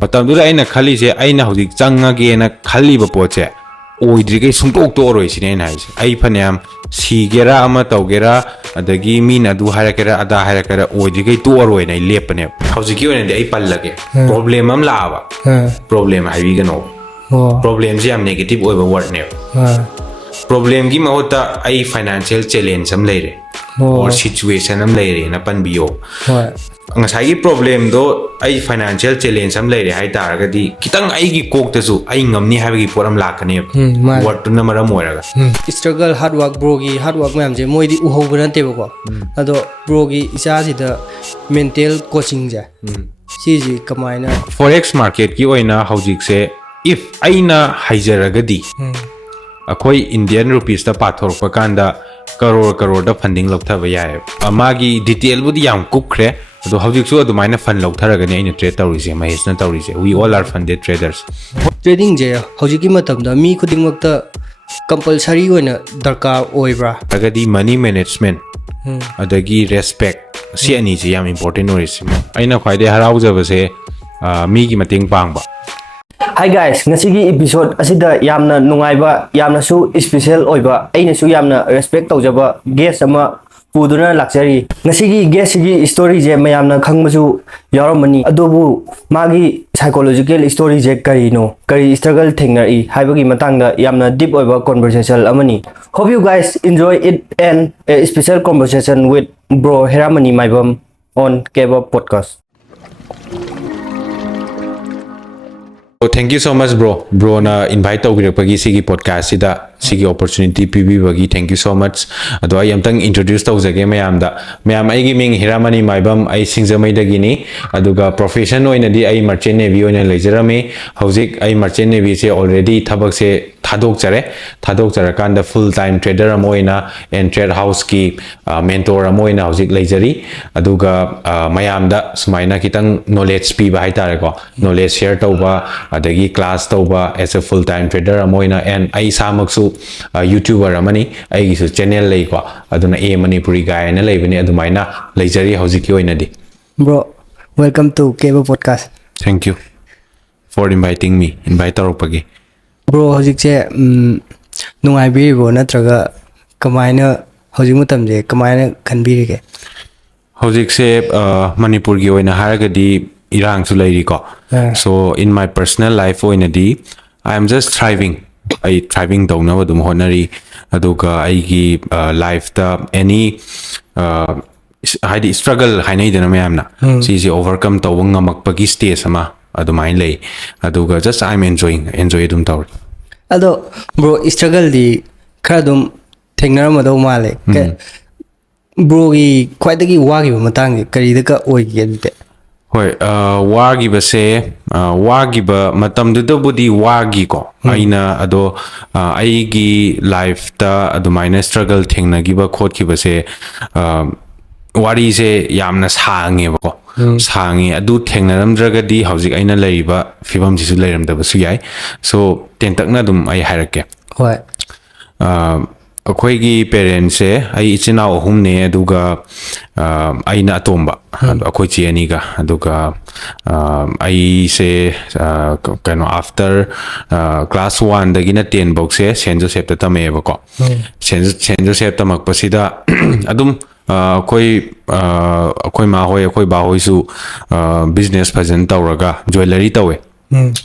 ꯃꯇꯝꯗꯨꯗ ꯑꯩꯅ ꯈꯜꯂꯤꯁꯦ ꯑꯩꯅ ꯍꯧꯖꯤꯛ ꯆꯪꯉꯒꯦꯅ ꯈꯜꯂꯤꯕ ꯄꯣꯠꯁꯦ ꯑꯣꯏꯗ꯭ꯔꯤꯒꯩ ꯁꯨꯡꯇꯣꯛ ꯇꯣꯛꯑꯔꯣꯏꯁꯤꯅꯦ ꯑꯩꯅ ꯍꯥꯏꯁꯦ ꯑꯩ ꯐꯅꯌꯥꯝ ꯁꯤꯒꯦꯔꯥ ꯑꯃ ꯇꯧꯒꯦꯔꯥ ꯑꯗꯒꯤ ꯃꯤꯅ ꯑꯗꯨ ꯍꯥꯏꯔꯛꯀꯦꯔꯥ ꯑꯗꯥ ꯍꯥꯏꯔꯛꯀꯦꯔꯥ ꯑꯣꯏꯗ꯭ꯔꯤꯒꯩ ꯇꯣꯛꯑꯔꯣꯏꯅ ꯑꯩ ꯂꯦꯞꯄꯅꯦꯕ ꯍꯧꯖꯤꯛꯀꯤ ꯑꯣꯏꯅꯗꯤ ꯑꯩ ꯄꯜꯂꯒꯦ ꯄ꯭ꯔꯣꯕ꯭ꯂꯦꯝ ꯑꯃ ꯂꯥꯛꯑꯕ ꯄ꯭ꯔꯣꯕ꯭ꯂꯦꯝ ꯍꯥꯏꯕꯤꯒꯅꯣ ꯄ꯭ꯔꯣꯕ꯭ꯂꯦꯝꯁꯦ ꯌꯥꯝ ꯅꯦꯒꯦꯇꯤꯚ ꯑꯣꯏꯕ ꯋꯥꯔꯗꯅꯦꯕ ꯄ꯭ꯔꯣꯕ꯭ꯂꯦꯝꯒꯤ ꯃꯍꯨꯠꯇ ꯑꯩ ꯐꯥꯏꯅꯥꯟꯁꯤꯌꯦꯜ ꯆꯦꯂꯦꯟꯖ ꯑꯃ ꯂꯩꯔꯦ ꯑꯣꯔ ꯁꯤꯆꯨꯋꯦꯁꯟ ꯑꯃ ꯂꯩꯔꯦꯅ ꯄꯟꯕꯤꯌꯣ ꯉꯁꯥꯏꯒꯤ ꯄ꯭ꯔꯣꯕ꯭ꯂꯦꯝꯗꯣ ꯑꯩ ꯐꯥꯏꯅꯥꯟꯁꯤꯌꯦꯜ ꯆꯦꯂꯦꯟꯖ ꯑꯃ ꯂꯩꯔꯦ ꯍꯥꯏ ꯇꯥꯔꯒꯗꯤ ꯈꯤꯇꯪ ꯑꯩꯒꯤ ꯀꯣꯛꯇꯁꯨ ꯑꯩ ꯉꯝꯅꯤ ꯍꯥꯏꯕꯒꯤ ꯄꯣꯠ ꯑꯃ ꯂꯥꯛꯀꯅꯦꯕ ꯋꯥꯔꯗꯇꯨꯅ ꯃꯔꯝ ꯑꯣꯏꯔꯒ ꯁ꯭ꯇ꯭ꯔꯒꯜ ꯍꯥꯔꯗ ꯋꯥꯔꯛ ꯕ꯭ꯔꯣꯒꯤ ꯍꯥꯔꯗ ꯋꯥꯔꯛ ꯃꯌꯥꯝꯁꯦ ꯃꯣꯏꯗꯤ ꯎꯍꯧꯕ ꯅꯠꯇꯦꯕꯀꯣ ꯑꯗꯣ ꯕ꯭ꯔꯣꯒꯤ ꯏꯆꯥꯁꯤꯗ ꯃꯦꯟꯇꯦꯜ ꯀꯣꯆꯤꯡꯁꯦ ꯁꯤꯁꯤ ꯀꯃꯥꯏꯅ ꯐꯣꯔꯦꯛꯁ ꯃꯥꯔꯀꯦꯠꯀꯤ ꯑꯣꯏꯅ ꯍꯧꯖꯤꯛꯁꯦ ꯏꯐ ꯑꯩꯅ ꯍꯩꯖꯔꯒꯗꯤ ꯑꯩꯈꯣꯏ ꯏꯟꯗꯤꯌꯟ ꯔꯨꯄꯤꯁꯇ ꯄꯥꯊꯣꯔꯛꯄ ꯀꯥꯟꯗ ꯀꯔꯣꯔꯗ ꯐꯟꯗꯤꯡ ꯂꯧꯊꯕ ꯌꯥꯏꯑꯕ ꯃꯥꯒꯤ ꯗꯤꯇꯦꯜꯕꯨꯗꯤ ꯌꯥꯝ ꯀꯨꯞꯈ꯭ꯔꯦ ꯑꯗꯣ ꯍꯧꯖꯤꯛꯁꯨ ꯑꯗꯨꯃꯥꯏꯅ ꯐꯟ ꯂꯧꯊꯔꯒꯅꯤ ꯑꯩꯅ ꯇ꯭ꯔꯦꯗ ꯇꯧꯔꯤꯁꯦ ꯃꯍꯦꯁꯅ ꯇꯧꯔꯤꯁꯦ ꯋꯤ ꯑꯣꯜ ꯑꯥꯔ ꯐꯟꯗꯦड ꯇ꯭ꯔꯦꯗꯔꯁ ꯇ꯭ꯔꯦꯗꯤꯡꯁꯦ ꯍꯧꯖꯤꯛꯀꯤ ꯃꯇꯝꯗ ꯃꯤ ꯈꯨꯗꯤꯡꯃꯛꯇ ꯀꯝꯄꯜꯁꯔꯤ ꯑꯣꯏꯅ ꯗꯔꯀꯥꯔ ꯑꯣꯏꯕ꯭ꯔꯥ ꯍꯥꯏꯔꯒꯗꯤ ꯃꯅꯤ ꯃꯦꯅꯦꯖꯃꯦꯟ ꯑꯗꯒꯤ ꯔꯦꯁꯄꯦꯛ ꯁꯤ ꯑꯅꯤꯁꯤ ꯌꯥꯝ ꯏꯝꯄꯣꯔꯇꯦꯟ ꯑꯣꯏꯔꯤꯁꯤ ꯑꯩꯅ ꯈ꯭ꯋꯥꯏꯗꯒꯤ ꯍꯔꯥꯎꯖꯕꯁꯦ ꯃꯤꯒꯤ ꯃꯇꯦꯡ ꯄꯥꯡꯕ Hi guys, ngasigi episode asida yamna nungaiba yamnasu special oiba ainasu yamna respect tawjaba guest ama puduna lakjari ngasigi guest gi story je mayamna khangmasu yaramani adubu magi psychological story je karino kari struggle thengnari haibagi matangda yamna deep oiba conversation amani hope you guys enjoy it and a special conversation with bro Heramani Maibam on Keba podcast. Thank you so much, bro. Bro na invite tawbirapagi sigi podcast sida sigi opportunity pibibagi thank you so much. Ado ay amtang introduce tawjage mayamda. Mayam aigi ming Heramani Maibam ay singzamaidagi ni. Aduga profession oina di ay merchant navy oina lejarami. Hauzik ay merchant navy se already thabak se thadok charakanda full time trader amoina and trade house ki mentor amoina hauzik lejari. Aduga mayamda sumaina kitang knowledge piba hai tare ko. Knowledge share tawba adagi class tawba as a full time trader amoina and ai samaksu YouTuber amani ai gisu channel lei ko aduna a Manipuri guy na leibani adumaina lejari hojiki oinadi. Bro, welcome to Keba podcast. Thank you for inviting me. Invite tawpagi. Bro, hojikse nungaibiribo natraga kamaina hojik matamje kamaina khanbirige. Hojikse Manipur gi oina haragadi irang su leiri ko. So in my personal life oinadi I am just thriving. I thriving dawnaba dum honari aduga aigi life ta any haidi struggle hainai dana mayamna si overcome tawba ngamakpagi stage ama adumai lei aduga just I'm enjoy dum tawr Ado bro struggle di khara dum thengnaramado male bro gi khwaidagi wagiba matang kari da ka oigi adute Hoi, wagi base, wagi ba matam duda budi wagi ko. Aina ado aigi life ta ado maina struggle thengna giba khot ki base wari se yamna sange ba ko. Sange adu thengna ramdragadi hauzik aina leriba fibam jisu leramdaba su yai. So tentakna dum ai hairake. Hoi. Akoigi parents se ai ichina ahumne aduga aina atomba akoi chi aniga aduga ai se kano after class 1 dagina 10 box se Saint Joseph ta tameba ko Saint Joseph tamak pasida adum akoi ma hoi akoi ba hoi su business fajan tawraga jewelry tawe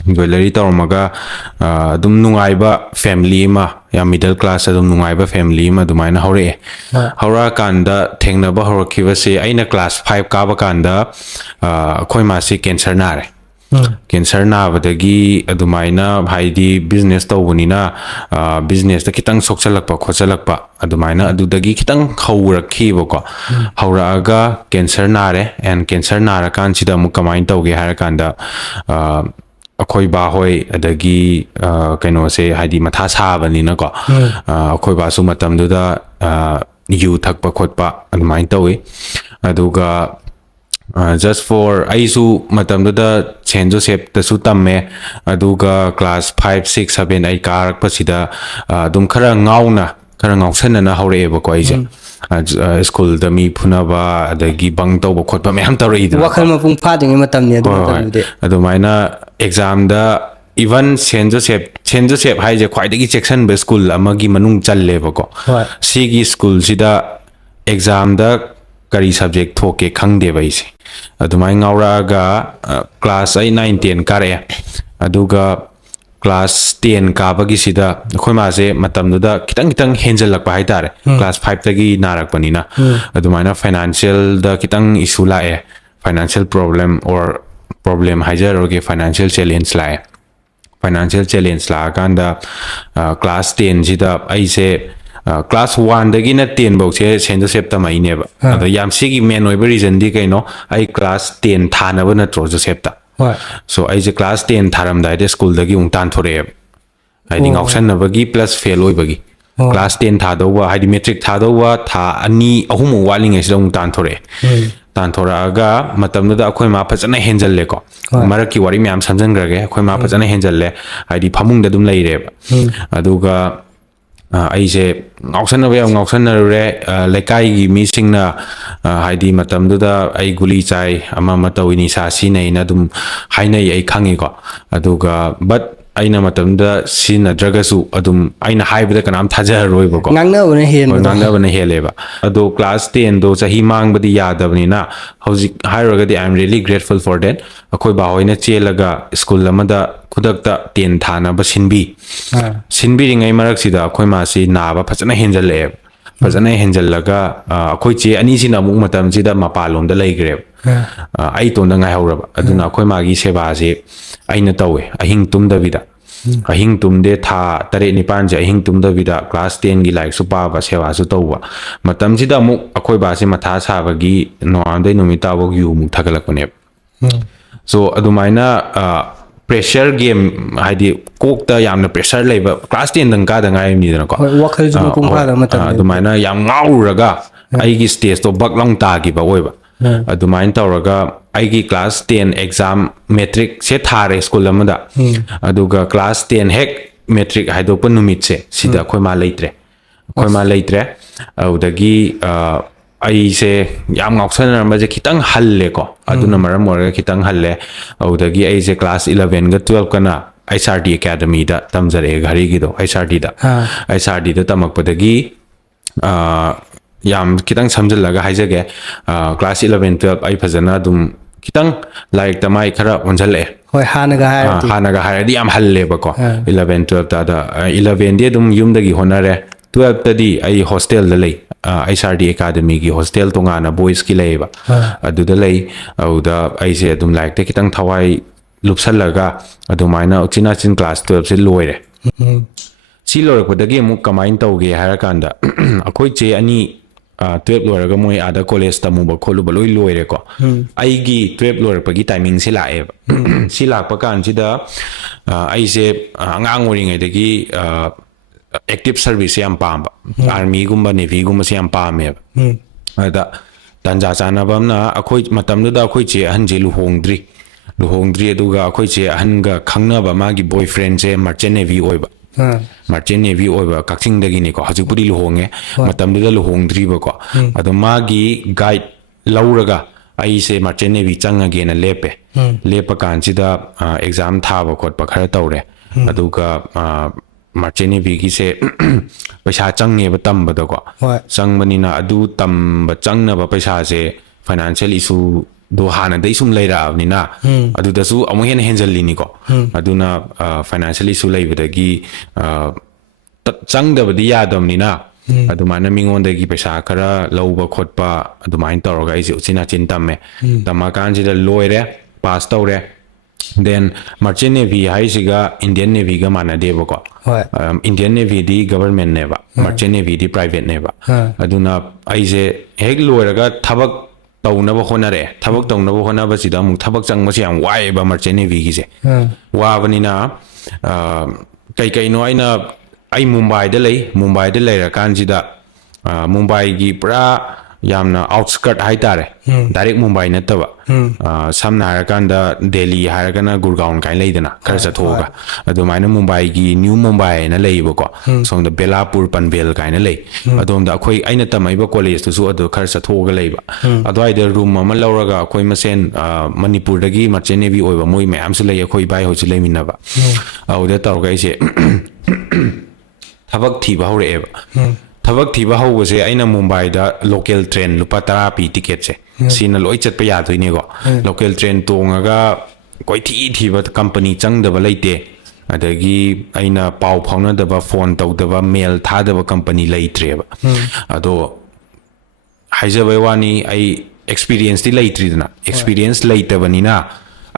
jewelry tawramaga adum nungaiba family ma ya middle class adum nungaiba family ma dumaina hore hora kanda thengnaba horakiba se aina class 5 kaba kanda khoi ma se cancer nare cancer nabadagi adumaina haidi business tawbunina business ta kitang sokchalakpa khochalakpa adumaina adudagi kitang khaurakhiba ko hauraga cancer nare and cancer nara kan sida mu kamain tawge harakanda akhoi ba hoi adagi kaino se haidi matha sabanina ko akhoi ba su matam duda yu thakpa khotpa adumai tawi aduga just for aisu matam duda Saint Joseph ta su tamme aduga class 5 6 7 ai karak pasida dum khara ngauna khara ngausanana hore ba ko aije ꯁ꯭ꯀꯨꯜꯗ ꯃꯤ ꯐꯨꯅꯕ ꯑꯗꯒꯤ ꯕꯪ ꯇꯧꯕ ꯈꯣꯠꯄ ꯃꯌꯥꯝ ꯇꯧꯔꯛꯏꯗꯅ ꯋꯥꯈꯜ ꯃꯄꯨꯡ ꯐꯥꯗ꯭ꯔꯤꯉꯩ ꯃꯇꯝꯅꯤ ꯑꯗꯨ ꯃꯇꯝꯗꯨꯗꯤ ꯑꯗꯨꯃꯥꯏꯅ ꯑꯦꯛꯖꯥꯝꯗ ꯏꯚꯟ ꯁꯦꯟ ꯖꯣꯁꯦꯞ ꯍꯥꯏꯁꯦ ꯈ꯭ꯋꯥꯏꯗꯒꯤ ꯆꯦꯛꯁꯤꯟꯕ ꯁ꯭ꯀꯨꯜ ꯑꯃꯒꯤ ꯃꯅꯨꯡ ꯆꯜꯂꯦꯕꯀꯣ ꯍꯣꯏ ꯁꯤꯒꯤ ꯁ꯭ꯀꯨꯜꯁꯤꯗ ꯑꯦꯛꯖꯥꯝꯗ ꯀꯔꯤ ꯁꯕꯖꯦꯛ ꯊꯣꯛꯀꯦ ꯈꯪꯗꯦꯕ ꯑꯩꯁꯦ ꯑꯗꯨꯃꯥꯏꯅ ꯉꯥꯎꯔꯛꯑꯒ ꯀ꯭ꯂꯥꯁ ꯑꯩ 9, 10 ꯀꯥꯔꯛꯑꯦ ꯑꯗꯨꯒ ꯀ꯭ꯂꯥꯁ 10 ꯀꯥꯕꯒꯤꯁꯤꯗ ꯑꯩꯈꯣꯏ ꯃꯥꯁꯦ ꯃꯇꯝꯗꯨꯗ ꯈꯤꯇꯪ ꯍꯦꯟꯖꯜꯂꯛꯄ ꯍꯥꯏꯇꯥꯔꯦ ꯀ꯭ꯂꯥꯁ 5ꯇꯒꯤ ꯅꯥꯔꯛꯄꯅꯤꯅ ꯑꯗꯨꯃꯥꯏꯅ ꯐꯥꯏꯅꯥꯟꯁꯤꯌꯦꯜꯗ ꯈꯤꯇꯪ ꯏꯁꯨ ꯂꯥꯛꯑꯦ ꯐꯥꯏꯅꯥꯟꯁꯤꯌꯦꯜ ꯄ꯭ꯔꯣꯕ꯭ꯂꯦꯝ ꯍꯥꯏꯖꯔꯒꯦ ꯐꯥꯏꯅꯥꯟꯁꯤꯌꯦꯜ ꯆꯦꯂꯦꯟꯖ ꯂꯥꯛꯑꯦ ꯐꯥꯏꯅꯥꯟꯁꯤꯌꯦꯜ ꯆꯦꯂꯦꯟꯖ ꯂꯥꯛꯑꯀꯥꯟꯗ ꯀ꯭ꯂꯥꯁ 10ꯁꯤꯗ ꯑꯩꯁꯦ ꯀ꯭ꯂꯥꯁ 1ꯗꯒꯤꯅ 10ꯐꯧꯁꯦ ꯁꯦꯟ ꯖꯣꯁꯦꯞ ꯇꯝꯃꯛꯏꯅꯦꯕ ꯑꯗꯣ ꯌꯥꯝ ꯁꯤꯒꯤ ꯃꯦꯟ ꯑꯣꯏꯕ ꯔꯤꯖꯟꯗꯤ ꯀꯩꯅꯣ ꯑꯩ ꯀ꯭ꯂꯥꯁ 10 ꯊꯥꯅꯕ ꯅꯠꯇ꯭ꯔꯣ ꯖꯣꯁꯦꯞꯇ ꯍꯣꯏ ꯁꯣ ꯑꯩꯁꯦ ꯀ꯭ꯂꯥꯁ 10 ꯊꯥꯔꯝꯗꯥꯏꯗ ꯁ꯭ꯀꯨꯜꯗꯒꯤ ꯑꯃꯨꯛ ꯇꯥꯟꯊꯣꯔꯛꯑꯦꯕ ꯍꯥꯏꯗꯤ ꯉꯥꯎꯁꯟꯅꯕꯒꯤ ꯄ꯭ꯂꯁ ꯐꯦꯜ ꯑꯣꯏꯕꯒꯤ ꯀ꯭ꯂꯥꯁ 10 ꯊꯥꯗꯧꯕ ꯍꯥꯏꯗꯤ ꯃꯦꯇ꯭ꯔꯤꯛ ꯊꯥꯗꯧꯕ ꯊꯥ 2, 3 ꯋꯥꯠꯂꯤꯉꯩꯁꯤꯗ ꯑꯃꯨꯛ ꯇꯥꯟꯊꯣꯔꯛꯑꯦ ꯇꯥꯟꯊꯣꯔꯛꯑꯒ ꯃꯇꯝꯗꯨꯗ ꯑꯩꯈꯣꯏ ꯃꯥ ꯐꯖꯅ ꯍꯦꯟꯖꯜꯂꯦꯀꯣ ꯃꯔꯛꯀꯤ ꯋꯥꯔꯤ ꯃꯌꯥꯝ ꯁꯝꯖꯟꯈ꯭ꯔꯒꯦ ꯑꯩꯈꯣꯏ ꯃꯥ ꯐꯖꯅ ꯍꯦꯟꯖꯜꯂꯦ ꯍꯥꯏꯗꯤ ꯐꯃꯨꯡꯗ ꯑꯗꯨꯝ ꯂꯩꯔꯦꯕ ꯑꯗꯨꯒ ꯑꯩꯁꯦ ꯉꯥꯎꯁꯟꯅꯕ ꯌꯥꯝ ꯉꯥꯎꯁꯟꯅꯔꯨꯔꯦ ꯂꯩꯀꯥꯏꯒꯤ ꯃꯤꯁꯤꯡꯅ ꯍꯥꯏꯗꯤ ꯃꯇꯝꯗꯨꯗ ꯑꯩ ꯒꯨꯂꯤ ꯆꯥꯏ ꯑꯃ ꯇꯧꯏ ꯅꯤꯁꯥ ꯁꯤꯖꯤꯟꯅꯩꯅ ꯑꯗꯨꯝ ꯍꯥꯏꯅꯩ ꯑꯩ ꯈꯪꯉꯤꯀꯣ ꯑꯗꯨꯒ ꯕꯠ ꯑꯩꯅ ꯃꯇꯝꯗꯨꯗ ꯁꯤꯖꯤꯟꯅꯗ꯭ꯔꯒꯁꯨ ꯑꯗꯨꯝ ꯑꯩꯅ ꯍꯥꯏꯕꯗ ꯀꯅꯥꯝ ꯊꯥꯖꯔꯔꯣꯏꯕꯀꯣ ꯉꯥꯡꯅꯕꯅ ꯍꯣꯏ ꯍꯦꯟꯕꯗꯣ ꯉꯥꯡꯅꯕꯅ ꯍꯦꯜꯂꯦꯕ ꯑꯗꯣ ꯀ꯭ꯂꯥꯁ 10ꯗꯣ ꯆꯍꯤ ꯃꯥꯡꯕꯗꯤ ꯌꯥꯗꯕꯅꯤ나 ꯍꯧꯖꯤꯛ ꯍꯥꯏꯔꯨꯔꯒꯗꯤ ꯑꯥꯏ ꯑꯦꯝ ꯔꯤꯌꯦꯂꯤ ꯒ꯭ꯔꯦꯠꯐꯨꯜ ꯐꯣꯔ ꯗꯦꯠ ꯑꯩꯈꯣꯏ ꯕꯥꯍꯣꯏꯅ ꯆꯦꯜꯂꯒ ꯁ꯭ꯀꯨꯜ ꯑꯃꯗ ꯈꯨꯗꯛꯇ 10 ꯊꯥꯅꯕ ꯁꯤꯟꯕꯤꯔꯤꯉꯩ ꯃꯔꯛꯁꯤꯗ ꯑꯩꯈꯣꯏ ꯃꯥꯁꯤ ꯅꯥꯕ ꯐꯖꯅ ꯍꯦꯟꯖꯜꯂꯛꯑꯦꯕ ꯐꯖꯅ ꯍꯦꯟꯖꯜꯂꯒ ꯑꯩꯈꯣꯏ ꯆꯦ ꯑꯅꯤꯁꯤꯅ ꯑꯃꯨꯛ ꯃꯇꯝꯁꯤꯗ ꯃꯄꯥꯟꯂꯣꯝꯗ ꯂꯩꯈ꯭ꯔꯦꯕ ꯑꯩ ꯏꯇꯣꯝꯗ ꯉꯥꯏꯍꯧꯔꯕ ꯑꯗꯨꯅ ꯑꯩꯈꯣꯏ ꯃꯥꯒꯤ ꯁꯦꯕꯥꯁꯤ ꯑꯩꯅ ꯇꯧꯋꯦ ꯑꯍꯤꯡ ꯇꯨꯝꯗꯕꯤꯗ ꯑꯍꯤꯡ ꯇꯨꯝꯗꯦ ꯊꯥ 7, 9ꯁꯦ ꯑꯍꯤꯡ ꯇꯨꯝꯗꯕꯤꯗ ꯀ꯭ꯂꯥꯁ 10ꯒꯤ ꯂꯥꯏꯔꯤꯛꯁꯨ ꯄꯥꯕ ꯁꯦꯕꯥꯁꯨ ꯇꯧꯕ ꯃꯇꯝꯁꯤꯗ ꯑꯃꯨꯛ ꯑꯩꯈꯣꯏ ꯕꯥꯁꯤ ꯃꯊꯥ ꯁꯥꯕꯒꯤ ꯅꯣꯡꯉꯥꯟꯕꯗꯩ ꯅꯨꯃꯤꯠ ꯇꯥꯕꯧ ꯌꯨꯃꯨꯛ ꯊꯥꯒꯠꯂꯛꯄꯅꯦꯕ ꯁꯣ ꯑꯗꯨꯃꯥꯏꯅ ꯄ꯭ꯔꯦꯁꯔ ꯒꯦꯝ ꯍꯥꯏꯗꯤ ꯀꯣꯛꯇ ꯌꯥꯝꯅ ꯄ꯭ꯔꯦꯁꯔ ꯂꯩꯕ ꯀ꯭ꯂꯥꯁ 10ꯗꯪ ꯀꯥꯗ ꯉꯥꯏꯔꯤꯕꯅꯤꯗꯅꯀꯣ ꯍꯣꯏ ꯋꯥꯈꯜꯁꯨ ꯃꯄꯨꯡ ꯍꯣꯏ ꯐꯥꯗꯕ ꯃꯇꯝꯅꯤ ꯑꯗꯨꯃꯥꯏꯅ ꯌꯥꯝ ꯉꯥꯎꯔꯨꯔꯒ ꯑꯩꯒꯤ ꯁ꯭ꯇꯦꯖꯇꯣ ꯕꯛ ꯂꯥꯎ ꯇꯥꯈꯤꯕ ꯑꯣꯏꯕ ꯑꯗꯨꯃꯥꯏꯅ ꯇꯧꯔꯒ ꯑꯩꯒꯤ ꯀ꯭ꯂꯥꯁ 10 ꯑꯦꯛꯖꯥꯝ ꯃꯦꯇ꯭ꯔꯤꯛꯁꯦ ꯊꯥꯔꯦ ꯁ꯭ꯀꯨꯜ ꯑꯃꯗ ꯑꯗꯨꯒ ꯀ꯭ꯂꯥꯁ 10 ꯍꯦꯛ ꯃꯦꯇ꯭ꯔꯤꯛ ꯍꯥꯏꯗꯣꯛꯄ ꯅꯨꯃꯤꯠꯁꯦ ꯁꯤꯗ ꯑꯩꯈꯣꯏ ꯃꯥ ꯂꯩꯇ꯭ꯔꯦ ꯑꯩꯈꯣꯏ ꯃꯥ ꯂꯩꯇ꯭ꯔꯦ ꯑꯗꯨꯗꯒꯤ ꯑꯩꯁꯦ ꯌꯥꯝ ꯉꯥꯎꯁꯟꯅꯔꯝꯕꯁꯦ ꯈꯤꯇꯪ ꯍꯜꯂꯦꯀꯣ ꯑꯗꯨꯅ ꯃꯔꯝ ꯑꯣꯏꯔꯒ ꯈꯤꯇꯪ ꯍꯜꯂꯦ ꯑꯗꯨꯗꯒꯤ ꯑꯩꯁꯦ ꯀ꯭ꯂꯥꯁ 11ꯒ 12ꯀꯅ HRD ꯑꯦꯀꯥꯗꯃꯤꯗ ꯇꯝꯖꯔꯛꯑꯦ ꯘꯔꯤꯒꯤꯗꯣ HRDꯗ HRDꯗ ꯇꯝꯃꯛꯄꯗꯒꯤ ꯌꯥꯝ खितंग समझलगा हाइजगे क्लास 11 12 आई फजना दुम खितंग लाइक तमाई खरा ओंझले होय हानागा हायरदी याम हल्लेबको 11 12 ता 11 दे दुम युमदगी होनरे 12 तदी आई हॉस्टल द लई HRD एकेडमी की हॉस्टल तोंगाना बॉयज की लेबा अदुदा लई अउदा आइसे दुम लाइक ते खितंग थवाई लुपसलगा अदुमाइना उचिना चिन क्लास 12 से लोइरे सी लोरपदगी अमुक कमाइन तौगे हायरकांदा अखोय चे अनि 12 लोरगा मोय आदा कॉलेज तमुबा खोलुबा लोय लोइरेको आइगी 12 लोरपगी टाइमिंग से लाएब सी लापा कांसिदा आइसे अंगांग ओरिङैदगी एक्टिव सर्विस याम पाamba आर्मी गुम्बा नेवी गुम्बा से याम पामेब अदा तंजा चानाबमना अखोय मतमदुदा अखोय चे अहनजे लुहोंगद्री अदुगा अखोय चे अहनगा खंगनाबा मागी बॉयफ्रेंड से मर्चेंट नेवी ओइबा मर्चेंट नेवी ओइबा कक्सिंगदगिनेको हजिपुदी लुहोंगे मतमदुदा लुहोंगद्रीबको अदो मागी गाइड लौरगा आइसे मर्चेंट नेवी चंगगेना लेपे लेपा कांसिदा एग्जाम थाबा खोटपा खरा तौरे अदुगा मर्चेंट नेवी की से पैसा चंगेबा तंबदको चंगबनिना अदु तंब चंगनबा पैसा से फाइनेंशियल इशू दो हाना दे सुम लेराबनिना अदुदसु अमु हेन हेंजलिनिको अदुना फाइनेंशियल इशू लेबदगी चंगदबदी यादमनिना अदुमाना मिंगोंदगी पैसा खरा लौबा खोटपा अदुमाइन तौरगा इसे उचिना चिन तम्मे तमाकांसिदा लोइरे पास तौरे then merchant navy haisiga indian navy ga manadeबको indian navy di government neba merchant navy di private neba aduna aise hek loiraga thabak taunaba honare thabak taunaba honaba sida mu thabak changmasi yam wai ba merchant navy gi se wabanina kai kai no aina ai mumbai da lei ra kan sida mumbai gi pura yamna outskirt haitare direct Mumbai nattaba samna harakanda Delhi harakana Gurgaon kain leidana khara chathoga adumaina Mumbai gi New Mumbai na leiba ko somda Belapur Panvel kain lei adomda akhoi aina tamaiba college tu su adu khara chathoga leiba adwai de room ama lauraga akhoi masen Manipur dagi Merchant Navy oiba moi mayam su lei akhoi bai ho chu leiminaba auda tawga ise thabak thiba hore Thabak thiba hawase aina Mumbai da local train lupa 10 pi ticket se sina loi chat pa yadoine go local train tongaga koi thiba company changdaba leite adagi aina pau phawna daba phone tawdaba mail thadaba company leitreba ado haijabai wani ai experience ti leitridna experience leitabanina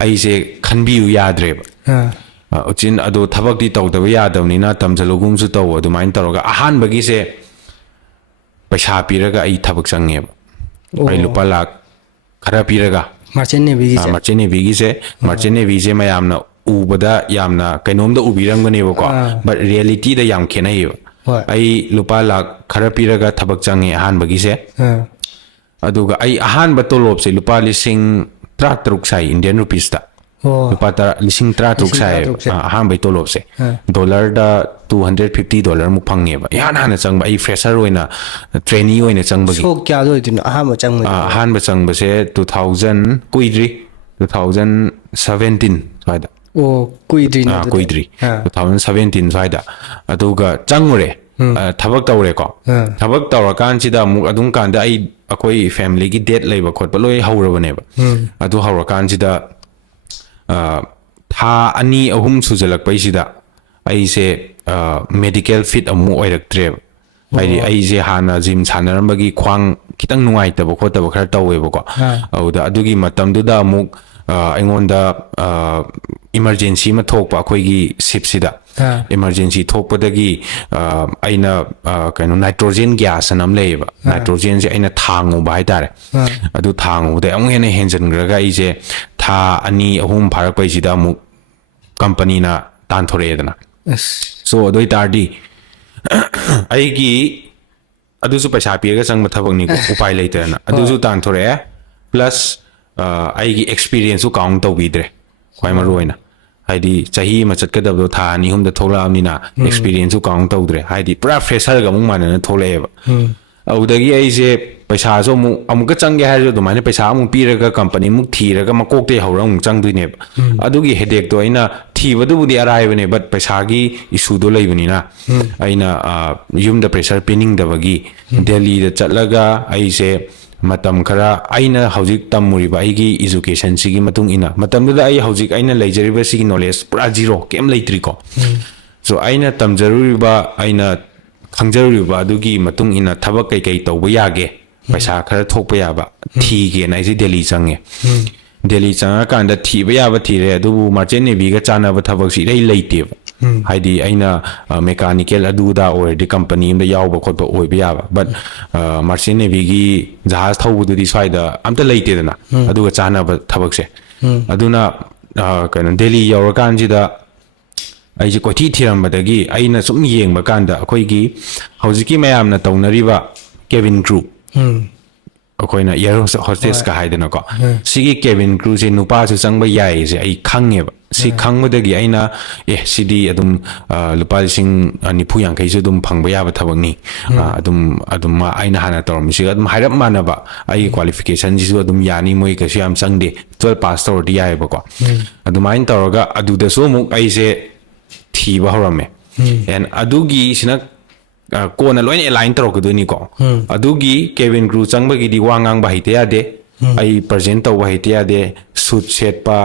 ai se khanbiu yadreba uchin ado thabak ti tawdaba yadabnina tamjalugum su taw adumain tawga ahan bagi se paisa piraga ai thabak changeba ai lupa lakh khara piraga Merchant Navy gi Merchant Navy se mayamna ubada yamna kainomda ubirangane ko but reality da yam khenai ai lupa lakh khara piraga thabak change ahan bagi se aduga ai ahan ba tolop se lupa lising 33 sai Indian rupees ta lupa lising 33 sai ahan bai tolop se dollar da $250 mu phangeba yana hana changba ai fresher oina trainee oina changba gi so kya do din ahan ba changba se 2000 kuidri 2017 saida kuidri 2017 saida aduga changure thabak tawre ko thabak tawrakan sida mu adum kanda ai akoi family gi date leiba khotba loi haurabaneba adu haurakan sida tha ani ahum sujalak paisida aise medical fit amu oiraktre ai je hana gym sanarambagi khwang kitang nuai taba khotaba khara taweba ko auda adugi matam du da amuk aingonda emergency ma thokpa khoi gi ship sida emergency thokpadagi aina kaino nitrogen gas anam leiba nitrogen je aina thangu bai tare adu thangu da amuk hene henjan graga ije tha ani ahum pharak pai sida amuk company na tan thore dana so adoi tardi aigi adusu paisa piraga changma thabak ni ko upai leitana adusu tan thore plus aigi experience su count tawbidre khwai maroina haidi chahi ma chatkadabdo tha ani humda thola amnina experience su count tawdre haidi pura fresher ga mung manana tholeba audagi aise paisa so mu amuka change haijo dumaine paisa amu piraga company muk thiraga makokte hauram changduine adugi headache to aina thibadu budi araibane but paisa gi issue do leibani aina yumda pressure pinning dabagi Delhi da chatlaga aise matam khara aina hojik tamuriba aigi education sigi matung ina matam da ai hojik aina leijariba sigi knowledge pura zero kem leitri ko so aina tamjaruriba aina khangjaruriba adugi matung ina thabak kai kai tawba yage paisa khara thokpa yaba thige na isi Delhi change Delhi changa kanda thiba yaba thire adubu Merchant Navy ga chanaba thabak si rei leiteba haidi aina mechanical aduda or the company imda yawba khotba oiba yaba but Merchant Navy gi jahaz thawbudu di swaida amta leite dana aduga chanaba thabak se aduna kana Delhi yawrakan jida aiji kothi thirambadagi aina sum yengba kanda akhoi gi hojiki mayamna tawnariba cabin crew akoina air hostess ka haidana ko sigi cabin crew se nupa su changba yai se ai khangeba si khangmadagi aina sidi adum lupa sing nipu yang kai su dum phangba yaba thabak ni adum ma aina hana tawm si adum hairap manaba ai qualification ji su adum yani moi ka su yam changde 12 pass tawr di yai ba ko adumain tawraga aduda so muk ai se thiba horame and adugi sina kona loin align tawrokaduni ko adugi cabin crew changbagi di wangang ba hite ade ai present taw ba hite ade suit set pa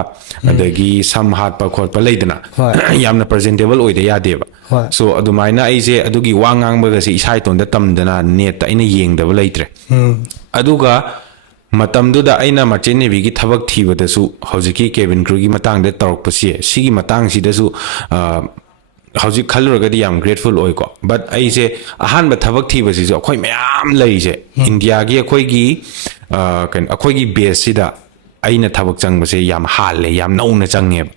adagi sam hat pa khot pa leidana yamna presentable oide yade ba so adumaina ai je adugi wangang ba ga si isai tonda tamdana net ta ina yengdaba leitre aduga matamduda aina Merchant Navy gi thabak thibadasu hojiki cabin crew gi matang de tawrokpasi sigi matang sidasu hojik khaluragadi yam grateful oi ko but ai se ahan ba thabak thibasi jo khoi mayam lei je India gi khoi gi kan akhoi gi base sida aina thabak changbase yam hal le yam nauna change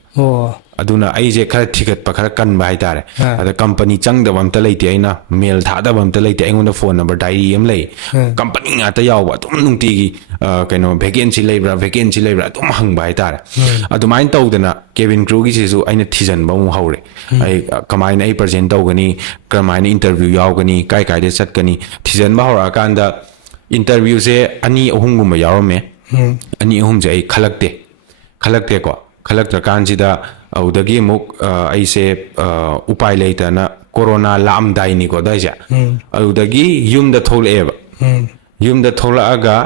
aduna aise khara thigat pa khara kan ba hai tare ada company chang da bam ta leite aina mail tha da bam ta leite aingon da phone number diary em lei company nga ta yaw ba tum nung ti gi kaino vacancy leibra tum hang ba hai tare adumain tawdana cabin crew gi se su aina thijan ba mu haure ai kamaina ai present tawgani kamaina interview yaw gani kai kai de chat gani thijan ba hora kan da interview se ani ahum gum ba yawme ani ahum je ai khalakte ko khalakta kanjida audagi muk aise upai leitana corona lamdai ni ko daija audagi yumda tholeba yumda tholaga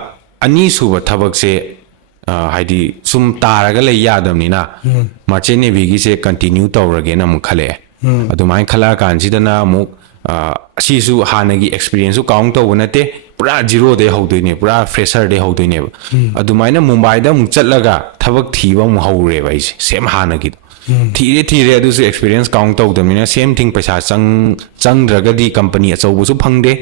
ani suba thabak se haidi sum taraga le yadamni na marchene bigi se continue tawrage na muk khale adumai khala kanjida na muk asisu hanagi experience count to nate pura zero de hodoine pura fresher de hodoine adumaina mumbai da muk chatlaga thabak thiba mu haure bai same hanagi thire adu su experience count to damina same thing paisa chang dragadi company achau su phangde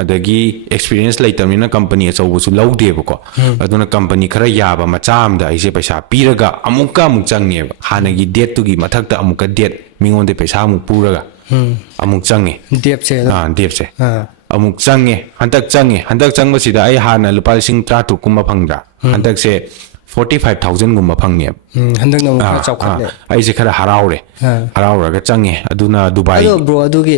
adagi experience laitamina company achau su laude bako aduna company khara yaba macham da aise paisa piraga amukka muk changne hanagi date tu gi mathak ta amukka date mingonde paisa muk puraga amuk change dep se amuk change handak changba ai hana lupa sing tra tu kuma phangda handak se 45,000 gumma phangye handak na chawkhat le ai se khara haraura ga change aduna dubai ado bro adugi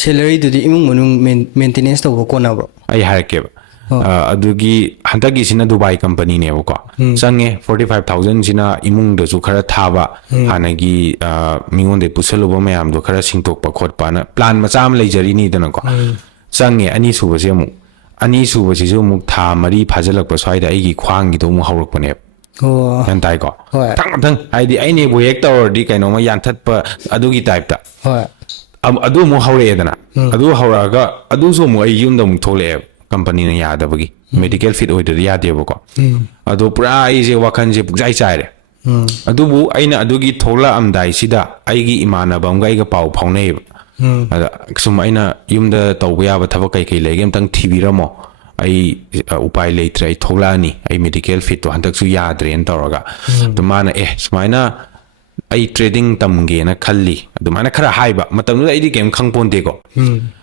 salary du di imung manung maintenance to ko na bro ai harke adugi handagi sina dubai company ne ko change 45,000 sina imung da su khara thaba hanagi mingon de pusaluba mayam do khara singtok pa khot pa na plan macham leijari ni dana ko change ani suba se mu ani suba si ju muk tha mari phajalak pa swai da ai gi khwang gi do mu hawrak pa ne yan tai ko thang ai di ai ne bo ek tor di kaino ma yan that pa adugi type ta adu mu hawre dana adu hawra ga adu so mu ai yum da mu thole company na yada bagi medical fit oida yade bako ado pura ai je wakan je pujai chaire adu bu aina adugi thola amdai sida aigi imana bam ga iga pau phaunei ada sum aina yumda tawya ba thaba kai kai legem tang thibiramo ai upai leitre thola ni ai medical fit to hantak su yadre en tawraga to mana sumaina ai trading tamge na khalli adumana khara haiba matam ai di kem khangpon de ko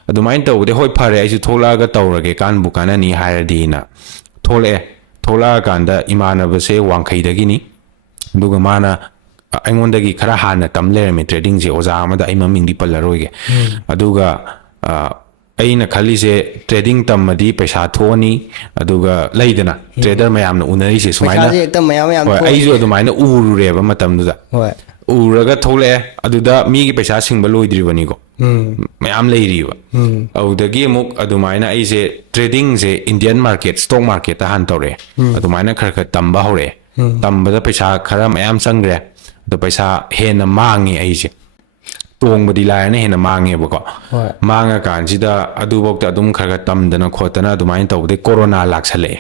adumain tawde hoi phare ai su thola ga tawrage kan bukana ni hairadi na thola kanda imana ba se wangkhai dagi ni duga mana aingon dagi khara hana tamle me trading je oza amada ai maming di palaroge aduga aina khali se trading tamadi paisa thoni aduga leidana trader mayam na unari se sumaina paisa ekta mayam ai ju adumaina urureba matam duda uraga thole aduda mi gi paisa singba loidribani ko mayam leiriba audagi muk adumaina ai se trading se indian market stock market ta han tore adumaina khar tamba hore tamba da paisa khara mayam sangre da paisa hena mangi ai se tong badi lai na hena mange bako manga kanjida adu bokta adum khara tamdana khotana adumain tawde corona laksale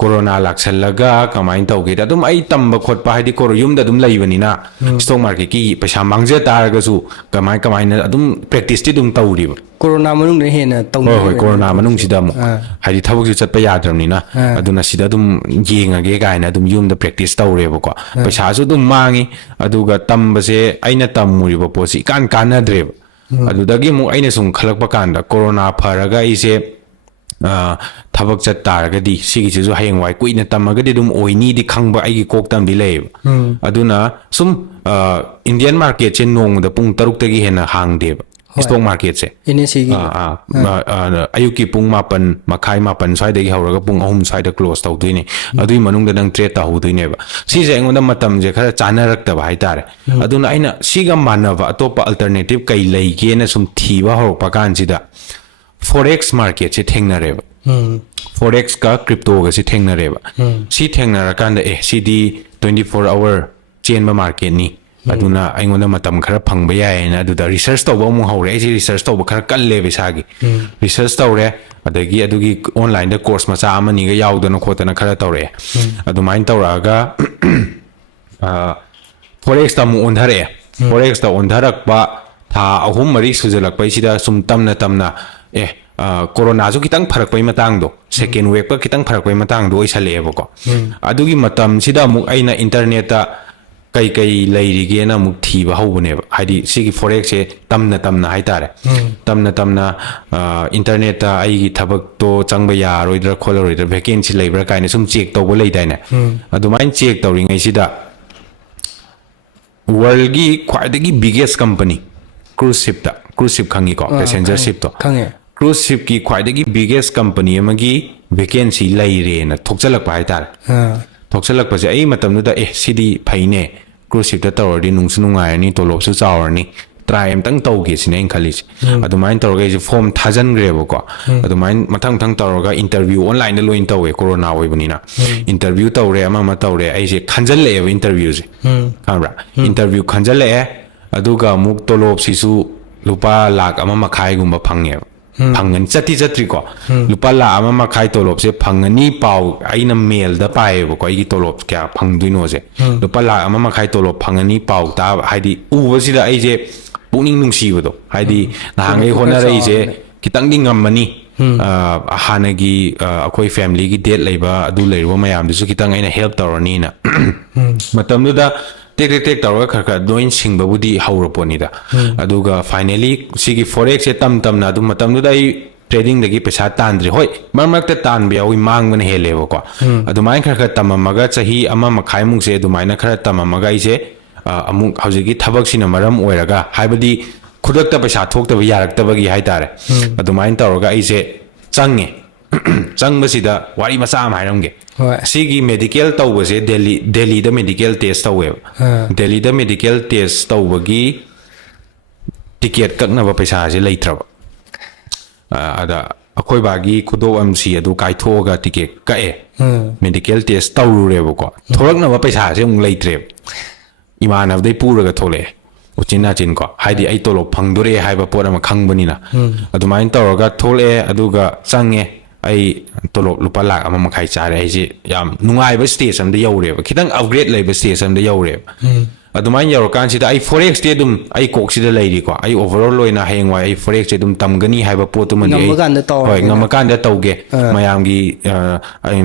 corona laksalaga kamain tawge adum ai tamba khotpa haidi kor yumda adum laibani na stock market ki paisa mangje taraga su kamai na adum practice ti dum tawri corona manung ne hena tong hoi corona manung sida mu haidi thabuk ju chatpa yadramni na aduna sida adum yengage gaina adum yumda practice tawre bako paisa su dum mangi aduga tamba se aina tamuri ba posi kan kanadre adudagi mu aina sum khalakpa kanda corona pharaga ise thabak chat taragadi sigi chu hayengwai kuina tamagadi dum oini di khangba ai gi kok tam di le aduna sum indian market chen nong da pung taruk tagi hena hangde stock market se NSE ayuki pung mapan makai mapan sai dagi hawraga pung ahum sai da close taw duine adui manung da nang trade ta hu duine ba si je ngonda matam je khara chanarak ta bai tare aduna aina siga manava atopa alternative kai leige na sum thiwa hor pakan sida forex market se thengnareba forex ka crypto ga se thengnareba si thengnarakan da si di 24 hour chain ba market ni aduna aingonda matam khara phangba yae na aduda research tawba mu hawre ai research tawba khara kalle besagi research tawre adagi adugi online da course macha amani ga yaudana khotana khara tawre adumain tawraga forex ta mu ondhare forex ta ondharak ba tha ahum mari sujalak pai sida sum tamna corona ju kitang pharak pai matang do second wave pa kitang pharak pai matang do isale bako adugi matam sida mu aina internet ta ꯀꯩ ꯂꯩꯔꯤꯒꯦꯅ ꯑꯃꯨꯛ ꯊꯤꯕ ꯍꯧꯕꯅꯦꯕ ꯍꯥꯏꯗꯤ ꯁꯤꯒꯤ ꯐꯣꯔꯦꯛꯁꯦ ꯇꯝꯅ ꯍꯥꯏꯇꯥꯔꯦ ꯇꯝꯅ ꯏꯟꯇꯔꯅꯦꯠꯇ ꯑꯩꯒꯤ ꯊꯕꯛꯇꯣ ꯆꯪꯕ ꯌꯥꯔꯣꯏꯗ꯭ꯔꯥ ꯈꯣꯠꯂꯔꯣꯏꯗ꯭ꯔꯥ ꯚꯦꯀꯦꯟꯁꯤ ꯂꯩꯕ꯭ꯔꯥ ꯀꯥꯏꯅ ꯁꯨꯝ ꯆꯦꯛ ꯇꯧꯕ ꯂꯩꯗꯥꯏꯅꯦ ꯑꯗꯨꯃꯥꯏꯅ ꯆꯦꯛ ꯇꯧꯔꯤꯉꯩꯁꯤꯗ ꯋꯥꯔꯜꯒꯤ ꯈ꯭ꯋꯥꯏꯗꯒꯤ ꯕꯤꯒꯦꯁ ꯀꯝꯄꯅꯤ ꯀ꯭ꯔꯨꯖ ꯁꯤꯞ ꯈꯪꯉꯤꯀꯣ ꯄꯦꯁꯦꯟꯖꯔ ꯁꯤꯞꯇꯣ ꯈꯪꯉꯦ ꯀ꯭ꯔꯨꯖ ꯁꯤꯞꯀꯤ ꯈ꯭ꯋꯥꯏꯗꯒꯤ ꯕꯤꯒꯦꯁ ꯀꯝꯄꯅꯤ ꯑꯃꯒꯤ ꯚꯦꯀꯦꯟꯁꯤ ꯂꯩꯔꯦꯅ ꯊꯣꯛꯆꯜꯂꯛꯄ ꯍꯥꯏꯇꯥꯔꯦ ꯊꯣꯛꯆꯜꯂꯛꯄꯁꯦ ꯑꯩ ꯃꯇꯝꯗꯨꯗ ꯁꯤꯗꯤ ꯐꯩꯅꯦ ꯀ꯭ꯔꯨꯖ ꯁꯤꯞꯇ ꯇꯧꯔꯗꯤ ꯅꯨꯡꯁꯨ ꯅꯨꯡꯉꯥꯏꯔꯅꯤ ꯇꯣꯂꯣꯞꯁꯨ ꯆꯥꯎꯔꯅꯤ ꯇ꯭ꯔꯥꯏ ꯑꯝꯇꯪ ꯇꯧꯒꯦ ꯁꯤꯅꯦ ꯑꯩꯅ ꯈꯜꯂꯤꯁꯦ ꯑꯗꯨꯃꯥꯏꯅ ꯇꯧꯔꯒ ꯑꯩꯁꯦ ꯐꯣꯝ ꯊꯥꯖꯤꯟꯈ꯭ꯔꯦꯕꯀꯣ ꯑꯗꯨꯃꯥꯏꯅ ꯃꯊꯪ ꯇꯧꯔꯒ ꯏꯟꯇꯔꯚꯤꯌꯨ ꯑꯣꯟꯂꯥꯏꯟꯗ ꯂꯣꯏꯅ ꯇꯧꯋꯦ ꯀꯣꯔꯣꯅꯥ ꯑꯣꯏꯕꯅꯤꯅ ꯏꯟꯇꯔꯚꯤꯌꯨ ꯇꯧꯔꯦ ꯑꯃ ꯇꯧꯔꯦ ꯑꯩꯁꯦ ꯈꯟꯖꯜꯂꯛꯑꯦꯕ ꯏꯟꯇꯔꯚꯤꯌꯨꯁꯦ ꯈꯪꯕ꯭ꯔꯥ ꯏꯟꯇꯔꯚꯤꯌꯨ ꯈꯟꯖꯜꯂꯛꯑꯦ ꯑꯗꯨꯒ ꯑꯃꯨꯛ ꯇꯣꯂꯣꯞꯁꯤꯁꯨ ꯂꯨꯄꯥ 1.5 ꯐꯪꯉꯦꯕ ꯐꯪꯒꯅꯤ ꯆꯠꯇ꯭ꯔꯤꯀꯣ ꯂꯨꯄꯥ 1.5 ꯇꯣꯂꯣꯞꯁꯦ ꯐꯪꯒꯅꯤ ꯄꯥꯎ ꯑꯩꯅ ꯃꯦꯜꯗ ꯄꯥꯏꯌꯦꯕꯀꯣ ꯑꯩꯒꯤ ꯇꯣꯂꯣꯞ ꯀꯌꯥ ꯐꯪꯗꯣꯏꯅꯣꯁꯦ ꯂꯨꯄꯥ 1.5 ꯇꯣꯂꯣꯞ ꯐꯪꯒꯅꯤ ꯄꯥꯎ ꯇꯥꯕ ꯍꯥꯏꯗꯤ ꯎꯕꯁꯤꯗ ꯑꯩꯁꯦ ꯄꯨꯛꯅꯤꯡ ꯅꯨꯡꯁꯤꯕꯗꯣ ꯍꯥꯏꯗꯤ ꯅꯍꯥꯟꯒꯩ ꯍꯣꯠꯅꯔꯛꯏꯁꯦ ꯈꯤꯇꯪꯗꯤ ꯉꯝꯃꯅꯤ ꯍꯥꯟꯅꯒꯤ ꯑꯩꯈꯣꯏ ꯐꯦꯃꯤꯂꯤꯒꯤ ꯗꯦꯠ ꯂꯩꯕ ꯑꯗꯨ ꯂꯩꯔꯨꯕ ꯃꯌꯥꯝꯗꯨꯁꯨ ꯈꯤꯇꯪ ꯑꯩꯅ ꯍꯦꯜꯞ ꯇꯧꯔꯅꯤꯅ ꯃꯇꯝꯗꯨꯗ ꯇꯦꯛ ꯇꯧꯔꯒ ꯈꯔ ꯂꯣꯏꯅ ꯁꯤꯡꯕꯕꯨꯗꯤ ꯍꯧꯔꯄꯣꯠꯅꯤꯗ ꯑꯗꯨꯒ ꯐꯥꯏꯅꯦꯂꯤ ꯁꯤꯒꯤ ꯐꯣꯔꯦꯛꯁꯦ ꯇꯝꯅ ꯑꯗꯨꯝ ꯃꯇꯝꯗꯨꯗ ꯑꯩ ꯇ꯭ꯔꯦꯗꯤꯡꯗꯒꯤ ꯄꯩꯁꯥ ꯇꯥꯟꯗ꯭ꯔꯤ ꯍꯣꯏ ꯃꯔꯛꯇ ꯇꯥꯟꯕ ꯌꯥꯎꯏ ꯃꯥꯡꯕꯅ ꯍꯦꯜꯂꯦꯕꯀꯣ ꯑꯗꯨꯃꯥꯏꯅ ꯈꯔ ꯇꯝꯃꯝꯃꯒ ꯆꯍꯤ 1.5 ꯑꯗꯨꯃꯥꯏꯅ ꯈꯔ ꯇꯝꯃꯝꯃꯒ ꯑꯩꯁꯦ ꯑꯃꯨꯛ ꯍꯧꯖꯤꯛꯀꯤ ꯊꯕꯛꯁꯤꯅ ꯃꯔꯝ ꯑꯣꯏꯔꯒ ꯍꯥꯏꯕꯗꯤ ꯈꯨꯗꯛꯇ ꯄꯩꯁꯥ ꯊꯣꯛꯇꯕ ꯌꯥꯔꯛꯇꯕꯒꯤ ꯍꯥꯏꯇꯥꯔꯦ ꯑꯗꯨꯃꯥꯏꯅ ꯇꯧꯔꯒ ꯑꯩꯁꯦ ꯆꯪꯉꯦ ꯆꯪꯕꯁꯤꯗ ꯋꯥꯔꯤ ꯃꯆꯥ ꯑꯃ ꯍꯥꯏꯔꯝꯒꯦ ꯁꯤꯒꯤ ꯃꯦꯗꯤꯀꯦꯜ ꯇꯧꯕꯁꯦ ꯗꯦꯜꯂꯤꯗ ꯃꯦꯗꯤꯀꯦꯜ ꯇꯦꯁ ꯇꯧꯋꯦꯕ ꯗꯦꯜꯂꯤꯗ ꯃꯦꯗꯤꯀꯦꯜ ꯇꯦꯁ ꯇꯧꯕꯒꯤ ꯇꯤꯀꯦꯠ ꯀꯛꯅꯕ ꯄꯩꯁꯥꯁꯦ ꯂꯩꯇ꯭ꯔꯕ ꯑꯗ ꯑꯩꯈꯣꯏ ꯕꯥꯒꯤ ꯈꯨꯗꯣꯞ ꯑꯃꯁꯤ ꯑꯗꯨ ꯀꯥꯏꯊꯣꯛꯑꯒ ꯇꯤꯀꯦꯠ ꯀꯛꯑꯦ ꯃꯦꯗꯤꯀꯦꯜ ꯇꯦꯁ ꯇꯧꯔꯨꯔꯦꯕꯀꯣ ꯊꯣꯛꯂꯛꯅꯕ ꯄꯩꯁꯥꯁꯦ ꯑꯃꯨꯛ ꯂꯩꯇ꯭ꯔꯦꯕ ꯏꯃꯥꯟꯅꯕꯗꯩ ꯄꯨꯔꯒ ꯊꯣꯛꯂꯛꯑꯦ ꯎꯆꯤꯟ ꯅꯥꯆꯤꯟꯀꯣ ꯍꯥꯏꯗꯤ ꯑꯩ ꯇꯣꯂꯣꯞ ꯐꯪꯗꯣꯔꯦ ꯍꯥꯏꯕ ꯄꯣꯠ ꯑꯃ ꯈꯪꯕꯅꯤꯅ ꯑꯗꯨꯃꯥꯏꯅ ꯇꯧꯔꯒ ꯊꯣꯛꯂꯛꯑꯦ ꯑꯗꯨꯒ ꯆꯪꯉꯦ ꯑꯩ ꯇꯣꯂꯣꯞ ꯂꯨꯄꯥ 1.5 ꯆꯥꯔꯦ ꯑꯩꯁꯦ ꯌꯥꯝ ꯅꯨꯡꯉꯥꯏꯕ ꯁ꯭ꯇꯦꯖ ꯑꯃꯗ ꯌꯧꯔꯦꯕ ꯈꯤꯇꯪ ꯑꯞꯒ꯭ꯔꯦꯗ ꯂꯩꯕ ꯁ꯭ꯇꯦꯖ ꯑꯃꯗ ꯌꯧꯔꯦꯕ ꯑꯗꯨꯃꯥꯏꯅ ꯌꯧꯔꯀꯥꯟꯁꯤꯗ ꯑꯩ ꯐꯣꯔꯦꯛꯁꯇꯤ ꯑꯗꯨꯝ ꯑꯩ ꯀꯣꯛꯁꯤꯗ ꯂꯩꯔꯤꯀꯣ ꯑꯩ ꯑꯣꯚꯔꯑꯣꯜ ꯑꯣꯏꯅ ꯍꯌꯦꯡꯋꯥꯏ ꯑꯩ ꯐꯣꯔꯦꯛꯁꯦ ꯑꯗꯨꯝ ꯇꯝꯒꯅꯤ ꯍꯥꯏꯕ ꯄꯣꯠꯇꯨꯃꯗꯤ ꯑꯩ ꯍꯣꯏ ꯉꯝꯃꯀꯥꯟꯗ ꯇꯧꯒꯦ ꯃꯌꯥꯝꯒꯤ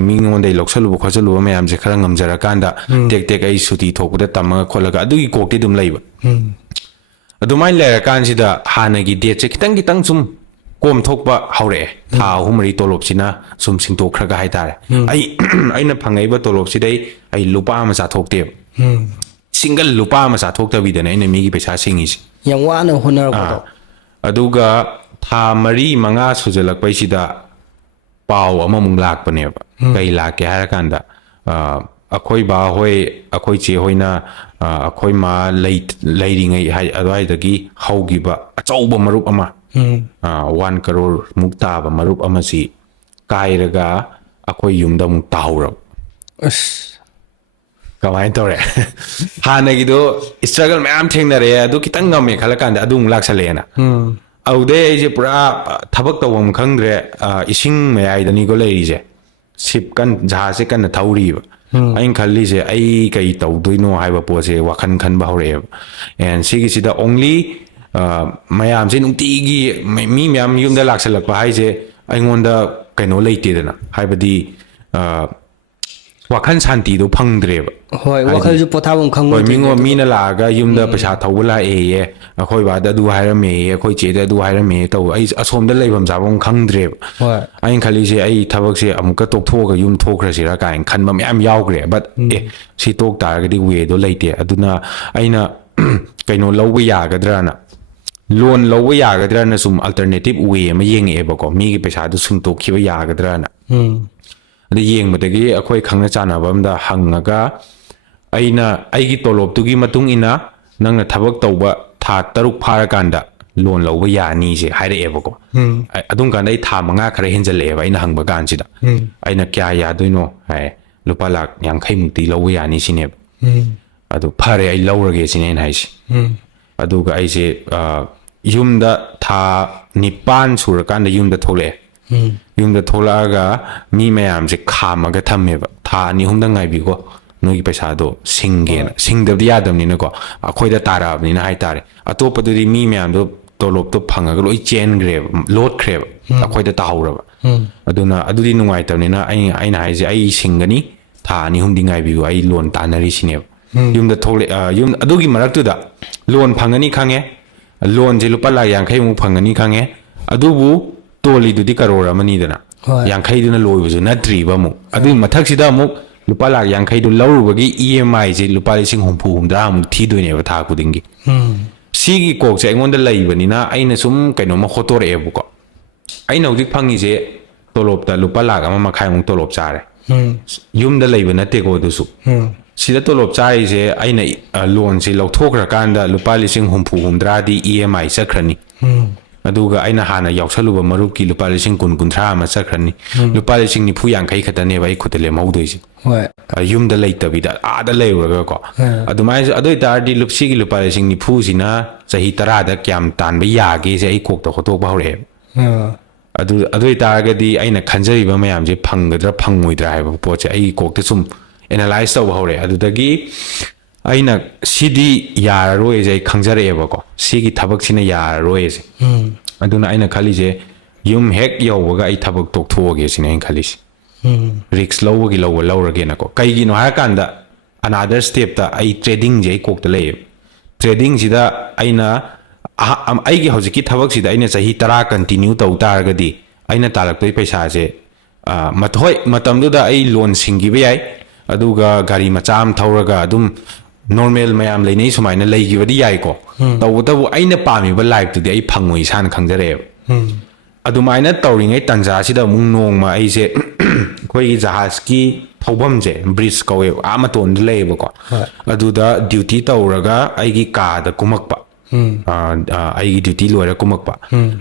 ꯃꯤꯉꯣꯟꯗꯩ ꯂꯧꯁꯜꯂꯨꯕ ꯃꯌꯥꯝꯁꯦ ꯈꯔ ꯉꯝꯖꯔꯀꯥꯟꯗ ꯇꯦꯛ ꯑꯩ ꯁꯨꯇꯤ ꯊꯣꯛꯄꯗ ꯇꯝꯃꯒ ꯈꯣꯠꯂꯒ ꯑꯗꯨꯒꯤ ꯀꯣꯛꯇꯤ ꯑꯗꯨꯝ ꯂꯩꯕ ꯑꯗꯨꯃꯥꯏꯅ ꯂꯩꯔꯀꯥꯟꯁꯤꯗ ꯍꯥꯟꯅꯒꯤ ꯗꯦꯠꯁꯦ ꯈꯤꯇꯪ ꯁꯨꯝ ꯀꯣꯝꯊꯣꯛꯄ ꯍꯧꯔꯛꯑꯦ ꯊꯥ 3 ꯇꯣꯂꯣꯞꯁꯤꯅ ꯁꯨꯝ ꯁꯤꯡꯇꯣꯛꯈ꯭ꯔꯒ ꯍꯥꯏꯇꯥꯔꯦ ꯑꯩꯅ ꯐꯪꯉꯛꯏꯕ ꯇꯣꯂꯣꯞꯁꯤꯗꯩ ꯑꯩ ꯂꯨꯄꯥ ꯑꯃ ꯆꯥꯊꯣꯛꯇꯦꯕ ꯁꯤꯡꯒꯜ ꯂꯨꯄꯥ ꯑꯃ ꯆꯥꯊꯣꯛꯇꯕꯤꯗꯅ ꯑꯩꯅ ꯃꯤꯒꯤ ꯄꯩꯁꯥ ꯁꯤꯡꯉꯤꯁꯦ ꯌꯥꯝ ꯋꯥꯅ ꯍꯣꯠꯅꯔꯛꯄꯗꯣ ꯑꯗꯨꯒ ꯊꯥ 4-5 ꯁꯨꯖꯜꯂꯛꯄꯩꯁꯤꯗ ꯄꯥꯎ ꯑꯃꯃꯨꯛ ꯂꯥꯛꯄꯅꯦꯕ ꯀꯩ ꯂꯥꯛꯀꯦ ꯍꯥꯏꯔꯀꯥꯟꯗ ꯑꯩꯈꯣꯏ ꯕꯥ ꯍꯣꯏ ꯑꯩꯈꯣꯏ ꯆꯦ ꯍꯣꯏꯅ ꯑꯩꯈꯣꯏ ꯃꯥ ꯂꯩꯔꯤꯉꯩ ꯑꯗꯨꯋꯥꯏꯗꯒꯤ ꯍꯧꯈꯤꯕ ꯑꯆꯧꯕ ꯃꯔꯨꯞ ꯑꯃ 1 crore ꯃꯨꯛ ꯇꯥꯕ ꯃꯔꯨꯞ ꯑꯃꯁꯤ ꯀꯥꯏꯔꯒ ꯑꯩꯈꯣꯏ ꯌꯨꯝꯗ ꯑꯃꯨꯛ ꯇꯥꯍꯧꯔꯕ ꯀꯃꯥꯏꯅ ꯇꯧꯔꯦ ꯍꯥꯟꯅꯒꯤꯗꯣ ꯏꯁꯇ꯭ꯔꯒꯜ ꯃꯌꯥꯝ ꯊꯦꯡꯅꯔꯛꯑꯦ ꯑꯗꯨ ꯈꯤꯇꯪ ꯉꯝꯃꯦ ꯈꯜꯂ ꯀꯥꯟꯗ ꯑꯗꯨ ꯑꯃꯨꯛ ꯂꯥꯛꯁꯜꯂꯛꯑꯦꯅ ꯑꯗꯨꯗꯩ ꯑꯩꯁꯦ ꯄꯨꯔꯥ ꯊꯕꯛ ꯇꯧꯐꯝ ꯈꯪꯗ꯭ꯔꯦ ꯏꯁꯤꯡ ꯃꯌꯥꯏꯗꯅꯤꯀꯣ ꯂꯩꯔꯤꯁꯦ ꯁꯤꯞ ꯖꯍꯥꯖꯁꯦ ꯀꯟꯅ ꯊꯧꯔꯤꯕ ꯑꯩꯅ ꯈꯜꯂꯤꯁꯦ ꯑꯩ ꯀꯩ ꯇꯧꯗꯣꯏꯅꯣ ꯍꯥꯏꯕ ꯄꯣꯠꯁꯦ ꯋꯥꯈꯜ ꯈꯟꯕ ꯍꯧꯔꯛꯑꯦꯕ ꯑꯦꯟ ꯁꯤꯒꯤꯁꯤꯗ ꯑꯣꯡꯂꯤ ꯃꯌꯥꯝꯁꯦ ꯅꯨꯡꯇꯤꯒꯤ ꯃꯤ ꯃꯌꯥꯝ ꯌꯨꯝꯗ ꯂꯥꯛꯁꯜꯂꯛꯄ ꯍꯥꯏꯁꯦ ꯑꯩꯉꯣꯟꯗ ꯀꯩꯅꯣ ꯂꯩꯇꯦꯗꯅ ꯍꯥꯏꯕꯗꯤ ꯋꯥꯈꯜ ꯁꯥꯟꯇꯤꯗꯣ ꯐꯪꯗ꯭ꯔꯦꯕ ꯍꯣꯏ ꯋꯥꯈꯜꯁꯨ ꯄꯣꯊꯥꯐꯝ ꯍꯣꯏ ꯈꯪꯉꯣꯏꯗꯣꯏꯅꯦ ꯃꯤꯅ ꯂꯥꯛꯑꯒ ꯌꯨꯝꯗ ꯄꯩꯁꯥ ꯊꯧꯕ ꯂꯥꯛꯑꯦꯌꯦ ꯑꯩꯈꯣꯏ ꯕꯥꯗ ꯑꯗꯨ ꯍꯥꯏꯔꯝꯃꯦꯌꯦ ꯑꯩꯈꯣꯏ ꯆꯦꯗ ꯑꯗꯨ ꯍꯥꯏꯔꯝꯃꯦ ꯇꯧꯕ ꯑꯩ ꯑꯁꯣꯝꯗ ꯂꯩꯐꯝ ꯆꯥꯐꯝ ꯈꯪꯗ꯭ꯔꯦꯕ ꯑꯩꯅ ꯈꯜꯂꯤꯁꯦ ꯑꯩ ꯊꯕꯛꯁꯦ ꯑꯃꯨꯛꯀ ꯇꯣꯛꯊꯣꯛꯑꯒ ꯌꯨꯝ ꯊꯣꯛꯈ꯭ꯔꯁꯤꯔꯥ ꯀꯥꯏꯅ ꯈꯟꯕ ꯃꯌꯥꯝ ꯌꯥꯎꯈ꯭ꯔꯦ ꯕꯠ ꯁꯤ ꯇꯣꯛ ꯇꯥꯔꯒꯗꯤ ꯋꯦꯗꯣ ꯂꯩꯇꯦ ꯑꯗꯨꯅ ꯑꯩꯅ ꯀꯩꯅꯣ ꯂꯧꯕ ꯌꯥꯒꯗ꯭ꯔꯅ ꯂꯣꯟ ꯂꯧꯕ ꯌꯥꯒꯗ꯭ꯔꯅ ꯁꯨꯝ ꯑꯜꯇꯔꯅꯦꯇꯤቭ ꯋꯦ ꯑꯃ ꯌꯦꯡꯉꯛꯑꯦꯕꯀꯣ ꯃꯤꯒꯤ ꯄꯩꯁꯥꯗꯨ ꯁꯤꯡꯇꯣꯛꯈꯤꯕ ꯌꯥꯒꯗ꯭ꯔꯅ ꯑꯗ ꯌꯦꯡꯕꯗꯒꯤ ꯑꯩꯈꯣꯏ ꯈꯪꯅ ꯆꯥꯟꯅꯕ ꯑꯝꯗ ꯍꯪꯉꯒ ꯑꯩꯒꯤ ꯇꯣꯂꯣꯞꯇꯨꯒꯤ ꯃꯇꯨꯡ ꯏꯟꯅ ꯅꯪꯅ ꯊꯕꯛ ꯇꯧꯕ ꯊꯥ 6 ꯐꯥꯔꯀꯥꯟꯗ ꯂꯣꯟ ꯂꯧꯕ ꯌꯥꯅꯤꯁꯦ ꯍꯥꯏꯔꯛꯑꯦꯕꯀோ ꯑꯗꯨꯝ ꯀꯥꯟꯗ ꯑꯩ ꯊꯥ 5 ꯈꯔ ꯍꯦꯟꯖꯜꯂꯛꯑꯦꯕ ꯑꯩꯅ ꯍꯪꯕ ꯀꯥꯟꯁꯤꯗ ꯑꯩꯅ ꯀꯌꯥ ꯌꯥꯗꯣꯏꯅꯣ ꯍꯥꯏ ꯂꯨꯄꯥ 150,000ꯃꯨꯛꯇꯤ ꯂꯧꯕ ꯌꯥꯅꯤ ꯁꯤꯅꯦꯕ ꯑꯗꯨ ꯐꯔꯦ ꯑꯩ ꯂꯧꯔꯒꯦ ꯁꯤꯅꯦ ꯑꯩꯅ ꯍꯥꯏꯁꯦ ꯑꯗꯨꯒ ꯑꯩꯁꯦ ꯌꯨꯝꯗ ꯊꯥ 9 ꯁꯨꯔꯀꯥꯟꯗ ꯌꯨꯝꯗ ꯊꯣꯛꯂꯛꯑꯦ ꯌꯨꯝꯗ ꯊꯣꯛꯂꯛꯑꯒ ꯃꯤ ꯃꯌꯥꯝꯁꯦ ꯈꯥꯝꯃꯒ ꯊꯝꯃꯦꯕ ꯊꯥ 2-3 ꯉꯥꯏꯕꯤꯀꯣ ꯅꯣꯏꯒꯤ ꯄꯩꯁꯥꯗꯣ ꯁꯤꯡꯒꯦꯅ ꯁꯤꯡꯗꯕꯗꯤ ꯌꯥꯗꯕꯅꯤꯅꯀꯣ ꯑꯩꯈꯣꯏꯗ ꯇꯥꯔꯛꯑꯕꯅꯤꯅ ꯍꯥꯏꯇꯥꯔꯦ ꯑꯇꯣꯞꯄꯗꯨꯗꯤ ꯃꯤ ꯃꯌꯥꯝꯗꯣ ꯇꯣꯂꯣꯞꯇꯣ ꯐꯪꯉꯒ ꯂꯣꯏ ꯆꯦꯟꯈ꯭ꯔꯦꯕ ꯂꯣꯠꯈ꯭ꯔꯦꯕ ꯑꯩꯈꯣꯏꯗ ꯇꯥꯍꯧꯔꯕ ꯑꯗꯨꯅ ꯑꯗꯨꯗꯤ ꯅꯨꯡꯉꯥꯏꯇꯕꯅꯤꯅ ꯑꯩꯅ ꯍꯥꯏꯁꯦ ꯑꯩ ꯁꯤꯡꯒꯅꯤ ꯊꯥ 2-3ꯗꯤ ꯉꯥꯏꯕꯤꯌꯨ ꯑꯩ ꯂꯣꯟ ꯇꯥꯟꯅꯔꯤꯁꯤꯅꯦꯕ yumda thole yum adugi maraktuda loan phangani khange loan je lupa la yankhai mu phangani khange adubu toli dudi karora mani dana yankhai duna loibuju natri ba mu adu mathak sida mu lupa la yankhai du lawrubagi EMI je lupa lising humpu humdra mu thi doine ba tha kudingi sigi kok je ngonda laibanina aina sum kaino ma khotor ebuko aina hodik phangi je tolop da lupa la ama makhai mu tolop chare yumda laiba nate ko dusu sida tolop chai je aina loan si lauthokra kanda lupa lising humpu humdra di EMI sakhrani aduga aina hana yawsaluba marup ki lupa lising kun kunthra ma sakhrani lupa lising ni phu yankhai khatane bai khutele maudoisi yumda laitabida ada leuraga ko adumai adoi tardi lupsi ki lupa lising ni phu sina sahi 10 da kyam tan ba yage se ai kok to khotok ba hore adoi targadi aina khanjariba mayam je phanggadra phangmoidra haiba poche ai kok te sum analyze to ba hore adudagi aina sidi yararoi je khangjare eba ko sigi thabak sina yararoi je aduna aina khali je yum hek yowaga ai thabak tok thoge sina ai khali risk lowgi lowrage na ko kai gi no ha kanda another step ta ai trading je kok te le trading sida aina aigi hojiki thabak sida aina sahi 10 continue to targadi aina talak toi paisa je mathoi matamdu da ai loan singi be ai aduga gari macham thauraga adum normal mayam leinei sumaina leigibadi yai ko tawutabu aina pami ba life to ai phangoi san khangjare adumaina tawringai tanja sida mung nongma ai je koi jahaz ki thobam je bridge ko amaton leiba ko aduda duty tawraga aigi ka da kumakpa aigi duty loira kumakpa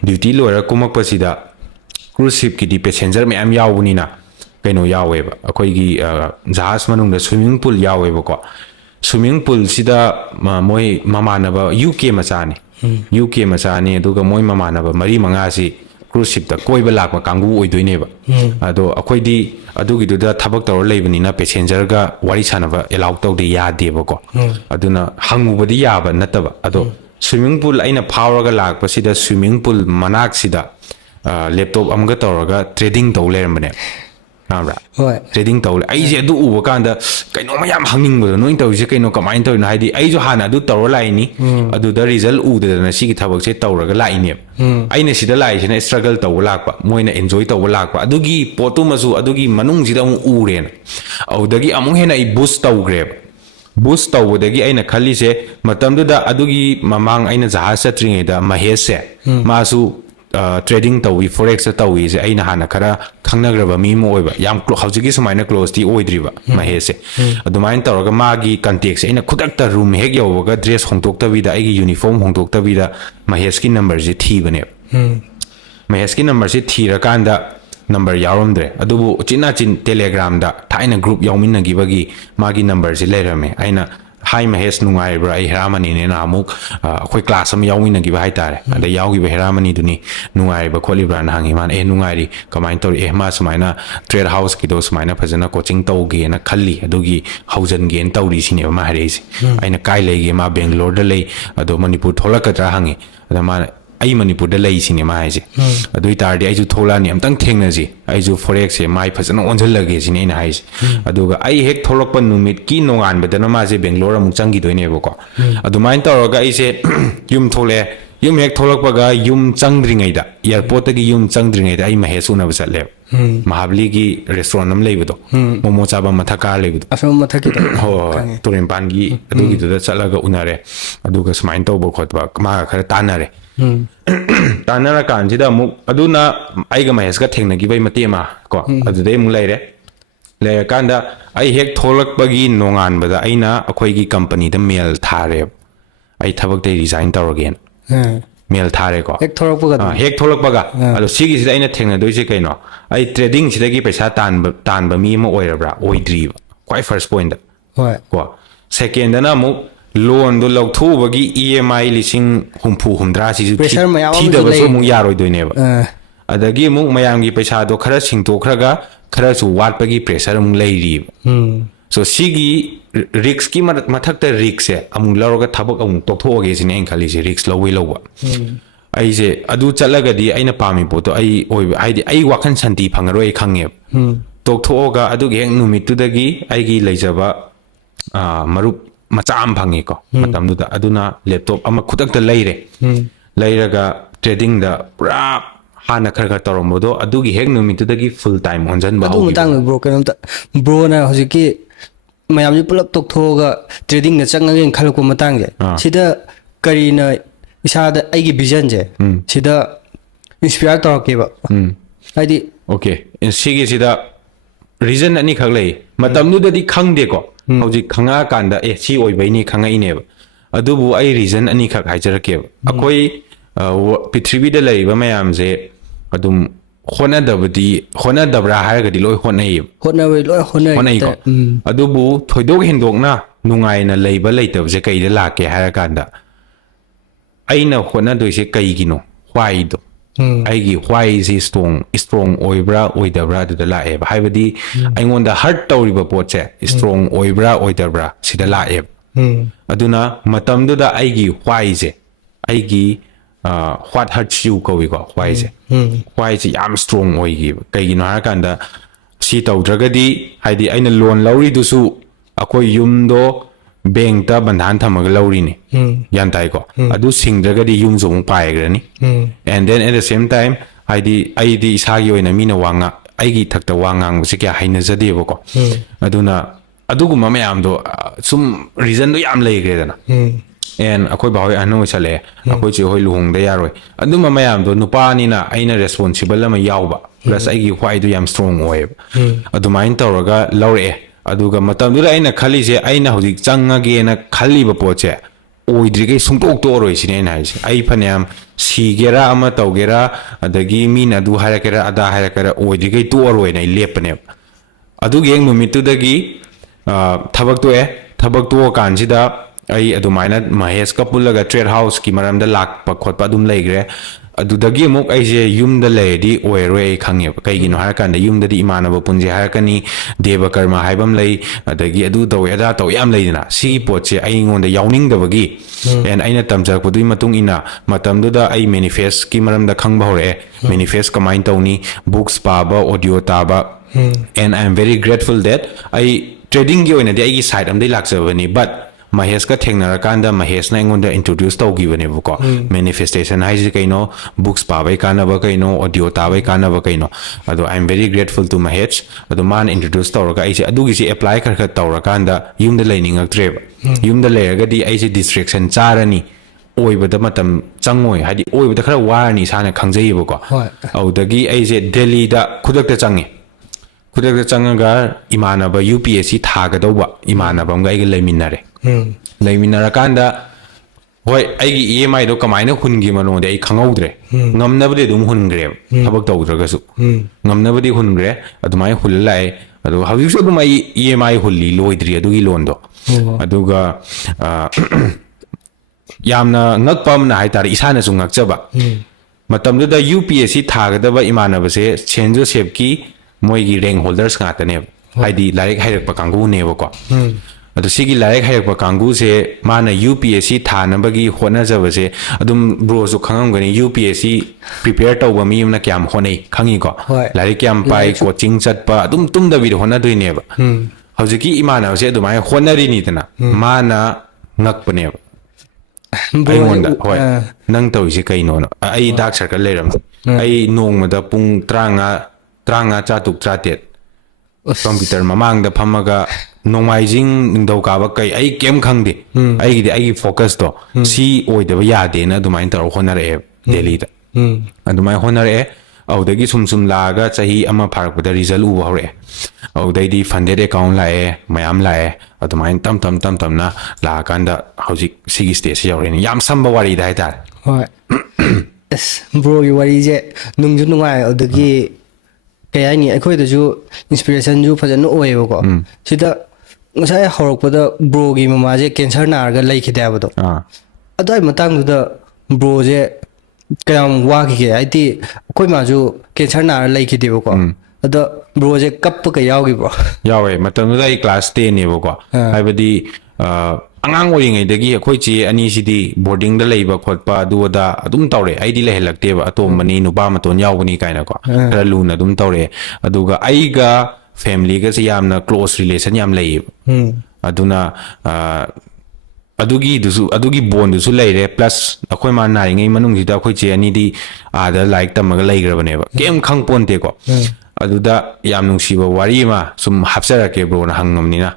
duty loira kumakpa sida cruise ship ki di passenger mayam yawunina kaino yaweba akoigi jahaz manung da swimming pool yaweba ko swimming pool sida moi mamanaba UK machani UK machani aduga moi mamanaba mari manga si cruise ship ta koiba lakma kangu oidoineba ado akoidi adugi duda thabak tawr leibanina passenger ga wari sanaba allow tawde yadeba ko aduna hangubadi yaba nataba ado swimming pool aina phawraga lakpa sida swimming pool manak sida laptop amga tawraga trading taw lerambane trading taw ai je adu uba kanda kaino mayam hangning no into je kaino kamain taw na haidi ai jo hana adu taw lai ni adu da result u de na sigi thabak se tawraga lai ni aina sida lai sina struggle taw lakpa moina enjoy taw lakpa adugi potu masu adugi manung sida mu uren audagi amung hena I boost taw grab boost tawdagi aina khali se matamdu da adugi mamang aina jahaz satringe da mahesh se masu trading tawi forex tawi je aina hana khara khangnagraba mi mo oiba yam hawjigi sumaina close ti oidriba mahesh se adumain tawraga magi context aina khudak ta room hek yowaga dress hongtok tawi da aigi uniform hongtok tawi da mahesh ki number je thibane mahesh ki number se thira kanda number yaurumdre adubu china chin telegram da thaina group yauminagibagi magi number je lerame aina hi mahesh nungaibra ai Heramani ne na amuk akhoi class am yauminagiba haitare ade yaugiba Heramani duni nungaiba kholibra na hangi man nungairi kamain tor ma sumaina trade house ki do sumaina phajana coaching tawge na khalli adugi haujan gen tawri sine ma hareisi aina kai lege ma Bangalore da lei ado Manipur tholakadra hangi ada ma ai Manipur da lei sine ma haise adui tardi ai ju thola ni amtang thengna ji ai ju forex se mai phajana onjal lage sine na haise aduga ai hek tholokpa numit ki nongan bedana ma je Bangalore amuk changi doine boko adumain tawraga ai se yum thole yum hek tholokpaga yum changdringai da airport gi yum changdringai da ai mahesh una basale Mahabli gi restaurant am leibudo momo chaba mathaka leibudo asam mathaki da ho turimpan gi adugi da chalaga unare aduga smain tawbo khotba ma khara tanare tanara kanjida mu aduna aiga mahesh ga thengna gi bai matema ko adudai mu leire le kanda ai hek tholak bagi nongan bada aina akhoi gi company da mail thare ai thabak dei resign tawragen mail thare ko hek thorak baga ado sigi sida aina thengna doise kaino ai trading sida gi paisa tan ba mi ma oirabra oidri quite first point ko second na mu loan do lautubagi EMI lising humpu humdra si thi da so mu yaroi doineba adagi mu mayam gi paisa do khara singtokraga khara su watpagi pressure mu leiri so sigi risk ki mathak ta risk se amung laroga thabak amung tokhoge sine en khali se risk lawai lawa ai se adu chalaga di aina pami poto ai oi haidi ai wakhan santi phangaroi khange tokhoga adu ge numit tu dagi ai gi leijaba marup macha am phangi ko matam du da aduna laptop ama khudak ta leire leiraga trading da pura hana khar khar toromodo adugi hek numit dagi full time onjan ba adu matang bro kanam ta bro na hojiki mayam ji pulap tok thoga trading na changage khal ko matang je sida kari na isa da aigi vision je sida inspire tor ke ba haidi okay in sigi sida reason ani khak lei matam nu dadi khangde ko hojik khanga kanda e chi oi bai ni khanga ine ba adubu ai reason ani khak haijarake ba akoi Pitribi da lei ba mayam je adum khona dabra haragadi loi khonai khonai ko adubu thoidok hindok na nungai na leiba leitab je kai da lake haraganda aina khona doise kai gino why do aigi why is strong oibra oidabra du da lae ba haibadi aingonda heart tawriba poche strong oibra oidabra sida lae aduna matam du da aigi why je aigi what hurts you ko why is yam strong oigi kaigino harakanda si tawdragadi haidi aina loan lauri dusu akoi yumdo bank ta bandhan thamaga lauri ni yantai ko adu singdragadi yum zong paigrani and then at the same time aidi isagi oina mina wanga aigi thakta wangang se kya haina jadebo ko aduna aduguma mayam do sum reason do yam leigredana and akoi bahoy anu chale akoi che hoi luhong da yaroi aduma mayam do nupa ni na aina responsible ama yawba plus aigi why do yam strong oi aduma in tawraga laure aduga matam dura aina khali je aina hojik changage na khali ba poche oidrige sungtok to roi sine na ai ai phanyam sigera ama tawgera adagi min adu harakera ada harakera oidrige to roi na lepne adu geng numitu dagi thabak to kan sida ai adumaina mahesh ka pullaga trade house ki maramda lakpa khotpa adum leigre adudagi amuk aise yumda leidi oiroi khange kaigino harakanda yumdadi imanaba punje harakani deva karma haibam lei adagi adu tawi ada taw yam leidina si poche aingonda yawningdabagi and aina tamjarpudui matung ina matamduda ai manifest ki maramda khangba hore manifest kamain tawni books paba audio taba and I am very grateful that I trading gi oina di ai gi side amdai lakjabani but Mahesh ka Thengnarakanda Mahesh na ingonda introduce tawgibane buko manifestation haisi kaino books pabai kana ba kaino audio tabai kana ba kaino ado I am very grateful to Mahesh ado man introduce tawraga aise adugi si apply kar kar tawrakanda yumda lainingaktre yumda leragadi aise distraction charani oibada matam changoi hadi oibada khara warni sana khangjaibuko audagi aise Delhi da khudakta changi khudakta changaga imanaba UPSC thagadauba imanaba amga aiga leiminare leiminarakanda hoi aigi EMI do kamaina hungi manode ai khangawdre ngamnabade dum hungre thabak tawdragasu ngamnabade hungre adumai hullai adu hawisu dum ai EMI hulli loidri adugi londo aduga yamna ngakpam na haitari isana su ngakchaba matamduda UPSC thagadaba imanabase St. Joseph ki moigi rank holders ngatane haidi laik hairakpa kangu nebako adu sigi laik hayakpa kangu se mana UPSC thanabagi honajabase adum bro su khangamgani UPSC prepare tawba mi na kyam honai khangi ko laik kyam pai coaching chatpa adum tumdabi hona doineba hojiki imana se adumai honari ni tana mana ngakpane ai wonda hoi nang tawisi kaino ai dark circle leram ai nongmada pung 30 chatuk chatet computer mamang da phamaga Nomaijing Dogaba Kai, I came Kandi, I focus to see oi the Yadena, do my inter honor e, delete. And do my honor e, oh, the Gisum Laga, Sahi Ama Park with the result over. Oh, they de funded account lae, my am lae, or the mind tam na, la ganda, how's 6 days or in Yam Samba worry that. Yes, bro, you worry it. Nungunai or the gay. Kaya ni ako ito ju inspiration ju fajan no oe ko sida ngasai horokpada bro gi mama je cancer narga leikide abado adai matang da bro je kayam wa gi ai ti koi ma ju cancer nar leikide ko ada bro je kap ka yaw gi bro yawe matam da class 10 ne ko haibadi angang oringai dagi akhoi chi ani sidi boarding da leiba khotpa duoda adum tawre aidi lehelakte ba atomani nuba maton yawgani kaina ko ra luna dum tawre aduga aiga family ga se yamna close relation yam lei aduna ꯑꯗꯨꯒꯤ ꯕꯣꯟꯗꯨꯁꯨ ꯂꯩꯔꯦ plus ꯑꯩꯈꯣꯏ ꯃꯥ ꯅꯥꯔꯤꯉꯩ ꯃꯅꯨꯡꯁꯤꯗ ꯑꯩꯈꯣꯏ ꯆꯦ ꯑꯅꯤꯗꯤ ꯑꯥꯗ ꯂꯥꯏꯔꯤꯛ ꯇꯝꯃꯒ ꯂꯩꯈ꯭ꯔꯕꯅꯦꯕ ꯀꯩꯝ ꯈꯪ ꯄꯣꯟꯇꯦꯀꯣ ꯑꯗꯨꯗ ꯌꯥꯝ ꯅꯨꯡꯁꯤꯕ ꯋꯥꯔꯤ ꯑꯃ ꯁꯨꯝ ꯍꯥꯞꯆꯔꯛꯀꯦ ꯕ꯭ꯔꯣꯅ ꯍꯪꯉꯝꯅꯤꯅ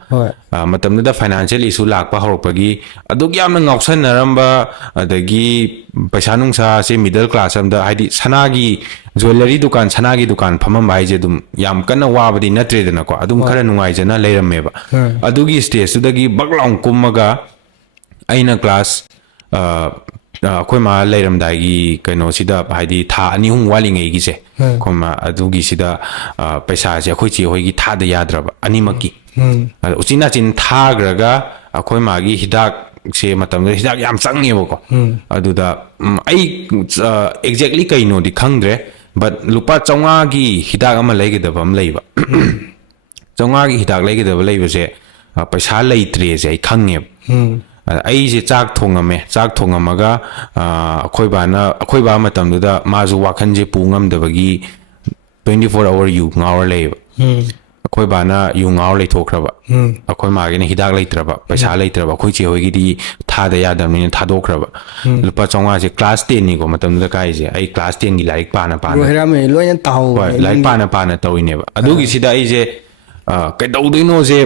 ꯃꯇꯝꯗꯨꯗ ꯐꯥꯏꯅꯥꯟꯁꯤꯌꯦꯜ ꯏꯁꯨ ꯂꯥꯛꯄ ꯍꯧꯔꯛꯄꯒꯤ ꯑꯗꯨꯛ ꯌꯥꯝꯅ ꯉꯥꯎꯁꯟꯅꯔꯝꯕ ꯑꯗꯒꯤ ꯄꯩꯁꯥ ꯅꯨꯡꯁꯥꯁꯦ ꯃꯤꯗꯜ ꯀ꯭ꯂꯥꯁ ꯑꯃꯗ ꯍꯥꯏꯗꯤ ꯁꯅꯥꯒꯤ ꯖ꯭ꯋꯦꯂꯔꯤ ꯗꯨꯀꯥꯟ ꯁꯅꯥꯒꯤ ꯗꯨꯀꯥꯟ ꯐꯝꯃꯝꯕ ꯍꯥꯏꯁꯦ ꯑꯗꯨꯝ ꯌꯥꯝ ꯀꯟꯅ ꯋꯥꯕꯗꯤ ꯅꯠꯇ꯭ꯔꯦꯗꯅꯀꯣ ꯑꯗꯨꯝ ꯈꯔ ꯅꯨꯡꯉꯥꯏꯖꯅ ꯂꯩꯔꯝꯃꯦꯕ ꯑꯗꯨꯒꯤ ꯁ꯭ꯇꯦꯖꯇꯨꯗꯒꯤ ꯕꯛ ꯂꯥꯎ ꯀꯨꯝꯃꯒ ꯑꯩꯅ ꯀ꯭ꯂꯥꯁ ꯑꯩꯈꯣꯏ ꯃꯥ ꯂꯩꯔꯝꯗꯥꯏꯒꯤ ꯀꯩꯅꯣꯁꯤꯗ ꯍꯥꯏꯗꯤ ꯊꯥ 2-3 ꯋꯥꯠꯂꯤꯉꯩꯒꯤꯁꯦ ꯑꯩꯈꯣꯏ ꯃꯥ ꯑꯗꯨꯒꯤꯁꯤꯗ ꯄꯩꯁꯥꯁꯦ ꯑꯩꯈꯣꯏ ꯆꯦ ꯍꯣꯏꯒꯤ ꯊꯥꯗ ꯌꯥꯗ꯭ꯔꯕ ꯑꯅꯤꯃꯛꯀꯤ ꯑꯗ ꯎꯆꯤꯟ ꯅꯥꯆꯤꯟ ꯊꯥꯈ꯭ꯔꯒ ꯑꯩꯈꯣꯏ ꯃꯥꯒꯤ ꯍꯤꯗꯥꯛꯁꯦ ꯃꯇꯝꯗꯨꯗ ꯍꯤꯗꯥꯛ ꯌꯥꯝ ꯆꯪꯉꯦꯕꯀꯣ ꯑꯗꯨꯗ ꯑꯩ ꯑꯦꯛꯖꯦꯛꯂꯤ ꯀꯩꯅꯣꯗꯤ ꯈꯪꯗ꯭ꯔꯦ ꯕꯠ ꯂꯨꯄꯥ 500ꯒꯤ ꯍꯤꯗꯥꯛ ꯑꯃ ꯂꯩꯒꯗꯕ ꯑꯃ ꯂꯩꯕ 500ꯒꯤ ꯍꯤꯗꯥꯛ ꯂꯩꯒꯗꯕ ꯂꯩꯕꯁꯦ ꯄꯩꯁꯥ ꯂꯩꯇ꯭ꯔꯦꯁꯦ ꯑꯩ ꯈꯪꯉꯦꯕ ꯑꯩꯁꯦ ꯆꯥꯛ ꯊꯣꯡꯉꯝꯃꯒ ꯑꯩꯈꯣꯏ ꯕꯥ ꯃꯇꯝꯗꯨꯗ ꯃꯥꯁꯨ ꯋꯥꯈꯟꯁꯦ ꯄꯨ ꯉꯝꯗꯕꯒꯤ 24 hour ꯌꯨ ꯉꯥꯎꯔ ꯂꯩꯌꯦꯕ ꯑꯩꯈꯣꯏ ꯕꯥꯅ ꯌꯨ ꯉꯥꯎꯔ ꯂꯩꯊꯣꯛꯈ꯭ꯔꯕ ꯑꯩꯈꯣꯏ ꯃꯥꯒꯤꯅ ꯍꯤꯗꯥꯛ ꯂꯩꯇ꯭ꯔꯕ ꯄꯩꯁꯥ ꯂꯩꯇ꯭ꯔꯕ ꯑꯩꯈꯣꯏ ꯆꯦ ꯍꯣꯏꯒꯤꯗꯤ ꯊꯥꯗ ꯌꯥꯗꯕꯅꯤꯅ ꯊꯥꯗꯣꯛꯈ꯭ꯔꯕ ꯂꯨꯄꯥ 500ꯁꯦ ꯀ꯭ꯂꯥꯁ 10ꯅꯤꯀꯣ ꯃꯇꯝꯗꯨꯗ ꯀꯥꯏꯁꯦ ꯑꯩ ꯀ꯭ꯂꯥꯁ 10ꯒꯤ ꯂꯥꯏꯔꯤꯛ ꯄꯥꯅ ꯕ꯭ꯔꯣ ꯍꯦꯔꯥꯃꯅꯤ ꯂꯣꯏꯅ ꯇꯥꯍꯧꯕꯅꯦ ꯍꯣꯏ ꯂꯥꯏꯔꯤꯛ ꯄꯥꯅ ꯇꯧꯔꯤꯅꯦꯕ ꯑꯗꯨꯒꯤꯁꯤꯗ ꯑꯩꯁꯦ ꯀꯩꯗꯧꯗꯣꯏꯅꯣꯁꯦ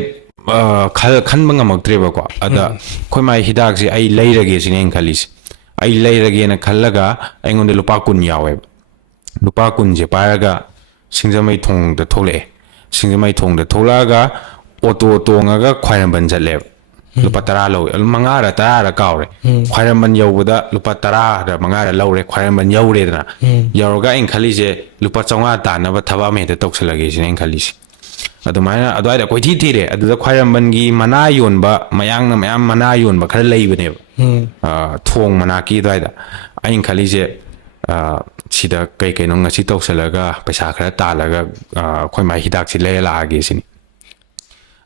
ꯈꯟꯕ ꯉꯝꯃꯛꯇ꯭ꯔꯦꯕꯀꯣ ꯑꯗ ꯑꯩꯈꯣꯏ ꯃꯥꯒꯤ ꯍꯤꯗꯥꯛꯁꯦ ꯑꯩ ꯂꯩꯔꯒꯦ ꯁꯤꯅꯦ ꯑꯩꯅ ꯈꯜꯂꯤꯁꯦ ꯑꯩ ꯂꯩꯔꯒꯦꯅ ꯈꯜꯂꯒ ꯑꯩꯉꯣꯟꯗ ꯂꯨꯄꯥ 10 ꯌꯥꯎꯋꯦꯕ ꯂꯨꯄꯥ 10ꯁꯦ ꯄꯥꯏꯔꯒ ꯁꯤꯡꯖꯃꯩ ꯊꯣꯡꯗ ꯊꯣꯛꯂꯛꯑꯦ ꯁꯤꯡꯖꯃꯩ ꯊꯣꯡꯗ ꯊꯣꯛꯂꯛꯑꯒ ꯑꯣꯇꯣ ꯇꯣꯡꯉꯒ ꯈ꯭ꯋꯥꯏꯔꯝꯕꯟ ꯆꯠꯂꯦꯕ ꯂꯨꯄꯥ 10 ꯂꯧꯋꯦ 5ꯔ 10ꯔ ꯀꯥꯎꯔꯦ ꯈ꯭ꯋꯥꯏꯔꯝꯕꯟ ꯌꯧꯕꯗ ꯂꯨꯄꯥ 10ꯔ 5ꯔ ꯂꯧꯔꯦ ꯈ꯭ꯋꯥꯏꯔꯝꯕꯟ ꯌꯧꯔꯦꯗꯅ ꯌꯧꯔꯒ ꯑꯩꯅ ꯈꯜꯂꯤꯁꯦ ꯂꯨꯄꯥ 500 ꯇꯥꯟꯅꯕ ꯊꯕꯛ ꯑꯃ ꯍꯦꯛꯇ ꯇꯧꯁꯜꯂꯒꯦ ꯁꯤꯅꯦ ꯑꯩꯅ ꯈꯜꯂꯤꯁꯦ ꯑꯗꯨꯃꯥꯏꯅ ꯑꯗꯨꯋꯥꯏꯗ ꯀꯣꯏꯊꯤ ꯊꯤꯔꯦ ꯑꯗꯨꯗ ꯈ꯭ꯋꯥꯏꯔꯝꯕꯟꯒꯤ ꯃꯅꯥ ꯌꯣꯟꯕ ꯃꯌꯥꯡꯅ ꯃꯌꯥꯝ ꯃꯅꯥ ꯌꯣꯟꯕ ꯈꯔ ꯂꯩꯕꯅꯦꯕ ꯊꯣꯡ ꯃꯅꯥꯛꯀꯤ ꯑꯗꯨꯋꯥꯏꯗ ꯑꯩꯅ ꯈꯜꯂꯤꯁꯦ ꯁꯤꯗ ꯀꯩꯅꯣ ꯉꯁꯤ ꯇꯧꯁꯜꯂꯒ ꯄꯩꯁꯥ ꯈꯔ ꯇꯥꯜꯂꯒ ꯑꯩꯈꯣꯏ ꯃꯥꯒꯤ ꯍꯤꯗꯥꯛꯁꯤ ꯂꯩꯔ ꯂꯥꯛꯑꯒꯦ ꯁꯤꯅꯤ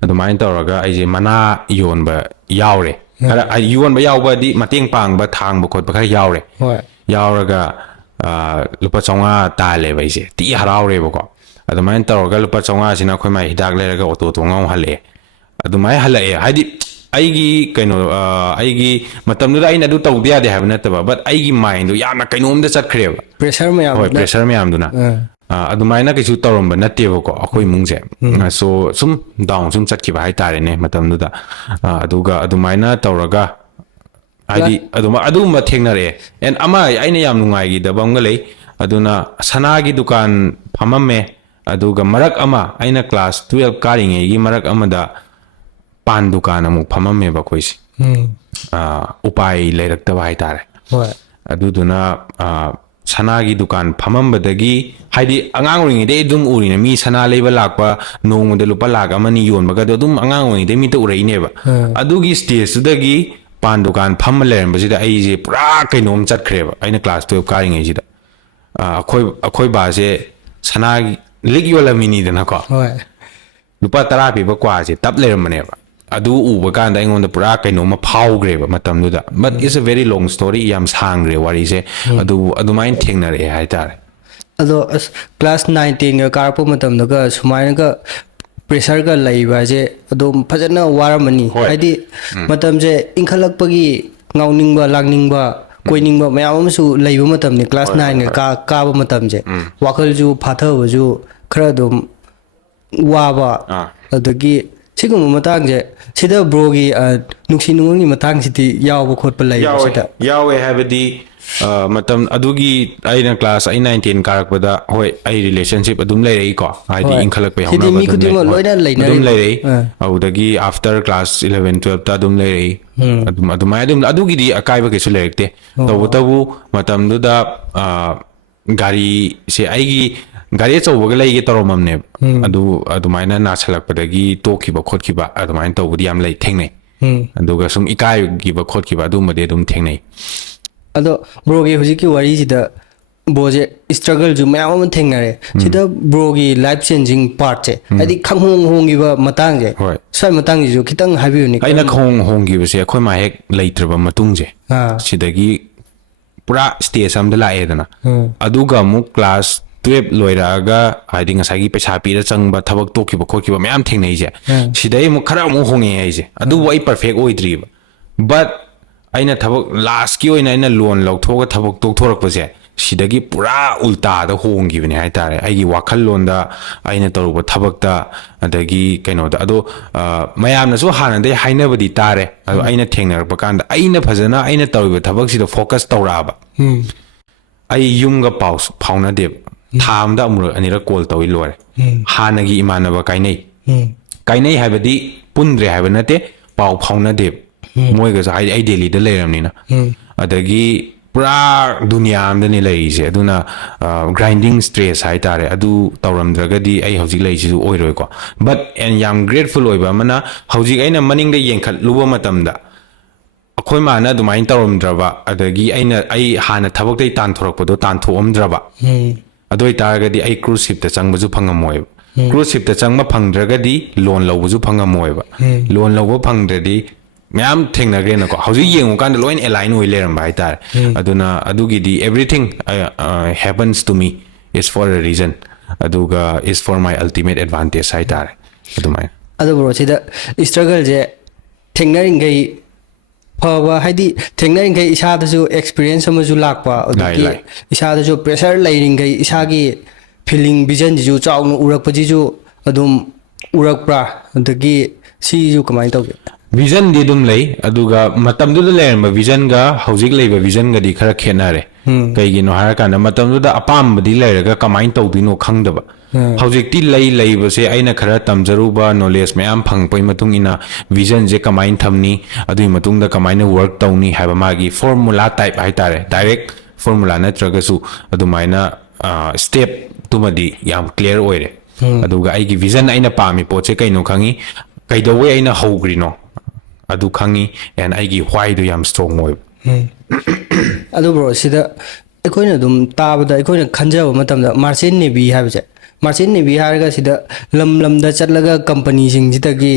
ꯑꯗꯨꯃꯥꯏꯅ ꯇꯧꯔꯒ ꯑꯩꯁꯦ ꯃꯅꯥ ꯌꯣꯟꯕ ꯌꯥꯎꯔꯦ ꯈꯔ ꯌꯣꯟꯕ ꯌꯥꯎꯕꯗꯤ ꯃꯇꯦꯡ ꯄꯥꯡꯕ ꯊꯥꯡꯕ ꯈꯣꯠꯄ ꯈꯔ ꯌꯥꯎꯔꯦ ꯌꯥꯎꯔꯒ ꯂꯨꯄꯥ 500 ꯇꯥꯜꯂꯦꯕ ꯑꯩꯁꯦ ꯇꯤ ꯍꯔꯥꯎꯔꯦꯕꯀꯣ ꯑꯗꯨꯃꯥꯏꯅ ꯇꯧꯔꯒ ꯂꯨꯄꯥ 500ꯁꯤꯅ ꯑꯩꯈꯣꯏ ꯃꯥꯒꯤ ꯍꯤꯗꯥꯛ ꯂꯩꯔꯒ ꯑꯣꯇꯣ ꯇꯣꯡꯉ ꯍꯜꯂꯛꯑꯦ ꯑꯗꯨꯃꯥꯏꯅ ꯍꯜꯂꯛꯑꯦ ꯍꯥꯏꯗꯤ ꯑꯩꯒꯤ ꯃꯇꯝꯗꯨꯗ ꯑꯩꯅ ꯑꯗꯨ ꯇꯧꯗ ꯌꯥꯗꯦ ꯍꯥꯏꯕ ꯅꯠꯇꯕ ꯕꯠ ꯑꯩꯒꯤ ꯃꯥꯏꯟꯗꯣ ꯌꯥꯝꯅ ꯀꯩꯅꯣꯝꯗ ꯆꯠꯈ꯭ꯔꯦꯕ ꯄ꯭ꯔꯦꯁꯔ ꯍꯣꯏ ꯃꯌꯥꯝꯗꯨꯅ ꯄ꯭ꯔꯦꯁꯔ ꯃꯌꯥꯝꯗꯨꯅ ꯑꯗꯨꯃꯥꯏꯅ ꯀꯩꯁꯨ ꯇꯧꯔꯝꯕ ꯅꯠꯇꯦꯕꯀꯣ ꯑꯩꯈꯣꯏ ꯏꯃꯨꯡꯁꯦ ꯁꯣ ꯁꯨꯝ ꯗꯥꯎꯟ ꯁꯨꯝ ꯆꯠꯈꯤꯕ ꯍꯥꯏꯇꯥꯔꯦꯅꯦ ꯃꯇꯝꯗꯨꯗ ꯑꯗꯨꯒ ꯑꯗꯨꯃꯥꯏꯅ ꯇꯧꯔꯒ ꯍꯥꯏꯗꯤ ꯑꯗꯨꯒꯨꯝꯕ ꯊꯦꯡꯅꯔꯛꯑꯦ ꯑꯦꯟ ꯑꯃ ꯑꯩꯅ ꯌꯥꯝ ꯅꯨꯡꯉꯥꯏꯈꯤꯗꯕ ꯑꯃꯒ ꯂꯩ ꯑꯗꯨꯅ ꯁꯅꯥꯒꯤ ꯗꯨꯀꯥꯟ ꯐꯝꯃꯝꯃꯦ ꯑꯗꯨꯒ ꯃꯔꯛ ꯑꯃ ꯑꯩꯅ ꯀ꯭ꯂꯥꯁ 12 ꯀꯥꯔꯤꯉꯩꯒꯤ ꯃꯔꯛ ꯑꯃꯗ ꯄꯥꯟ ꯗꯨꯀꯥꯟ ꯑꯃꯨꯛ ꯐꯝꯃꯝꯃꯦꯕ ꯑꯩꯈꯣꯏꯁꯦ ꯎꯄꯥꯏ ꯂꯩꯔꯛꯇꯕ ꯍꯥꯏꯇꯥꯔꯦ ꯑꯗꯨꯗꯨꯅ ꯁꯅꯥꯒꯤ ꯗꯨꯀꯥꯟ ꯐꯝꯃꯝꯕꯗꯒꯤ ꯍꯥꯏꯗꯤ ꯑꯉꯥꯡ ꯑꯣꯏꯔꯤꯉꯩꯗꯩ ꯑꯗꯨꯝ ꯎꯔꯤꯅꯦ ꯃꯤ ꯁꯅꯥ ꯂꯩꯕ ꯂꯥꯛꯄ ꯅꯣꯡꯃꯗ ꯂꯨꯄꯥ 1-2 ꯌꯣꯟꯕꯒꯗꯣ ꯑꯗꯨꯝ ꯑꯉꯥꯡ ꯑꯣꯏꯔꯤꯉꯩꯗꯩ ꯃꯤꯠꯇ ꯎꯔꯛꯏꯅꯦꯕ ꯑꯗꯨꯒꯤ ꯁ꯭ꯇꯦꯖꯇꯨꯗꯒꯤ ꯄꯥꯟ ꯗꯨꯀꯥꯟ ꯐꯝꯃ ꯂꯩꯔꯝꯕꯁꯤꯗ ꯑꯩꯁꯦ ꯄꯨꯔꯥ ꯀꯩꯅꯣꯝ ꯆꯠꯈ꯭ꯔꯦꯕ ꯑꯩꯅ ꯀ꯭ꯂꯥꯁ 12 ꯀꯥꯔꯤꯉꯩꯁꯤda ꯑꯩꯈꯣꯏ ꯕꯥꯁꯦ ꯁꯅꯥꯒꯤ ꯂꯤꯛ ꯌꯣꯜꯂꯝꯃꯤꯅꯤꯗꯅꯀꯣ ꯂꯨꯄꯥ 10 ꯄꯤꯕ ꯀ꯭ꯋꯥꯁꯦ ꯇꯞ ꯂꯩꯔꯝꯕꯅꯦꯕ ꯑꯗꯨ ꯎꯕ ꯀꯥꯟꯗ ꯑꯩꯉꯣꯟꯗ ꯄꯨꯔꯥ ꯀꯩꯅꯣꯝꯃ ꯐꯥꯎꯈ꯭ꯔꯦꯕ ꯃꯇꯝꯗꯨꯗ ꯕꯠ ꯏꯠꯁ ꯑ ꯚꯦꯔꯤ ꯂꯣꯡ ꯁ꯭ꯇꯣꯔꯤ ꯌꯥꯝ ꯁꯥꯡꯈ꯭ꯔꯦ ꯋꯥꯔꯤꯁꯦ ꯑꯗꯨꯕꯨ ꯑꯗꯨꯃꯥꯏꯅ ꯊꯦꯡꯅꯔꯛꯑꯦ ꯍꯥꯏꯇꯥꯔꯦ ꯑꯗꯣ ꯑꯁ ꯀ꯭ꯂꯥꯁ 9-10ꯒ ꯀꯥꯔꯛꯄ ꯃꯇꯝꯗꯒ ꯁꯨꯃꯥꯏꯅꯒ ꯄ꯭ꯔꯦꯁꯔꯒ ꯂꯩꯕ ꯍꯥꯏꯁꯦ ꯑꯗꯨꯝ ꯐꯖꯅ ꯋꯥꯔꯝꯃꯅꯤ ꯍꯥꯏꯗꯤ ꯃꯇꯝꯁꯦ ꯏꯟꯈꯠꯂꯛꯄꯒꯤ ꯉꯥꯎꯅꯤꯡꯕ ꯂꯥꯡꯅꯤꯡꯕ ꯀꯣꯏꯅꯤꯡꯕ ꯃꯌꯥꯝ ꯑꯃꯁꯨ ꯂꯩꯕ ꯃꯇꯝꯅꯤ ꯀ꯭ꯂꯥꯁ 9ꯒ ꯀꯥꯕ ꯃꯇꯝꯁꯦ ꯋꯥꯈꯜꯁꯨ ꯐꯥꯊꯕꯁꯨ ꯈꯔ ꯑꯗꯨꯝ ꯋꯥꯕ ꯑꯗꯒꯤ ꯁꯤꯒꯨꯝꯕ ꯃꯇꯥꯡꯁꯦ ꯁꯤꯗ ꯕ꯭ꯔꯣꯒꯤ ꯅꯨꯡꯁꯤ ꯅꯨꯡꯉꯣꯟꯒꯤ ꯃꯇꯥꯡꯁꯤꯗꯤ ꯌꯥꯎꯕ ꯈꯣꯠꯄ ꯂꯩꯕ ꯁꯤꯗ ꯌꯥꯎꯋꯦ ꯍꯥꯏꯕꯗꯤ ꯃꯇꯝ ꯑꯗꯨꯒꯤ ꯑꯩꯅ ꯀ꯭ꯂꯥꯁ 9-10 ꯀꯥꯔꯛꯄꯗ ꯍꯣꯏ ꯑꯩ ꯔꯤꯂꯦꯁꯟꯁꯤꯞ ꯑꯗꯨꯝ ꯂꯩꯔꯛꯏꯀꯣ ꯍꯥꯏꯗꯤ ꯏꯟꯈꯠꯂꯛꯄ ꯁꯤꯗꯤ ꯍꯧꯅꯕ ꯃꯤ ꯈꯨꯗꯤꯡꯃꯛ ꯂꯣꯏꯅ ꯑꯗꯨꯝ ꯂꯩꯅꯔꯤꯕ ꯂꯩꯔꯛꯏ ꯑꯗꯨꯗꯒꯤ ꯑꯥꯐꯇꯔ ꯀ꯭ꯂꯥꯁ 11-12ꯇ ꯑꯗꯨꯝ ꯂꯩꯔꯛꯏ ꯑꯗꯨꯃꯥꯏꯅ ꯑꯗꯨꯒꯤꯗꯤ ꯑꯀꯥꯏꯕ ꯀꯩꯁꯨ ꯂꯩꯔꯛꯇꯦ ꯇꯧꯕꯇꯕꯨ ꯃꯇꯝꯗꯨꯗ ꯒꯥꯔꯤꯁꯦ ꯑꯩꯒꯤ ꯒꯥꯔꯤ ꯑꯆꯧꯕꯒ ꯂꯩꯒꯦ ꯇꯧꯔꯝꯃꯕꯅꯦꯕ ꯑꯗꯨꯃꯥꯏꯅ ꯅꯥꯁꯜꯂꯛꯄꯗꯒꯤ ꯇꯣꯛꯈꯤꯕ ꯈꯣꯠꯈꯤꯕ ꯑꯗꯨꯃꯥꯏꯅ ꯇꯧꯕꯗꯤ ꯌꯥꯝ ꯊꯦꯡꯅꯩ ꯑꯗꯨꯒ ꯁꯨꯝ ꯏꯀꯥꯏꯈꯤꯕ ꯈꯣꯠꯈꯤꯕ ꯑꯗꯨꯝꯕꯗꯤ ꯑꯗꯨꯝ ꯊꯦꯡꯅꯩ ꯑꯗꯣ ꯕ꯭ꯔꯣꯒꯤ ꯍꯧꯖꯤꯛꯀꯤ ꯋꯥꯔꯤꯁꯤꯗ ꯕ꯭ꯔꯣꯁꯦ ꯏꯁꯇ꯭ꯔꯒꯜꯁꯨ ꯃꯌꯥꯝ ꯑꯃ ꯊꯦꯡꯅꯔꯦ ꯁꯤꯗ ꯕ꯭ꯔꯣꯒꯤ ꯂꯥꯏꯐ ꯆꯦꯟꯖꯤꯡ ꯄꯥꯔꯠꯁꯦ ꯍꯥꯏꯗꯤ ꯈꯪꯍꯣꯡ ꯍꯣꯡꯈꯤꯕ ꯃꯇꯥꯡꯁꯦ ꯁ꯭ꯋꯥꯏ ꯃꯇꯥꯡꯁꯤꯁꯨ ꯈꯤꯇꯪ ꯍꯥꯏꯕꯤꯌꯨꯅꯦ ꯑꯩꯅ ꯍꯣꯡꯈꯤꯕꯁꯦ ꯑꯩꯈꯣꯏ ꯃꯥ ꯍꯦꯛ ꯂꯩꯇ꯭ꯔꯕ ꯃꯇꯨꯡꯁꯦ ꯁꯤꯗꯒꯤ ꯄꯨꯔꯥ ꯁ꯭ꯇꯦꯖ ꯑꯃꯗ ꯂꯥꯛꯑꯦꯗꯅ ꯑꯗꯨꯒ ꯑꯃꯨꯛ ꯀ꯭ꯂꯥꯁ 12 ꯂꯣꯏꯔꯛꯑꯒ ꯍꯥꯏꯗꯤ ꯉꯁꯥꯏꯒꯤ ꯄꯩꯁꯥ ꯄꯤꯔ ꯆꯪꯕ ꯊꯕꯛ ꯇꯣꯛꯈꯤꯕ ꯈꯣꯠꯈꯤꯕ ꯃꯌꯥꯝ ꯊꯦꯡꯅꯩꯁꯦ ꯁꯤꯗꯩ ꯑꯃꯨꯛ ꯈꯔ ꯑꯃꯨꯛ ꯍꯣꯡꯉꯛꯑꯦ ꯑꯩꯁꯦ ꯑꯗꯨꯕꯨ ꯑꯩ perfect ꯑꯣꯏꯗ꯭ꯔꯤꯕ but aina thabak last ki oina aina loan lauthoga thabak tokthorapase sidagi pura ulta da hongibani hai tare aigi wakhal londa aina toruba thabakta adagi kaino da ado mayamna so hanande hainabadi tare ado aina thengnarakpa kanda aina phajana aina toruba thabak sida focus tawraba ai yumga paus phauna deb thamda amur anira call tawi lore hanagi imanaba kainai haibadi pundre haiba nate pau phauna deb moiga sa ai daily da leiramnina adagi pura dunia amdani leise aduna grinding stress hai tare adu tawramdragadi ai hojik leisi su oiroi ko but and yam grateful oiba mana hojik aina maning da yenkhat luba matamda akhoi mana dumain tawramdraba adagi aina ai hana thabak dai tan thorakpado tan thoomdraba adoi taragadi ai cruise ship ta changbasu phangamoy cruise ship ta changma phangdragadi loan lawbasu phangamoyba loan lawba phangdradi ma'am थेंगनग्रे नको हौजी येंगो कांद lion align ओइ लेरम बाय तार अदुना अदुगी the everything happens to me is for a reason अदुगा is for my ultimate advantage हाय तार अदुमाय अदु ब्रो सिदा स्ट्रगल जे थेंगनरिंग गई फवा हाइदी थेंगनरिंग गई इसादसु एक्सपीरियंस अमजु लाकपा अदुगी इसादसु प्रेशर लाइरिंग गई इसागी फीलिंग विजन जिजु चाउनु उरकपजिजु अदुम उरकप्रा अदुगी सिजु कमाइन तौगे vision di dum lei aduga matam du learn ba vision ga hojik lei ba vision ga di khara khenare kai gi no har kana matam du da apam di leira ga kamain tawdino khangdaba hojik ti lei ba se aina khara tamjaru ba knowledge mayam phang poi matung ina vision je kamain thamni adui matung da kamain work tawni haiba magi formula type hai tare direct formula na traga su adumaina step tumadi yam clear oire aduga ai gi vision aina pami poche kaino khangi kaidawe aina hogrino adu khangi and aigi why do yam strong oy adu bro sida akoina dum tabada akoina khanjaba matamda marching navy habaje marching navy harga sida lam da chatlaga company sing jitagi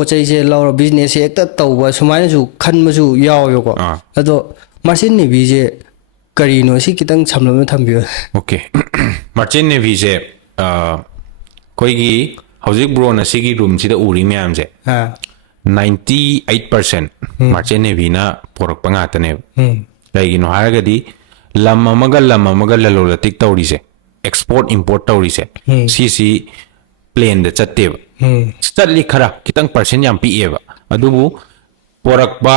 pochai je law business ekta tawba sumaina ju khanmasu yaw yoko ado marching navy je karino si kitang chamlama thambiyo okay marching navy je koigi hojik bro na sigi room sida uri myam je 98% marching navy na porak pangatane laigino haragadi lam amaga lalolatik tawrise export import tawrise cc plane da chatte chatli khara kitang percent yam pi eba adubu porak ba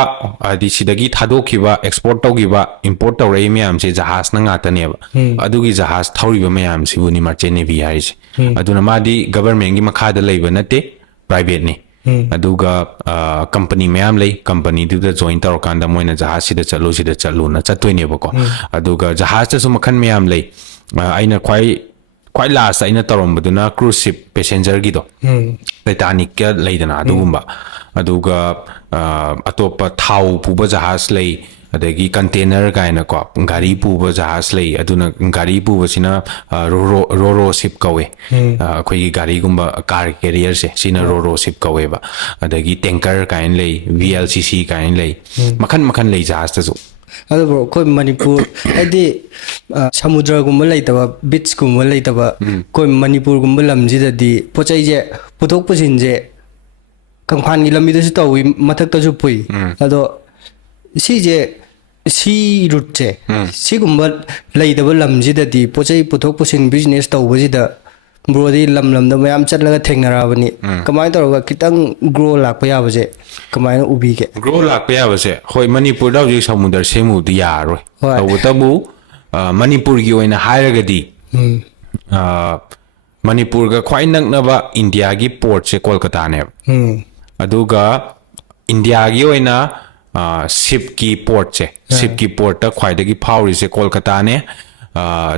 adi sidagi thadokhiba export tawgiba import tawrei myam se jahas na ngatane ba adugi jahas thawriba myam sibuni marching navy harise aduna madi government gi makha da leiba nate private ni aduga company mayam lei company du da join tar kanda moina jahas sida chalu na chattoine bako aduga jahas ta sum khan mayam lei aina kwai last aina tarom baduna cruise ship passenger gi do Titanic ka leidana adugumba aduga atopa thau puba jahas lei adagi container kaina ko gari puba jahas lei aduna gari puba sina ro ship kawe khoi gari gumba car carrier se sina ro ship kawe ba adagi tanker kain lei VLCC kain lei makhan lei jahas ta su ado bro koi Manipur adi samudra gumba leitaba beach gumba leitaba koi Manipur gumba lamji da di pochai je puthok pusin je kangphan gi lambi da su tawi mathak ta ju pui ado si route che si gumba leidaba lamji da di pochai puthok pusin business tawba da bro di lam da mayam chatlaga thengnarabani kamai tawga kitang grow lakpa yaba je kamai ubi ke grow lakpa yaba se hoi Manipur da ji samudar semu di yaroi tabu Manipur gi oina hairagadi Manipur ga khwai naknaba India gi port se Kolkata ne aduga India gi oina ship ki port ta khwai dagi phawri se Kolkata ne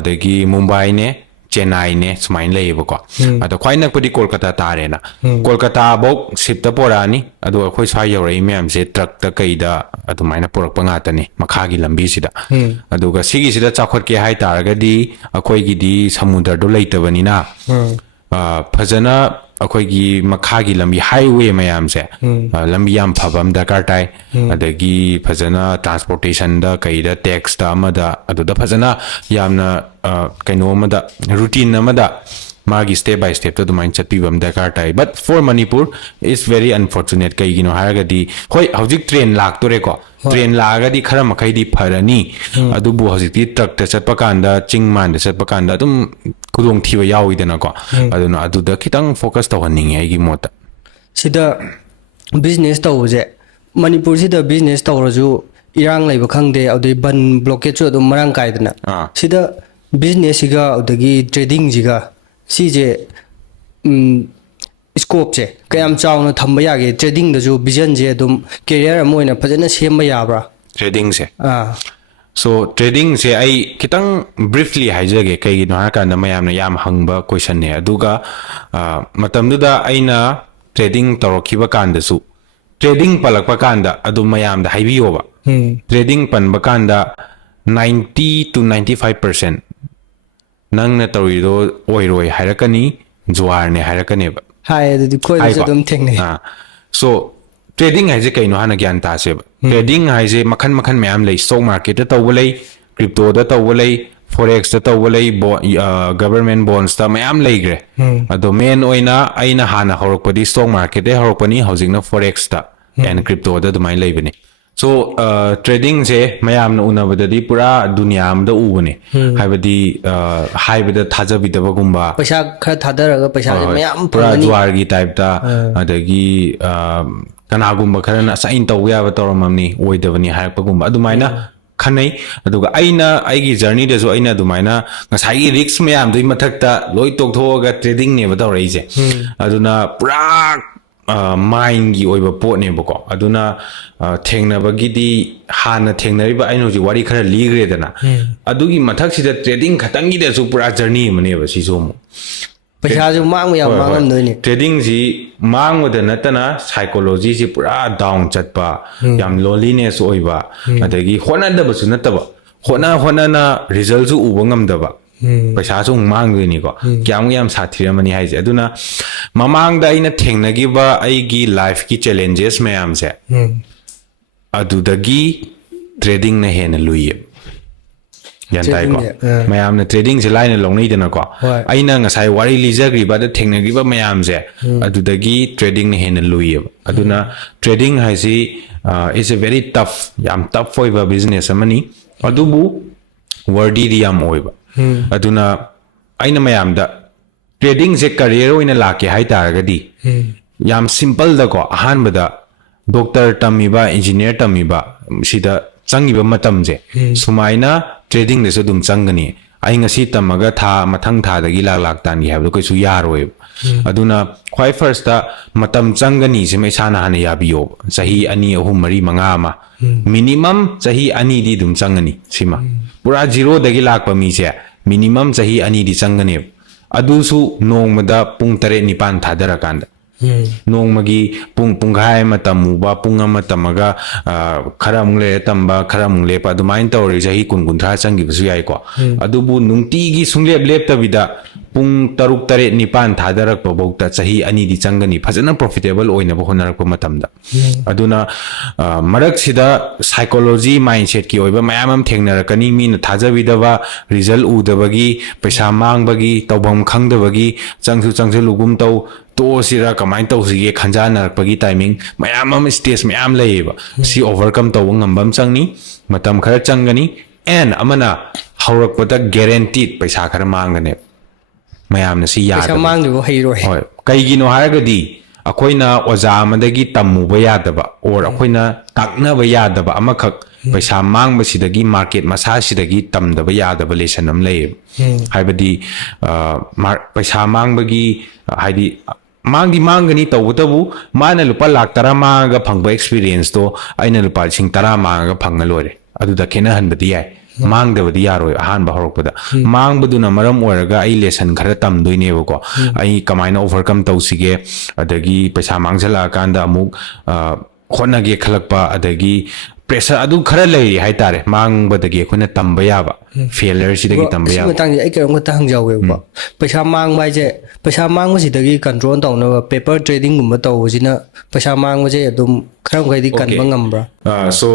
dagi Mumbai ne Chennai ne smain leibo ko ado khwai nakpadi Kolkata tare na Kolkata bok ship ta porani ado khoi sai yorei myam se truck ta kaida ado maina porak pangata ne makha gi lambi sida aduga sigi sida chakhot ke hai taragadi akhoi gi di samudar do leitabani na phajana akhoi gi makha gi lambi highway mayam se lambi yam phabam dakar tai adagi phajana transportation da kaida tax da amada adu da phajana yamna kaino amada routine amada magi step by step to dumain chatpibam dakar tai. But for Manipur it's very unfortunate kaigino haragadi hoi hojik train laktore ko train lagadi khara makai di pharani adubu hojikti truck ta chatpa kanda chingman da chatpa kanda dum kudong thiwa yawidana ko aduna aduda khitang focus tawhaningi aigi mota sida business tawje Manipur sida business tawraju irang laiba khangde adui ban blockade chu adum marang kaidana sida business siga adagi trading jiga sije scope je kayam chawna thamba yage trading da ju vision je adum career amoina phajana semba yabra trading se so trading se ai kitang briefly haijage kaigino harakanda mayamna yam hangba question ne aduga matamduda aina trading tawkiba kanda su trading palakpa kanda adu mayam da haibiyoba trading panba kanda 90 to 95% nangna tawrido oiroi hairakani juar ne hairakani ba hai adu koi da dum thengne so trading haije kaino hana gyan ta se ba trading haije makhan makhan mayam lei stock market da tawlei crypto da tawlei forex da tawlei government bonds da mayam leigre ado main oina aina hana horokpadi stock market de horokpani housing na forex da and crypto da dumai leibani so trading se mayam na unabadadi pura dunya amda ubane haibadi haibada thajabidaba gumba paisa khara thadaraga paisa mayam pura juar gi type da adagi kanagumba khara na sign tawya ba toramamni oidabani harakpa gumba adumaina khanai aduga aina aigi journey da so aina adumaina ngasai risk mayam dui mathakta loi tokthoga trading ne ba tawraise aduna pura mind gi oiba pot ne bako aduna thengnabagidi hana thengnariba aino ji wari khara ligre dana adugi mathak sida trading khatangi da su pura journey mane ba si somu paisa ju mang ya mangam noi trading ji mangwada natana psychology ji pura down chatpa yam loneliness oiba adagi honada ba su nataba hona na result ju uba ngamdaba paisa su mangdini ko kyam yam sathiramani haije aduna mamangda aina thengnagiba aigi life ki challenges mayam se adudagi trading na hena luye yantai ko mayam na trading se line longnei dana ko aina ngasai wari lijagri ba da thengnagiba mayam se adudagi trading na hena luye aduna trading haisi is a very tough yam tough foiba business amani adubu wordy di yam oiba aduna aina mayam da trading se career oina lake hai taragadi yam simple da ko ahan bada doctor tamiba engineer tamiba sida changiba matam je sumaina trading de so dum changani ai ngasi tamaga tha mathang tha dagi lak tan gi hablo kaisu yaroi aduna khwai first ta matam changani se mai sana hana yabiyo sahi ani ahum mari manga ma minimum sahi ani di dum changani sima pura zero dagi lakpa mi se minimum sahi ani di changani adusu nongmada pung 3-9 thadarakanda nongmagi punggai matamuba punga matamaga khara mungle tamba khara mungle pa dumain tawri jahi kungunthra changi bisu yai ko adubu nungti gi sunglep lepta bida pung 3-9 thadarak pa bokta chahi ani di changani phajana profitable oina ba honarak pa matamda aduna marak sida psychology mindset ki oiba mayamam thengnarakani mi na thajabidaba result udabagi paisa mangbagi tawbam khangdabagi changsu lugum taw to sira kamai taw sige khanjanarakpagi timing mayamam stage mayam leiba si overcome taw ngambam changni matam khara changani and amana haurakpada guaranteed paisa khara mangane mayamna si ya paisa mangdu heiroi hoi kaigino haragadi akoina oja amadagi tamuba yadaba or akoina taknaba yadaba amakhak paisa mangba sidagi market masa sidagi tamdaba yadaba lesson am lei haibadi paisa mangbagi haidi mangani tawutabu mana lupa lak tara manga phangba experience to aina lupa sing tara manga phangna lore aduda khena hanbadi yai mangdabadi yaroi ahanba horokpada mangbaduna maram oraga ai lesson khara tamdoine ko ai kamaina overcome tawsige adagi paisa mangjala kanda amuk khonage khalakpa adagi pressure adu khara lei hai tare mangbadagi khona tamba yaba failure sidagi tamba yaba matang ai karam ko tang jawe ba paisa mang bai je paisa mang sidagi control tawna paper trading gumba tawsina paisa mang je adum kharam kai di kan bangambra so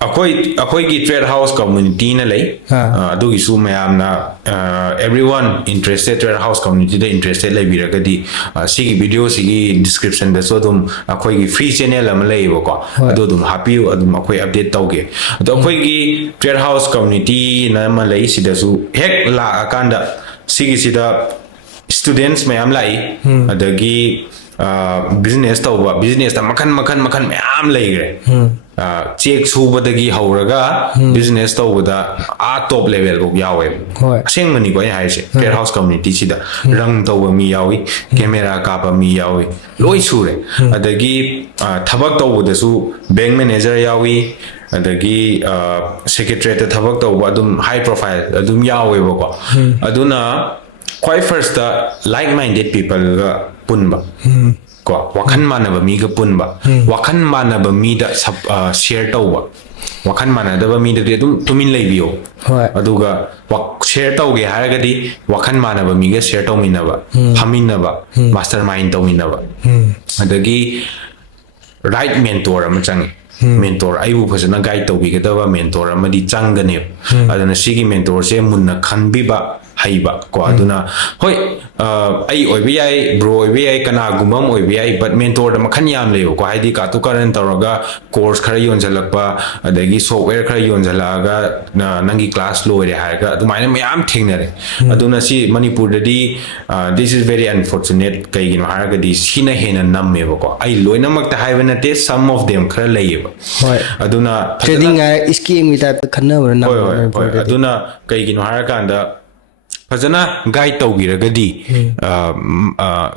ꯑꯩꯈꯣꯏꯒꯤ trade house ꯀꯝꯃꯨꯅꯤꯇꯤꯅ ꯂꯩ ꯑꯗꯨꯒꯤꯁꯨ ꯃꯌꯥꯝꯅ everyone interested trade house ꯀꯝꯃꯨꯅꯤꯇꯤꯗ interested ꯂꯩꯕꯤꯔꯒꯗꯤ ꯁꯤꯒꯤ ꯚꯤꯗꯤꯑꯣꯁꯤꯒꯤ ꯗꯤꯁꯀ꯭ꯔꯤꯞꯁꯟꯗꯁꯨ ꯑꯗꯨꯝ ꯑꯩꯈꯣꯏꯒꯤ ꯐ꯭ꯔꯤ ꯆꯦꯅꯦꯜ ꯑꯃ ꯂꯩꯌꯦꯕꯀꯣ ꯑꯗꯨ ꯑꯗꯨꯝ ꯍꯥꯞꯄꯤꯌꯨ ꯑꯗꯨꯝ ꯑꯩꯈꯣꯏ ꯑꯞꯗꯦꯠ ꯇꯧꯒꯦ ꯑꯗꯣ ꯑꯩꯈꯣꯏꯒꯤ ꯇ꯭ꯔꯦꯗ ꯍꯥꯎꯁ ꯀꯝꯃꯨꯅꯤꯇꯤꯅ ꯑꯃ ꯂꯩ ꯁꯤꯗꯁꯨ ꯍꯦꯛ ꯂꯥꯛꯑꯀꯥꯟꯗ ꯁꯤꯒꯤꯁꯤꯗ ꯁ꯭ꯇꯨꯗꯦꯟꯠꯁ ꯃꯌꯥꯝ ꯂꯥꯛꯏ ꯑꯗꯒꯤ ꯕꯤꯖꯤꯅꯦꯁ ꯇꯧꯕ ꯕꯤꯖꯤꯅꯦꯁꯇ ꯃꯈꯟ ꯃꯌꯥꯝ ꯂꯩꯈ꯭ꯔꯦ ꯆꯦꯛ ꯁꯨꯕꯗꯒꯤ ꯍꯧꯔꯒ ꯕꯤꯖꯤꯅꯦꯁ ꯇꯧꯕꯗ ꯇꯣꯞ ꯂꯦꯚꯦꯜꯐꯥꯎ ꯌꯥꯎꯋꯦꯕ ꯑꯁꯦꯡꯕꯅꯤꯀꯣ ꯑꯩꯅ ꯍꯥꯏꯔꯤꯁꯦ ꯇ꯭ꯔꯦꯗ ꯍꯥꯎꯁ ꯀꯝꯃꯨꯅꯤꯇꯤꯁꯤꯗ ꯔꯪ ꯇꯧꯕ ꯃꯤ ꯌꯥꯎꯏ ꯀꯦꯃꯦꯔꯥ ꯀꯥꯞꯄ ꯃꯤ ꯌꯥꯎꯏ ꯂꯣꯏ ꯁꯨꯔꯦ ꯑꯗꯒꯤ ꯊꯕꯛ ꯇꯧꯕꯗꯁꯨ ꯕꯦꯡꯛ ꯃꯦꯅꯦꯖꯔ ꯌꯥꯎꯏ ꯑꯗꯒꯤ ꯁꯦꯀ꯭ꯔꯦꯇꯔꯤꯌꯦꯠꯇ ꯊꯕꯛ ꯇꯧꯕ ꯑꯗꯨꯝ ꯍꯥꯏ ꯄ꯭ꯔꯣꯐꯥꯏꯜ ꯑꯗꯨꯝ ꯌꯥꯎꯋꯦꯕꯀꯣ ꯑꯗꯨꯅ ꯈ꯭ꯋꯥꯏ ꯐꯥꯔꯁꯇ ꯂꯥꯏꯛ ꯃꯥꯏꯟꯗꯦꯠ ꯄꯤꯄꯜꯒ ꯄꯨꯟꯕ ꯀꯣ ꯋꯥꯈꯟ ꯃꯥꯟꯅꯕ ꯃꯤꯒ ꯄꯨꯟꯕ ꯋꯥꯈꯟ ꯃꯥꯟꯅꯕ ꯃꯤꯗ ꯁꯤꯌꯔ ꯇꯧꯕ ꯋꯥꯈꯟ ꯃꯥꯟꯅꯗꯕ ꯃꯤꯗꯗꯤ ꯑꯗꯨꯝ ꯇꯨꯃꯤꯟ ꯂꯩꯕꯤꯌꯣ ꯑꯗꯨꯒ ꯁꯤꯌꯔ ꯇꯧꯒꯦ ꯍꯥꯏꯔꯒꯗꯤ ꯋꯥꯈꯟ ꯃꯥꯟꯅꯕ ꯃꯤꯒ ꯁꯤꯌꯔ ꯇꯧꯃꯤꯟꯅꯕ ꯐꯝꯃꯤꯟꯅꯕ ꯃꯥꯁꯇꯔ ꯃꯥꯏꯟ ꯇꯧꯃꯤꯟꯅꯕ ꯑꯗꯒꯤ ꯔꯥꯏꯠ ꯃꯦꯟꯇꯣꯔ ꯑꯃ ꯆꯪꯉꯤ ꯃꯦꯟꯇꯣꯔ ꯑꯩꯕꯨ ꯐꯖꯅ ꯒꯥꯏꯗ ꯇꯧꯕꯤꯒꯗꯕ ꯃꯦꯟꯇꯣꯔ ꯑꯃꯗꯤ ꯆꯪꯒꯅꯦꯕ ꯑꯗꯨꯅ ꯁꯤꯒꯤ ꯃꯦꯟꯇꯣꯔꯁꯦ ꯃꯨꯟꯅ ꯈꯟꯕꯤꯕ ꯍꯩꯕ ꯀꯣ ꯑꯗꯨꯅ ꯍꯣꯏ ꯑꯩ ꯑꯣꯏꯕ ꯌꯥꯏ ꯕ꯭ꯔో ꯑꯣꯏꯕ ꯌꯥꯏ ꯀꯅꯥꯒꯨꯝꯕ ꯑꯃ ꯑꯣꯏꯕ ꯌꯥꯏ ꯕꯠ ꯃꯦꯟꯇꯣꯔꯗ ꯃꯈꯟ ꯌꯥꯝ ꯂꯩꯌꯦꯕꯀꯣ ꯍꯥꯏꯗꯤ ꯀꯥꯇꯨ ꯀꯥꯔꯟ ꯇꯧꯔꯒ ꯀꯣꯔꯁ ꯈꯔ ꯌꯣꯟꯁꯤꯜꯂꯛꯄ ꯑꯗꯒꯤ ꯁꯣꯐꯋꯦꯌꯔ ꯈꯔ ꯌꯣꯟꯁꯤꯜꯂꯛꯑꯒ ꯅꯪꯒꯤ ꯀ꯭ꯂꯥꯁ ꯂꯣꯏꯔꯦ ꯍꯥꯏꯔꯒ ꯑꯗꯨꯃꯥꯏꯅ ꯃꯌꯥꯝ ꯊꯦꯡꯅꯔꯦ ꯑꯗꯨꯅ ꯁꯤ ꯃꯅꯤꯄꯨꯔꯗꯗꯤ ꯗꯤꯁ ꯏꯁ ꯚꯦꯔꯤ ꯑꯟꯐꯣꯔꯆꯨꯅꯦꯠ ꯀꯩꯒꯤꯅꯣ ꯍꯥꯏꯔꯒꯗꯤ ꯁꯤꯅ ꯍꯦꯟꯅ ꯅꯝꯃꯦꯕꯀꯣ ꯑꯩ ꯂꯣꯏꯅꯃꯛꯇ ꯍꯥꯏꯕ ꯅꯠꯇꯦ ꯁꯝ ꯑꯣꯐ ꯗꯦꯝ ꯈꯔ ꯂꯩꯌꯦꯕ ꯑꯗꯨꯅ ꯇ꯭ꯔꯦꯗꯤꯡ ꯍꯥꯏꯔ ꯏꯁꯀꯦꯝꯒꯤ ꯇꯥꯏꯞꯇ ꯈꯟꯅꯕꯅ ꯅꯝꯃꯦ ꯃꯅꯤꯄꯨꯔꯗꯗꯤ ꯑꯗꯨꯅ ꯀꯩꯒꯤꯅꯣ ꯍꯥꯏꯔꯀꯥꯟꯗ ꯐꯖꯅ ꯒꯥꯏꯗ ꯇꯧꯕꯤꯔꯒꯗꯤ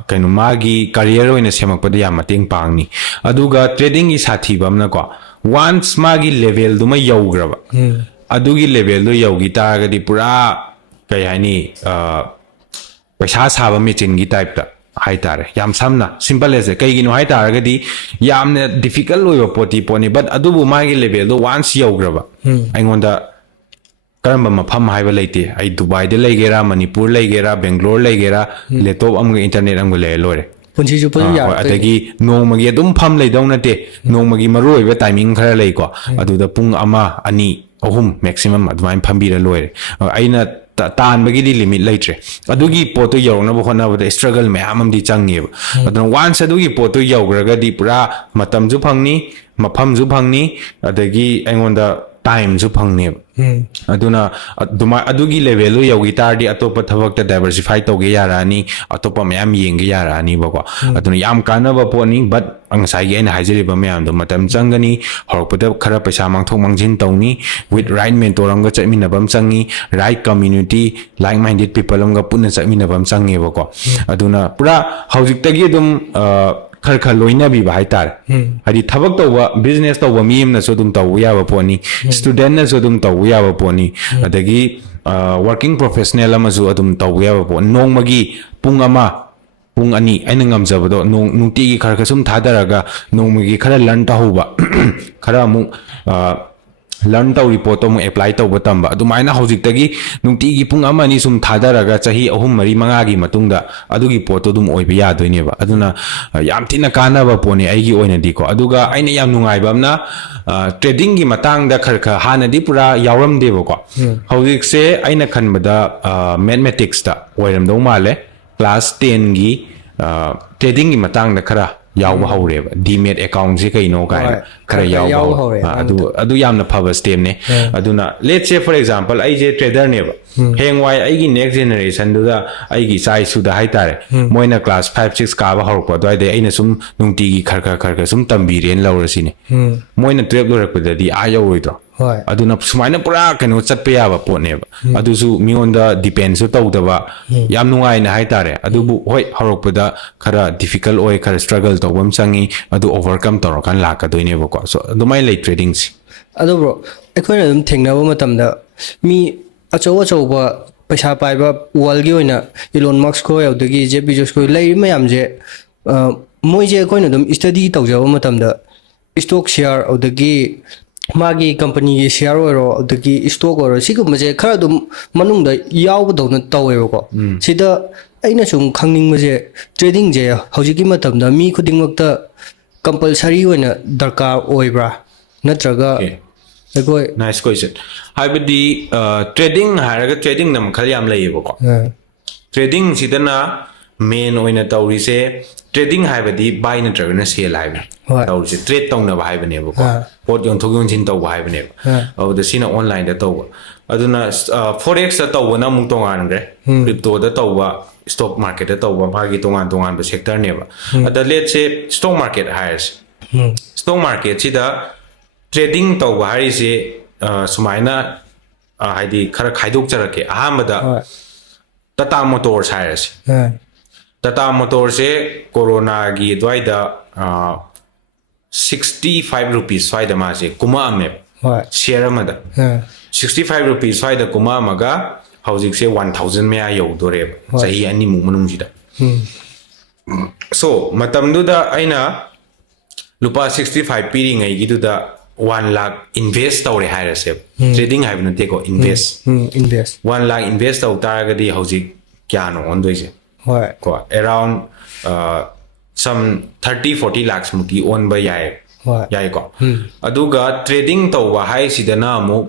ꯀꯩꯅꯣ ꯃꯥꯒꯤ ꯀꯔꯤꯌꯔ ꯑꯣꯏꯅ ꯁꯦꯝꯃꯛꯄꯗ ꯌꯥꯝ ꯃꯇꯦꯡ ꯄꯥꯡꯅꯤ ꯑꯗꯨꯒ ꯇ꯭ꯔꯦꯗꯤꯡꯒꯤ ꯁꯥꯊꯤꯕ ꯑꯃꯅꯀꯣ ꯋꯥꯟꯁ ꯃꯥꯒꯤ ꯂꯦꯚꯦꯜꯗꯨꯃ ꯌꯧꯈ꯭ꯔꯕ ꯑꯗꯨꯒꯤ ꯂꯦꯚꯦꯜꯗꯣ ꯌꯧꯈꯤ ꯇꯥꯔꯒꯗꯤ ꯄꯨꯔꯥ ꯀꯩ ꯍꯥꯏꯅꯤ ꯄꯩꯁꯥ ꯁꯥꯕ ꯃꯦꯆꯤꯟꯒꯤ ꯇꯥꯏꯞꯇ ꯍꯥꯏꯇꯥꯔꯦ ꯌꯥꯝ ꯁꯝꯅ ꯁꯤꯝꯄꯜ ꯑꯦꯁꯦ ꯀꯩꯒꯤꯅꯣ ꯍꯥꯏꯇꯥꯔꯒꯗꯤ ꯌꯥꯝꯅ ꯗꯤꯐꯤꯀꯜ ꯑꯣꯏꯕ ꯄꯣꯠꯅꯤ ꯕꯠ ꯑꯗꯨꯕꯨ ꯃꯥꯒꯤ ꯂꯦꯚꯦꯜꯗꯣ ꯋꯥꯟꯁ ꯌꯧꯈ꯭ꯔꯕ ꯑꯩꯉꯣꯟꯗ ꯀꯔꯝꯕ ꯃꯐꯝ ꯍꯥꯏꯕ ꯂꯩꯇꯦ ꯑꯩ ꯗꯨꯕꯥꯏꯗ ꯂꯩꯒꯦꯔꯥ ꯃꯅꯤꯄꯨꯔ ꯂꯩꯒꯦꯔꯥ ꯕꯦꯡꯒ꯭ꯂꯣꯔ ꯂꯩꯒꯦꯔꯥ ꯂꯦꯞꯇꯣꯞ ꯑꯃꯒ ꯏꯟꯇꯔꯅꯦꯠ ꯑꯃꯒ ꯂꯩꯔ ꯂꯣꯏꯔꯦ ꯄꯨꯟꯁꯤ ꯆꯨꯞꯄꯁꯨ ꯍꯣꯏ ꯌꯥꯔꯛꯇꯣꯏꯅꯤ ꯑꯗꯒꯤ ꯅꯣꯡꯃꯒꯤ ꯑꯗꯨꯝ ꯐꯝ ꯂꯩꯗꯧ ꯅꯠꯇꯦ ꯅꯣꯡꯃꯒꯤ ꯃꯔꯨꯑꯣꯏꯕ ꯇꯥꯏꯃꯤꯡ ꯈꯔ ꯂꯩꯀꯣ ꯑꯗꯨꯗ ꯄꯨꯡ 1 2 3 ꯃꯦꯛꯁꯤꯃꯝ ꯑꯗꯨꯃꯥꯏꯅ ꯐꯝꯕꯤꯔ ꯂꯣꯏꯔꯦ ꯑꯩꯅ ꯇꯥꯟꯕꯒꯤꯗꯤ ꯂꯤꯃꯤꯠ ꯂꯩꯇ꯭ꯔꯦ ꯑꯗꯨꯒꯤ ꯄꯣꯠꯇꯣ ꯌꯧꯅꯕ ꯍꯣꯠꯅꯕꯗ ꯁꯇ꯭ꯔꯒꯜ ꯃꯌꯥꯝ ꯑꯃꯗꯤ ꯆꯪꯉꯦꯕ ꯑꯗꯨꯅ ꯋꯥꯟꯁ ꯑꯗꯨꯒꯤ ꯄꯣꯠꯇꯣ ꯌꯧꯈ꯭ꯔꯒꯗꯤ ꯄꯨꯔꯥ ꯃꯇꯝꯁꯨ ꯐꯪꯅꯤ ꯃꯐꯝꯁꯨ ꯐꯪꯅꯤ ꯑꯗꯒꯤ ꯑꯩꯉꯣꯟꯗ ꯇꯥꯏꯝꯁꯨ ꯐꯪꯅꯦꯕ ꯑꯗꯨꯅ ꯑꯗꯨꯒꯤ ꯂꯦꯚꯦꯜꯗꯣ ꯌꯧꯈꯤ ꯇꯥꯔꯗꯤ ꯑꯇꯣꯞꯄ ꯊꯕꯛꯇ ꯗꯥꯏꯕꯔꯁꯤꯐꯥꯏ ꯇꯧꯒꯦ ꯌꯥꯔꯛꯑꯅꯤ ꯑꯇꯣꯞꯄ ꯃꯌꯥꯝ ꯌꯦꯡꯒꯦ ꯌꯥꯔꯛꯑꯅꯤꯕꯀꯣ ꯑꯗꯨꯅ ꯌꯥꯝ ꯀꯥꯟꯅꯕ ꯄꯣꯠꯅꯤ ꯕꯠ ꯉꯁꯥꯏꯒꯤ ꯑꯩꯅ ꯍꯥꯏꯖꯔꯤꯕ ꯃꯌꯥꯝꯗꯣ ꯃꯇꯝ ꯆꯪꯒꯅꯤ ꯍꯧꯔꯛꯄꯗ ꯈꯔ ꯄꯩꯁా ꯃꯥꯡꯊꯣꯛ ꯃꯥꯡꯖꯤꯟ ꯇꯧꯅꯤ ꯋꯤꯠ ꯔꯥꯏꯠ ꯃꯦꯟꯇꯣꯔ ꯑꯃꯒ ꯆꯠꯃꯤꯟꯅꯕ ꯑꯃ ꯆꯪꯉꯤ right community like minded people ꯑꯃꯒ ꯄꯨꯟꯅ ꯆꯠꯃꯤꯟꯅꯕ ꯑꯃ ꯆꯪꯉꯦꯕꯀோ ꯑꯗꯨꯅ ꯄꯨꯔꯥ ꯍꯧꯖꯤꯛꯇꯒꯤ ꯑꯗꯨꯝ खर लोइनबी हाइतार हदी थबक तौबा बिजनेस तौबा मी अमनसु अदुम तौबा याबा पोनी स्टूडेंट नसु अदुम तौबा याबा पोनी अदगी वर्किंग प्रोफेशनल अमसु अदुम तौबा याबा पोनी नोंगमगी पुंग अमा पुंग अनि अइना ngamjabado nungtigi khara kasum thadaraga nongmagi khara learn tahouba khara amu learn tau report amu apply tauba tamba adumaina hojik-tagi nungtigi pung ama ni sum thadaraga chahi 3 4 5 gi matungda adugi pot dum oiba yadoineba aduna yam thina kanaba poni aigi oinadi ko aduga aina yam nungaiba amna trading gi matangda kharkha hanadi pura yawramdeba ko hojik se aina khanbada mathematics ta oiramdau male class 10 gi trading gi matangda khara yawa hawreba demat account se kaino ka khara yawa adu yamna phaba step ne aduna let's say for example ai je trader ne ba hengwai ai gi next generation du da ai gi sai su da hai tare moina class 5 6 ka ba hawr ko dai de aina sum nungti gi khar sum tambiren lawrasi ne moina 12 lorak pa di a yawroi do aduna sumaina pura kano chatpa yaba potneba adusu mionda depends so tawdaba yam nungai na hai tare adubu hoi hawrokpada khara difficult oi khara struggle tawbam changi adu overcome torokan lakadoineba ko so adumai lay trading si adu bro ekhoina dum thengnaba matamda mi achawa paisa paiba wall gi oina Elon Musk ko yawdagi Jeff Bezos ko lay mayam je moi je ekhoina dum study tawjaba matamda stock share odagi मागी company की share ओरो अदगी stock ओरो सिगुमजे खरा दुम मनुंगदा यावदौना तवेबको सिदा अइना सुम खंगनिंगजे trading जे हौजिकी मतमदा मी खुदिंगमक्ता compulsory ओइना दरकार ओइब्रा नत्रगा ꯑꯩꯈꯣꯏ Nice question. Haibadi trading haraga trading nam khal yam layebako. Trading sidana main oina tawrise trading haibadi buy natragana sell haiba. Tawrise trade tawnaba haibanebako. Pot yonthok yonjin tawba haibaneba. Awda sina online da tawba. Aduna forex da tawba na mung tonganre. Crypto da tawba stock market da tawba magi tongan ba sector neba. Ada let's say stock market hires. Stock market sida trading tawba harise sumaina haidi khara khaidok charake ahamada Tata Motors hires. Tata Motors se corona gi dwaida 65 rupees faida ma se kuma ame share amada 65 rupees faida kuma amaga housing se 1000 mea yodore sahi ani mu manung jida so matamdu da aina lupa 65 piri ngai gidu da 1 lakh invest tawre hairase trading haibna teko invest 1 lakh invest taw taragadi housing kyano ondoise ko around some 30-40 lakhs muti on ba yai ko aduga trading tawba hai sidana amuk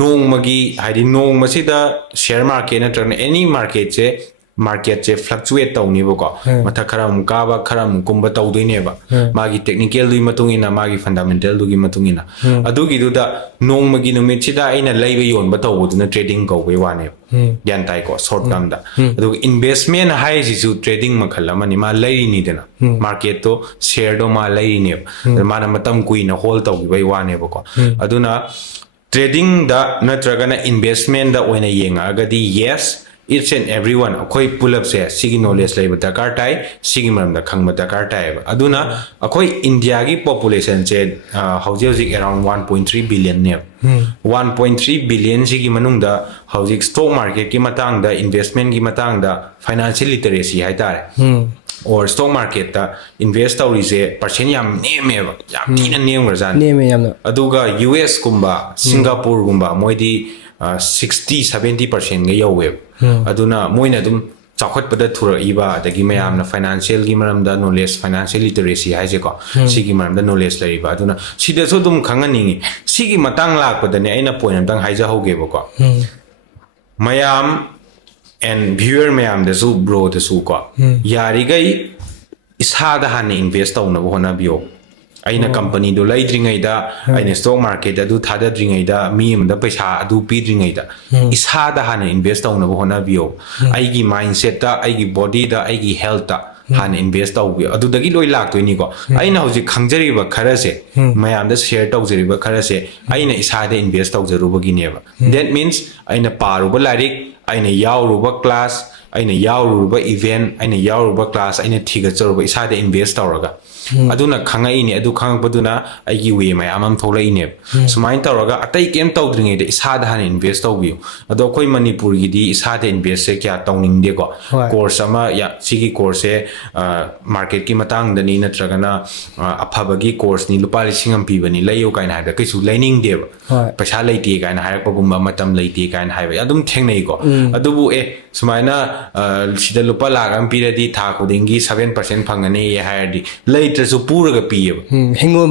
nong magi haidi nong masida share market natrana any market se fluctuate tawni bako matha kharam kaba kharam kumba tawdoine ba magi technical lui matungina magi fundamental dugi matungina adugi duda nong magi numit sida aina leiba yon ba tawduna trading ko we wane yan tai ko short term da adu investment hai sisu trading makhala mani ma leiri ni dena market to share do ma leiri ne mana matam kuina hold tawgi bai wane bako aduna trading da natragana investment da oina yenga agadi yes each and everyone akoi pull up se sigi knowledge leba dakar tai sigi maram da khangba dakar tai aduna akoi India gi population se hauji around 1.3 billion ne 1.3 billion sigi manung da hauji stock market ki matang da investment ki matang da financial literacy hai tare or stock market da invest tawri se percent yam neme yam tina nem grazan neme yam aduga US kumba Singapore kumba moidi 60-70% ga yawe aduna moina dum chakhot pada thura iba adagi mayamna financial gi maramda knowledge financial literacy haije ko sigi maramda knowledge laiba aduna sida so dum khangani sigi matang lakpada ne aina point amtang haija hoge bako mayam and viewer mayam da su bro da su ko yari gai isada han invest tawna hona bio aina company do laidringai da aina stock market adu thada dringai da mi amda paisa adu pi dringai da isa da hana invest tawna bo hona bio aigi mindset da aigi body da aigi health da hana invest taw bio adu dagi loi lak toini ko aina hoji khangjari ba khara se mayam da share taw jari ba khara se aina isa da invest taw jaru ba gineba that means aina paru ba larik aina yauru ba class aina yauru ba event aina yauru ba class aina thiga charu ba isa da invest tawraga aduna khangai ni adu khangpaduna aigi we mai amam tholai ne sumain tawraga atai kem tawdringai de isada han invest tawbiu ado koi manipur gi di isada invest se kya tawning de ko course ama ya sigi course se market ki matang dani natragana aphabagi course ni lupa lisingam pi bani layo kaina ha da kaisu lining de paisa laiti kaina ha pa gumba matam laiti kaina ha adum thengnai ko adubu sumaina sida lupa lagam pi radi tha khudingi 7% phangani ye ha di late su puraga piyeba hingo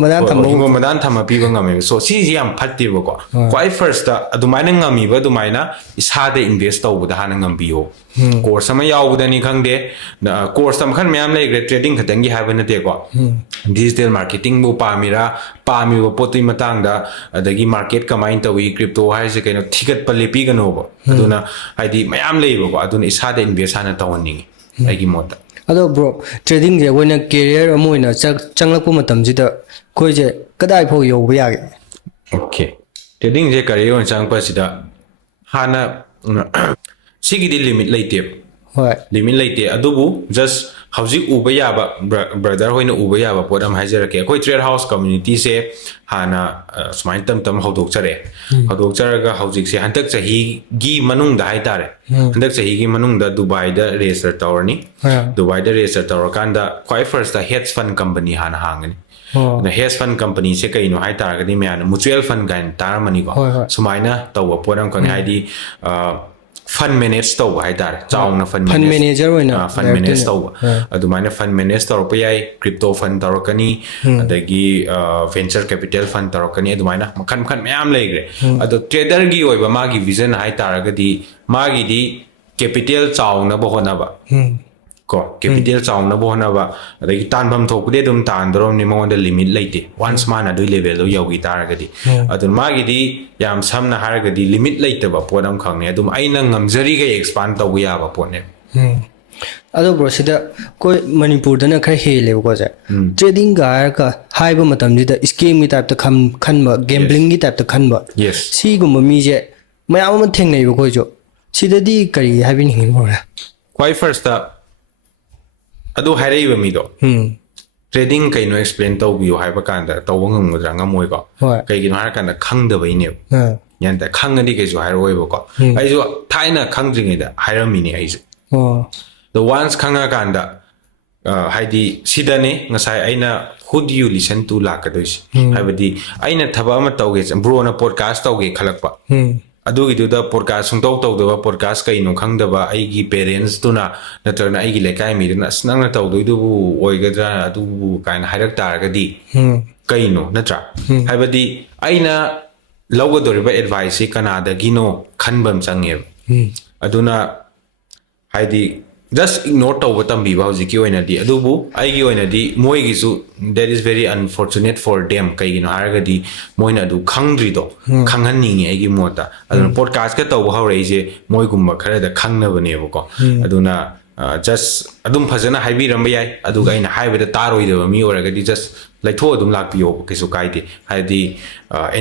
madan thama piba ngame so si yam phatteba ko kwai first da adumaina ngami ba adumaina isada invest tawbuda hana ngambiyo course ama yawbudani khangde course tam khan myam lai trading khatangi haba nate ko digital marketing bu pamira potui matang da adagi market kamain tawi crypto haise kaino thigat palepi gano bo aduna haidi mayam leibo ko aduna isada invest hana tawningi aigi mota ado bro trading je wona career amoina changlakpu matamjida koije kadai phau yoba yage okay trading je career on changpa sida hana sigidi limit laite limit laite adubu just hauji uba yaba brother hoina uba yaba podam haijarake koi trade house community se hana smain tam hodok charaga hauji se hantak chahi gi manung da hai tare hantak chahi gi manung da Dubai da register tawrni Dubai da register tawrakanda quite first the hedge fund company hana hangani the hedge fund company se kai no hai taragadi me mutual fund gan taramani ko sumaina tawa podam kan haidi fund manage tꯧba haitare chauna fund manager oina fund manage tauba adumaina fund manage tawrpa yai crypto fund tawrakani adagi venture capital fund tawrakani adumaina makhan makhan mayam leigre adu trader gi oiba magi vision haitaragadi magi di capital chauna ba honaba ko capital chauna ba honaba adagi tanbam thokde dum tandrom ni monda limit leite once mana du level do yogi taragadi adu magi di yam samna haragadi limit leite ba podam khangni adum aina ngamjari ga expand tawu ya ba pone ado bro sida koi Manipur dana khar hele ko ja trading ga ka haiba matam ji da scheme gi type ta khanba gambling gi type ta khanba yes si gum mi je mayam ma thengnai ba ko jo sida di kari habin hin bo ra quite first adu hairei ba mi do trading kai no explain tau biyo haiba kanda tau ngam ngodra ngamoi ko kai gi no har kanda khangda bai ne yan ta khangani kai jo hairoi ba ko ai jo thaina khangdring da hairami ni ai jo the ones khanga kanda haidi sidane ngasai aina who do you listen to lakadois haibadi aina thaba ama tauge bro na podcast tauge khalakpa adugi da podcast sung tau tau da podcast kai no khangdaba aigi parents tuna natrana aigi lekai mi na snang tau du bu oigadra adu kaina hairak taragadi kai no natra haibadi aina lawgadoriba advice kanada gino khanbam change aduna haidi just ignore tauba tambi ba hojiki oina di adubu aigi oina di moi gisu that is very unfortunate for them kai gino haragadi moina du khangdri do khanghan ni aigi mota aduna podcast ka tauba haurei je moi gumba khara da khangna bane ko aduna just adum phajana haibi ramba yai aduga ina haiba da taroi da mi oragadi just laitho adum lakpiyo kesu kaide haidi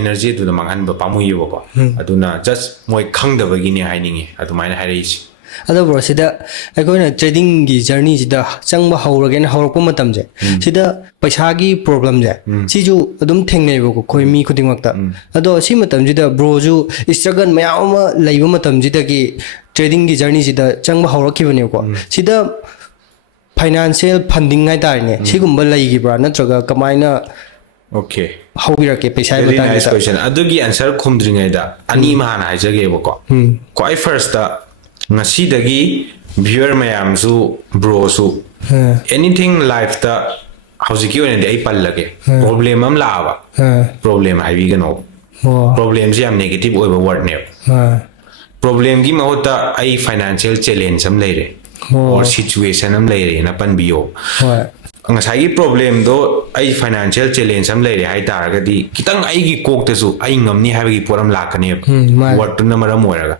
energy du da manghan ba pamu yo ko aduna just moi khangda ba gini hainingi adumaina hairei ado bro sida akoina trading gi journey sida changba hawragen hawrakpa matam je sida paisa gi problem je si ju adum thengnai ba ko khoi mi khudingmakta ado si matam jida bro ju struggle mayam ma leiba matam jida gi trading gi journey sida changba hawrakibane ko sida financial funding ngai tarne sigumba leigi bra natraga kamaina okay hawbirake paisa very ba nice question adugi answer khumdringai da ani mahana haijage ba ko koi first da ngasi dagi viewer mayam su bro su anything life ta hojiki one ai pallage problem am lawa problem ai gano problem ji am negative oiba word ne problem gi mahota ai financial challenge am leire or situation am leire na pan biyo ngasai gi problem do ai financial challenge am leire hai taragadi kitang ai gi kok te su ai ngamni ha gi poram lakane what na maram moraga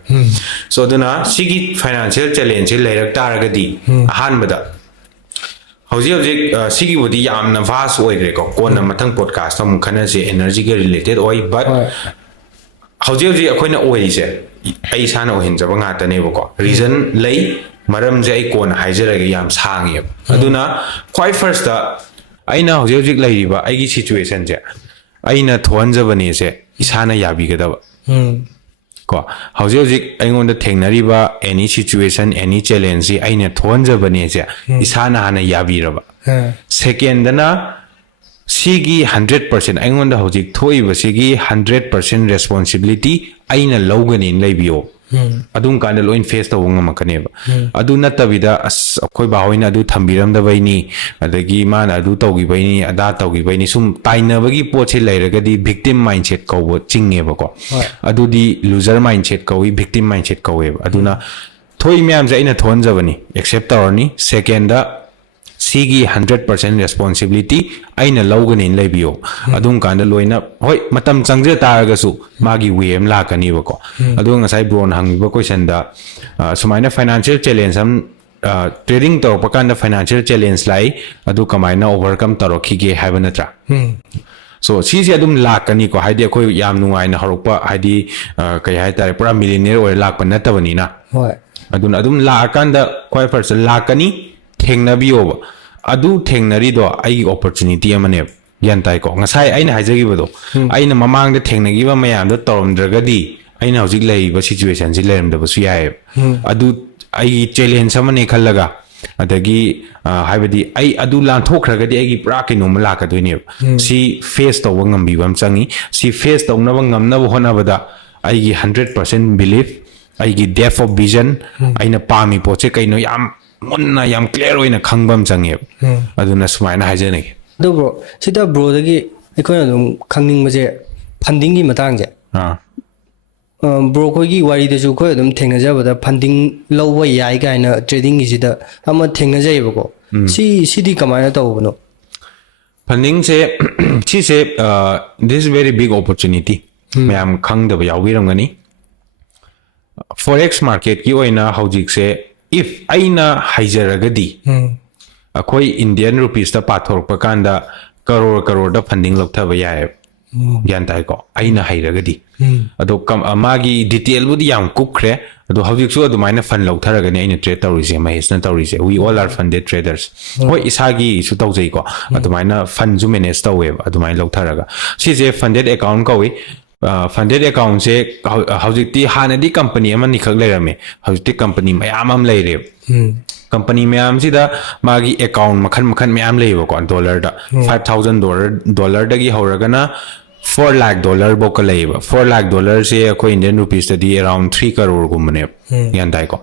so duna sigi financial challenge leirak taragadi ahan bada hauji hauji sigi bodi yamna vast oigre ko kona mathang podcast am khana se energy ge related oi but hauji hauji akoina oi se ai sana ohin jaba nga ta ne ko reason lei maram je ai kona haijaraga yam sangi aduna quite first da aina hauji hauji leiriba aigi situation je aina thonjabane se isana yabigadaba ko hauji hauji aingonda thengnariba any situation any challenge aina thonjabane se isana hana yabiraba second dana sigi 100% aingonda hauji thoiba sigi 100% responsibility aina logani leibiyo adum kana loin face taw ngamakaneba adu natabida akhoi bahoina adu thambiram da baini adagi mana adu tawgi baini ada tawgi baini sum tainabagi poche lairagadi victim mindset ko chingeba ko adu di loser mindset ko victim mindset ko aduna thoi myam jaina thonjabani accept tawni second da sigi 100% responsibility aina logani leibiyo adum kana loina hoi matam changje taragasu magi way am lakani bako adu ngasai bron hangiba question da sumaina financial challenge am trading to pakanda financial challenge lai adu kamaina overcome tarokhige habanatra so sisi adum lakani ko haidi khoi yam nungai na horokpa haidi kai hai tare pura millionaire or lakpa natabani na hoi adun adum lakanda khoi first lakani thengnabioba adu thengnari do ai opportunity amane yantai ko ngasai aina haijagibodo aina mamang de thengnagiba mayam do toromdragadi aina hojik leiba situation ji lermdaba su yae adu ai challenge amane khallaga adagi haibadi ai adu lan thokragadi ai pura kino malaka doine si face to ngam bi bam changi si face to na ngam na hona bada ai 100% belief ꯑꯩꯒꯤ depth of vision ꯑꯩꯅ ꯄꯥꯝꯃꯤ ꯄꯣꯠꯁꯦ ꯀꯩꯅꯣ ꯌꯥꯝ ꯃꯨꯟꯅ ꯌꯥꯝ clear ꯑꯣꯏꯅ ꯈꯪꯕ ꯑꯃ ꯆꯪꯉꯦꯕ ꯑꯗꯨꯅ ꯁꯨꯃꯥꯏꯅ ꯍꯥꯏꯖꯅꯤꯡꯉꯤ ꯑꯗꯣ ꯕ꯭ꯔꯣ ꯁꯤꯗ ꯕ꯭ꯔꯣꯗꯒꯤ ꯑꯩꯈꯣꯏꯅ ꯑꯗꯨꯝ ꯈꯪꯅꯤꯡꯕꯁꯦ ꯐꯟꯗꯤꯡꯒꯤ ꯃꯇꯥꯡꯁꯦ ꯕ꯭ꯔꯣ ꯈꯣꯏꯒꯤ ꯋꯥꯔꯤꯗꯁꯨ ꯑꯩꯈꯣꯏ ꯑꯗꯨꯝ ꯊꯦꯡꯅꯖꯕꯗ ꯐꯟꯗꯤꯡ ꯂꯧꯕ ꯌꯥꯏ ꯀꯥꯏꯅ ꯇ꯭ꯔꯦꯗꯤꯡꯒꯤꯁꯤꯗ ꯑꯃ ꯊꯦꯡꯅꯖꯩꯌꯦꯕꯀꯣ ꯁꯤꯗꯤ ꯀꯃꯥꯏꯅ ꯇꯧꯕꯅꯣ ꯐꯟꯗꯤꯡꯁꯦ ꯁꯤꯁꯦ this is very big opportunity ꯃꯌꯥꯝ ꯈꯪꯗꯕ ꯌꯥꯎꯕꯤꯔꯝꯒꯅꯤ forex marketꯀꯤ ꯑꯣꯏꯅ ꯍꯧꯖꯤꯛꯁꯦ if ꯑꯩꯅ ꯍꯩꯖꯔꯒꯗꯤ ꯑꯩꯈꯣꯏ ꯏꯟꯗꯤꯌꯟ ꯔꯨꯄꯤꯁꯇ ꯄꯥꯊꯣꯔꯛꯄ ꯀꯥꯟꯗ ꯀꯔꯣꯔꯗ ꯐꯟꯗꯤꯡ ꯂꯧꯊꯕ ꯌꯥꯏꯑꯕ ꯒ꯭ꯌꯥꯟ ꯇꯥꯏꯀꯣ ꯑꯩꯅ ꯍꯩꯔꯒꯗꯤ ꯑꯗꯣ ꯃꯥꯒꯤ ꯗꯤꯇꯦꯜꯕꯨꯗꯤ ꯌꯥꯝ ꯀꯨꯞꯈ꯭ꯔꯦ ꯑꯗꯣ ꯍꯧꯖꯤꯛꯁꯨ ꯑꯗꯨꯃꯥꯏꯅ ꯐꯟ ꯂꯧꯊꯔꯒꯅꯤ ꯑꯩꯅ ꯇ꯭ꯔꯦꯗ ꯇꯧꯔꯤꯁꯦ ꯃꯍꯦꯁꯅ ꯇꯧꯔꯤꯁꯦ we all are funded traders ꯍꯣꯏ ꯏꯁꯥꯒꯤꯁꯨ ꯇꯧꯖꯩꯀꯣ ꯑꯗꯨꯃꯥꯏꯅ ꯐꯟꯁꯨ ꯃꯦꯅꯦꯖ ꯇꯧꯋꯦꯕ ꯑꯗꯨꯃꯥꯏꯅ ꯂꯧꯊꯔꯒ ꯁꯤꯁꯦ ꯐꯟꯗꯦड ꯑꯦꯀꯥꯎꯟ ꯀꯧꯏ ꯐꯟꯗꯦड ꯑꯦꯀꯥꯎꯟꯁꯦ ꯍꯧꯖꯤꯛꯇꯤ ꯍꯥꯟꯅꯗꯤ ꯀꯝꯄꯅꯤ ꯑꯃꯅꯤꯈꯛ ꯂꯩꯔꯝꯃꯦ ꯍꯧꯖꯤꯛꯇꯤ ꯀꯝꯄꯅꯤ ꯃꯌꯥꯝ ꯑꯃ ꯂꯩꯔꯦꯕ ꯀꯝꯄꯅꯤ ꯃꯌꯥꯝꯁꯤꯗ ꯃꯥꯒꯤ ꯑꯦꯀꯥꯎꯟ ꯃꯈꯜ ꯃꯌꯥꯝ ꯂꯩꯌꯦꯕꯀꯣ ꯗꯣꯂꯔꯗ $5,000 ꯍꯧꯔꯒꯅ $4 lakh ꯐꯥꯎꯀ ꯂꯩꯌꯦꯕ $4 lakh ꯁꯦ ꯑꯩꯈꯣꯏ ꯏꯟꯗꯤꯌꯟ ꯔꯨꯄꯤꯁꯇꯗꯤ ꯑꯦꯔꯥꯎꯟ 3 crore ꯒ꯭ꯌꯥꯟ ꯇꯥꯏꯀꯣ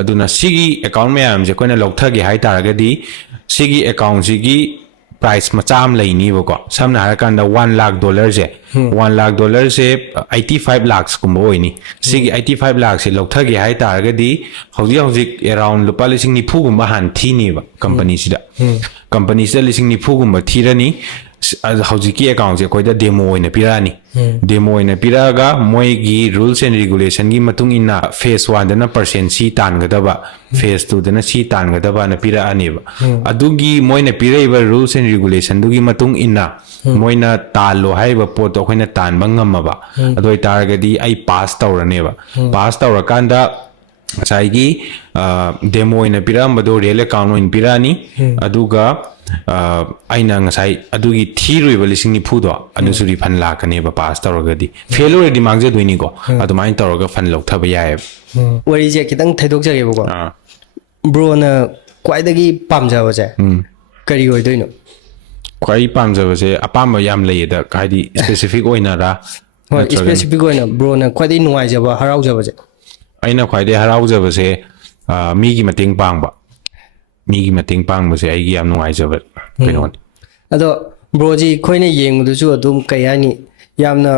ꯑꯗꯨꯅ ꯁꯤꯒꯤ ꯑꯦꯀꯥꯎꯟ ꯃꯌꯥꯝꯁꯦ ꯑꯩꯈꯣꯏꯅ ꯂꯧꯊꯒꯦ ꯍꯥꯏꯇꯥꯔꯒꯗꯤ ꯁꯤꯒꯤ ꯑꯦꯀꯥꯎꯟꯁꯤꯒꯤ ꯄ꯭ꯔꯥꯏꯁ ꯃꯆꯥ ꯑꯃ ꯂꯩꯅꯤꯕꯀꯣ ꯁꯝꯅ ꯍꯥꯏꯔꯀꯥꯟꯗ $1 lakh ꯁꯦ $1 lakh ꯁꯦ 85 lakhs ꯀꯨꯝꯕ ꯑꯣꯏꯅꯤ ꯁꯤꯒꯤ 85 lakhs ꯁꯦ ꯂꯧꯊꯒꯦ ꯍꯥꯏꯇꯥꯔꯒꯗꯤ ꯍꯧꯖꯤꯛ ꯑꯦꯔꯥꯎꯟ ꯂꯨꯄꯥ 90,000 ꯒꯨꯝꯕ ꯍꯥꯟꯅ ꯊꯤꯅꯦꯕ ꯀꯝꯄꯅꯤꯁꯤꯗ ꯀꯝꯄꯅꯤꯁꯤꯗ 90,000 ꯒꯨꯝꯕ ꯊꯤꯔꯅꯤ ꯍꯧꯖꯤꯛꯀꯤ ꯑꯦꯀꯥꯎꯟꯁꯦ ꯑꯩꯈꯣꯏꯗ ꯗꯦꯃꯣ ꯑꯣꯏꯅ ꯄꯤꯔꯛꯑꯅꯤ ꯗꯦꯃो ꯑꯣꯏꯅ ꯄꯤꯔꯛꯑꯒ ꯃꯣꯏꯒꯤ ꯔꯨꯜꯁ ꯑꯦꯟड ꯔꯤꯒꯨꯂꯦꯁꯟꯒꯤ ꯃꯇꯨꯡ ꯏꯟꯅ ꯐꯦꯁ 1ꯗꯅ ꯄꯔꯁꯦꯟ ꯁꯤ ꯇꯥꯟꯒꯗꯕ ꯐꯦꯁ 2ꯗꯅ ꯁꯤ ꯇꯥꯟꯒꯗꯕꯅ ꯄꯤꯔꯛꯑꯅꯦꯕ ꯑꯗꯨꯒꯤ ꯃꯣꯏꯅ ꯄꯤꯔꯛꯏꯕ ꯔꯨꯜꯁ ꯑꯦꯟड ꯔꯤꯒꯨꯂꯦꯁꯟꯗꯨꯒꯤ ꯃꯇꯨꯡ ꯏꯟꯅ ꯃꯣꯏꯅ ꯇꯥꯜꯂꯣ ꯍꯥꯏꯔꯤꯕ ꯄꯣꯠꯇꯣ ꯑꯩꯈꯣꯏꯅ ꯇꯥꯟꯕ ꯉꯝꯃꯕ ꯑꯗꯨ ꯑꯣꯏꯇꯥꯔꯒꯗꯤ ꯑꯩ ꯄꯥꯁ ꯇꯧꯔꯅꯦꯕ ꯄꯥꯁ ꯇꯧꯔꯀꯥꯟꯗ ꯉꯁꯥꯏꯒꯤ ꯗꯦꯃो ꯑꯣꯏꯅ ꯄꯤꯔꯛꯑꯝꯕꯗꯣ ꯔꯤꯌꯦꯜ ꯑꯦꯀꯥꯎꯟ ꯑꯣꯏꯅ ꯄꯤꯔꯛꯑꯅꯤ ꯑꯗꯨꯒ ꯑꯩꯅ ꯉꯁꯥꯏ ꯑꯗꯨꯒꯤ ꯊꯤꯔꯨꯏꯕ 90,000 ꯑꯗꯨꯁꯨ ꯔꯤꯐꯟ ꯂꯥꯛꯀꯅꯦꯕ ꯄꯥꯁ ꯇꯧꯔꯒꯗꯤ ꯐꯦꯜ ꯑꯣꯏꯔꯗꯤ ꯃꯥꯡꯖꯗꯣꯏꯅꯤꯀോ ꯑꯗꯨꯃꯥꯏꯅ ꯇꯧꯔꯒ ꯐꯟ ꯂꯧꯊꯕ ꯌꯥꯏꯑꯕ ꯋꯥꯔꯤꯁꯦ ꯈꯤꯇꯪ ꯊꯩꯗꯣꯛꯆꯒꯦꯕꯀꯣ ꯕ꯭ꯔꯣꯅ ꯈ꯭ꯋꯥꯏꯗꯒꯤ ꯄꯥꯝꯖꯕꯁꯦ ꯀꯔꯤ ꯑꯣꯏꯗꯣꯏꯅꯣ ꯈ꯭ꯋꯥꯏ ꯄꯥꯝꯖꯕꯁꯦ ꯑꯄꯥꯝꯕ ꯌꯥꯝ ꯂꯩꯌꯦꯗ ꯍꯥꯏꯗꯤ ꯁ꯭ꯄꯦꯁꯤꯐꯤꯛ ꯑꯣꯏꯅꯔꯥ ꯍꯣꯏ ꯁ꯭ꯄꯦꯁꯤꯐꯤꯛ ꯑꯣꯏꯅ ꯕ꯭ꯔꯣꯅ ꯈ꯭ꯋꯥꯏꯗꯒꯤ ꯅꯨꯡꯉꯥꯏꯖꯕ ꯍꯔꯥꯎꯖꯕꯁꯦ ꯑꯩꯅ ꯈ꯭ꯋꯥꯏꯗꯒꯤ ꯍꯔꯥꯎꯖꯕꯁꯦ ꯃꯤꯒꯤ ꯃꯇꯦꯡ ꯄꯥꯡꯕ ꯃꯤꯒꯤ ꯃꯇꯦꯡ ꯄꯥꯡꯕꯁꯦ ꯑꯩꯒꯤ ꯌꯥꯝ ꯅꯨꯡꯉꯥꯏꯖꯕ ꯀꯩꯅꯣꯅꯤ ꯑꯗꯣ ꯕ꯭ꯔꯣꯖꯤ ꯑꯩꯈꯣꯏꯅ ꯌꯦꯡꯕꯗꯁꯨ ꯑꯗꯨꯝ ꯀꯩ ꯍꯥꯏꯅꯤ ꯌꯥꯝꯅ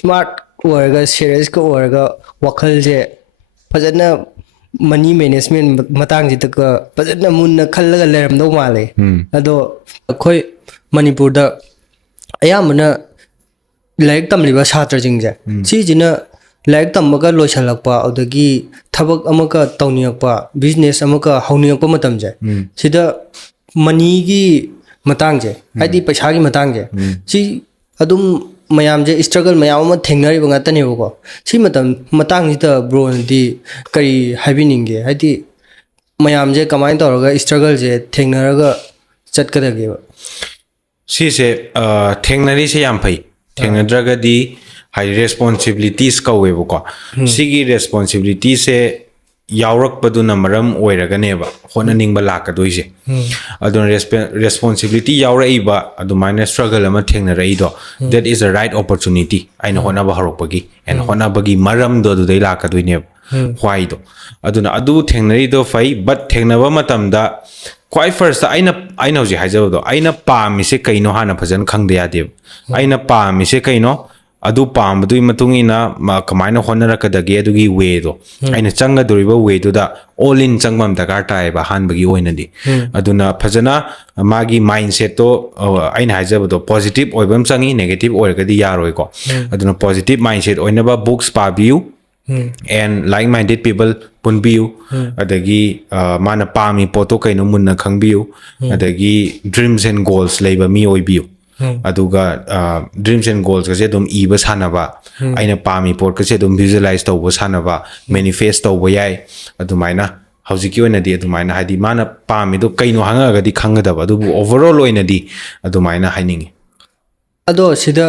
ꯁ꯭ꯃꯥꯔꯠ ꯑꯣꯏꯔꯒ ꯁꯦꯔꯤꯌꯁꯀ ꯑꯣꯏꯔꯒ ꯋꯥꯈꯜꯁꯦ ꯐꯖꯅ ꯃꯅꯤ ꯃꯦꯅꯦꯖꯃꯦꯟ ꯃꯇꯥꯡꯁꯤꯗꯒ ꯐꯖꯅ ꯃꯨꯟꯅ ꯈꯜꯂꯒ ꯂꯩꯔꯝꯗꯧ ꯃꯥꯜꯂꯦ ꯑꯗꯣ ꯑꯩꯈꯣꯏ ꯃꯅꯤꯄꯨꯔꯗ ꯑꯌꯥꯝꯕꯅ ꯂꯥꯏꯔꯤꯛ ꯇꯝꯂꯤꯕ ꯁꯥꯇ꯭ꯔꯁꯤꯡꯁꯦ ꯁꯤꯁꯤꯅ ꯂꯥꯏꯔꯤꯛ ꯇꯝꯃꯒ ꯂꯣꯏꯁꯤꯜꯂꯛꯄ ꯑꯗꯨꯗꯒꯤ ꯊꯕꯛ ꯑꯃꯒ ꯇꯧꯅꯤꯡꯉꯛꯄ ꯕꯤꯖꯤꯅꯦꯁ ꯑꯃꯒ ꯍꯧꯅꯤꯡꯉꯛꯄ ꯃꯇꯝꯁꯦ ꯁꯤꯗ ꯃꯅꯤꯒꯤ ꯃꯇꯥꯡꯁꯦ ꯍꯥꯏꯗꯤ ꯄꯩꯁꯥꯒꯤ ꯃꯇꯥꯡꯁꯦ ꯁꯤ ꯑꯗꯨꯝ ꯃꯌꯥꯝꯁꯦ ꯏꯁꯇ꯭ꯔꯒꯜ ꯃꯌꯥꯝ ꯑꯃ ꯊꯦꯡꯅꯔꯤꯕ ꯉꯥꯛꯇꯅꯦꯕꯀꯣ ꯁꯤ ꯃꯇꯥꯡꯁꯤꯗ ꯕ꯭ꯔꯣꯅꯗꯤ ꯀꯔꯤ ꯍꯥꯏꯕꯤꯅꯤꯡꯒꯦ ꯍꯥꯏꯗꯤ ꯃꯌꯥꯝꯁꯦ ꯀꯃꯥꯏꯅ ꯇꯧꯔꯒ ꯏꯁꯇ꯭ꯔꯒꯜꯁꯦ ꯊꯦꯡꯅꯔꯒ ꯆꯠꯀꯗꯒꯦꯕ ꯁꯤꯁꯦ ꯊꯦꯡꯅꯔꯤꯁꯦ ꯌꯥꯝ ꯐꯩ ꯊꯦꯡꯅꯗ꯭ꯔꯒꯗꯤ ꯍꯥꯏꯗꯤ ꯔꯦꯁꯄꯣꯟꯁꯤꯕꯤꯂꯤꯇꯤꯁ ꯀꯧꯋꯦꯕꯀꯣ ꯁꯤꯒꯤ ꯔꯦꯁꯄꯣꯟꯁꯤꯕꯤꯂꯤꯇꯤꯁꯦ ꯌꯥꯎꯔꯛꯄꯗꯨꯅ ꯃꯔꯝ ꯑꯣꯏꯔꯒꯅꯦꯕ ꯍꯣꯠꯅꯅꯤꯡꯕ ꯂꯥꯛꯀꯗꯣꯏꯁꯦ ꯑꯗꯨꯅ ꯔꯦꯁꯄꯣꯟꯁꯤꯕꯤꯂꯤꯇꯤ ꯌꯥꯎꯔꯛꯏꯕ ꯑꯗꯨꯃꯥꯏꯅ ꯁ꯭ꯇ꯭ꯔꯒꯜ ꯑꯃ ꯊꯦꯡꯅꯔꯛꯏꯗோ ꯗꯦꯠ ꯏꯁ ꯑ ꯔꯥꯏꯠ ꯑꯣꯄꯣꯔꯆꯨꯅꯤꯇꯤ ꯑꯩꯅ ꯍꯣꯠꯅꯕ ꯍꯧꯔꯛꯄꯒꯤ ꯑꯦꯟ ꯍꯣꯠꯅꯕꯒꯤ ꯃꯔꯝꯗꯣ ꯑꯗꯨꯗꯩ ꯂꯥꯛꯀꯗꯣꯏꯅꯦꯕ ꯋꯥꯏꯗꯣ ꯑꯗꯨꯅ ꯑꯗꯨ ꯊꯦꯡꯅꯔꯤꯗꯣ ꯐꯩ ꯕꯠ ꯊꯦꯡꯅꯕ ꯃꯇꯝꯗ ꯈ꯭ꯋꯥꯏ ꯐꯥꯔꯁꯇ ꯑꯩꯅ ꯍꯧꯖꯤꯛ ꯍꯥꯏꯖꯕꯗꯣ ꯑꯩꯅ ꯄꯥꯝꯃꯤꯁꯦ ꯀꯩꯅꯣ ꯍꯥꯟꯅ ꯐꯖꯅ ꯈꯪꯗ ꯌꯥꯗꯦꯕ ꯑꯩꯅ ꯄꯥꯝꯃꯤꯁే ꯀꯩꯅꯣ ꯑꯗꯨ ꯄꯥꯝꯕꯗꯨꯒꯤ ꯃꯇꯨꯡ ꯏꯟꯅ ꯀꯃꯥꯏꯅ ꯍꯣꯠꯅꯔꯛꯀꯗꯒꯦ ꯑꯗꯨꯒꯤ ꯋꯦꯗꯣ ꯑꯩꯅ ꯆꯪꯒꯗꯧꯔꯤꯕ ꯋꯦꯗꯨꯗ ꯑꯣꯜ ꯏꯟ ꯆꯪꯕ ꯑꯃ ꯗꯔꯀꯥꯔ ꯇꯥꯏꯌꯦꯕ ꯑꯍꯥꯟꯕꯒꯤ ꯑꯣꯏꯅꯗꯤ ꯑꯗꯨꯅ ꯐꯖꯅ ꯃꯥꯒꯤ ꯃꯥꯏꯟꯁꯦꯠꯇꯣ ꯑꯩꯅ ꯍꯥꯏꯖꯕꯗꯣ ꯄꯣꯖꯤꯇꯤꯚ ꯑꯣꯏꯕ ꯑꯃ ꯆꯪꯉꯤ ꯅꯦꯒꯦꯇꯤꯚ ꯑꯣꯏꯔꯒꯗꯤ ꯌꯥꯔꯣꯏꯀꯣ ꯑꯗꯨꯅ ꯄꯣꯖꯤꯇꯤꯚ ꯃꯥꯏꯟꯁꯦꯠ ꯑꯣꯏꯅꯕ ꯕꯨꯛꯁ ꯄꯥꯕꯤꯌꯨ ꯑꯦꯟ ꯂꯥꯏꯛ ꯃꯥꯏꯟꯗꯦꯗ ꯄꯤꯄꯜ ꯄꯨꯟꯕꯤꯌꯨ ꯑꯗꯒꯤ ꯃꯥꯅ ꯄꯥꯝꯃꯤ ꯄꯣꯠꯇꯣ ꯀꯩꯅꯣ ꯃꯨꯟꯅ ꯈꯪꯕꯤꯌꯨ ꯑꯗꯒꯤ ꯗ꯭ꯔꯤꯝꯁ ꯑꯦꯟ ꯒꯣꯜꯁ ꯂꯩꯕ ꯃꯤ ꯑꯣꯏꯕꯤꯌꯨ ꯑꯗꯨꯒ ꯗ꯭ꯔꯤꯝꯁ ꯑꯦꯟ ꯒꯣꯜꯁꯀꯁꯦ ꯑꯗꯨꯝ ꯏꯕ ꯁꯥꯟꯅꯕ ꯑꯩꯅ ꯄꯥꯝꯃꯤ ꯄꯣꯠꯀꯁꯦ ꯑꯗꯨꯝ ꯚꯤꯖꯨꯑꯦꯂꯥꯏꯁ ꯇꯧꯕ ꯁꯥꯟꯅꯕ ꯃꯦꯅꯤꯐꯦꯁ ꯇꯧꯕ ꯌꯥꯏ ꯑꯗꯨꯃꯥꯏꯅ ꯍꯧꯖꯤꯛꯀꯤ ꯑꯣꯏꯅꯗꯤ ꯑꯗꯨꯃꯥꯏꯅ ꯍꯥꯏꯗꯤ ꯃꯥꯅ ꯄꯥꯝꯃꯤꯗꯣ ꯀꯩꯅꯣ ꯍꯪꯉꯛꯑꯒꯗꯤ ꯈꯪꯒꯗꯕ ꯑꯗꯨꯕꯨ ꯑꯣꯚꯔꯑꯣꯜ ꯑꯣꯏꯅꯗꯤ ꯑꯗꯨꯃꯥꯏꯅ ꯍꯥꯏꯅꯤꯡꯉꯤ ꯑꯗꯣ ꯁꯤꯗ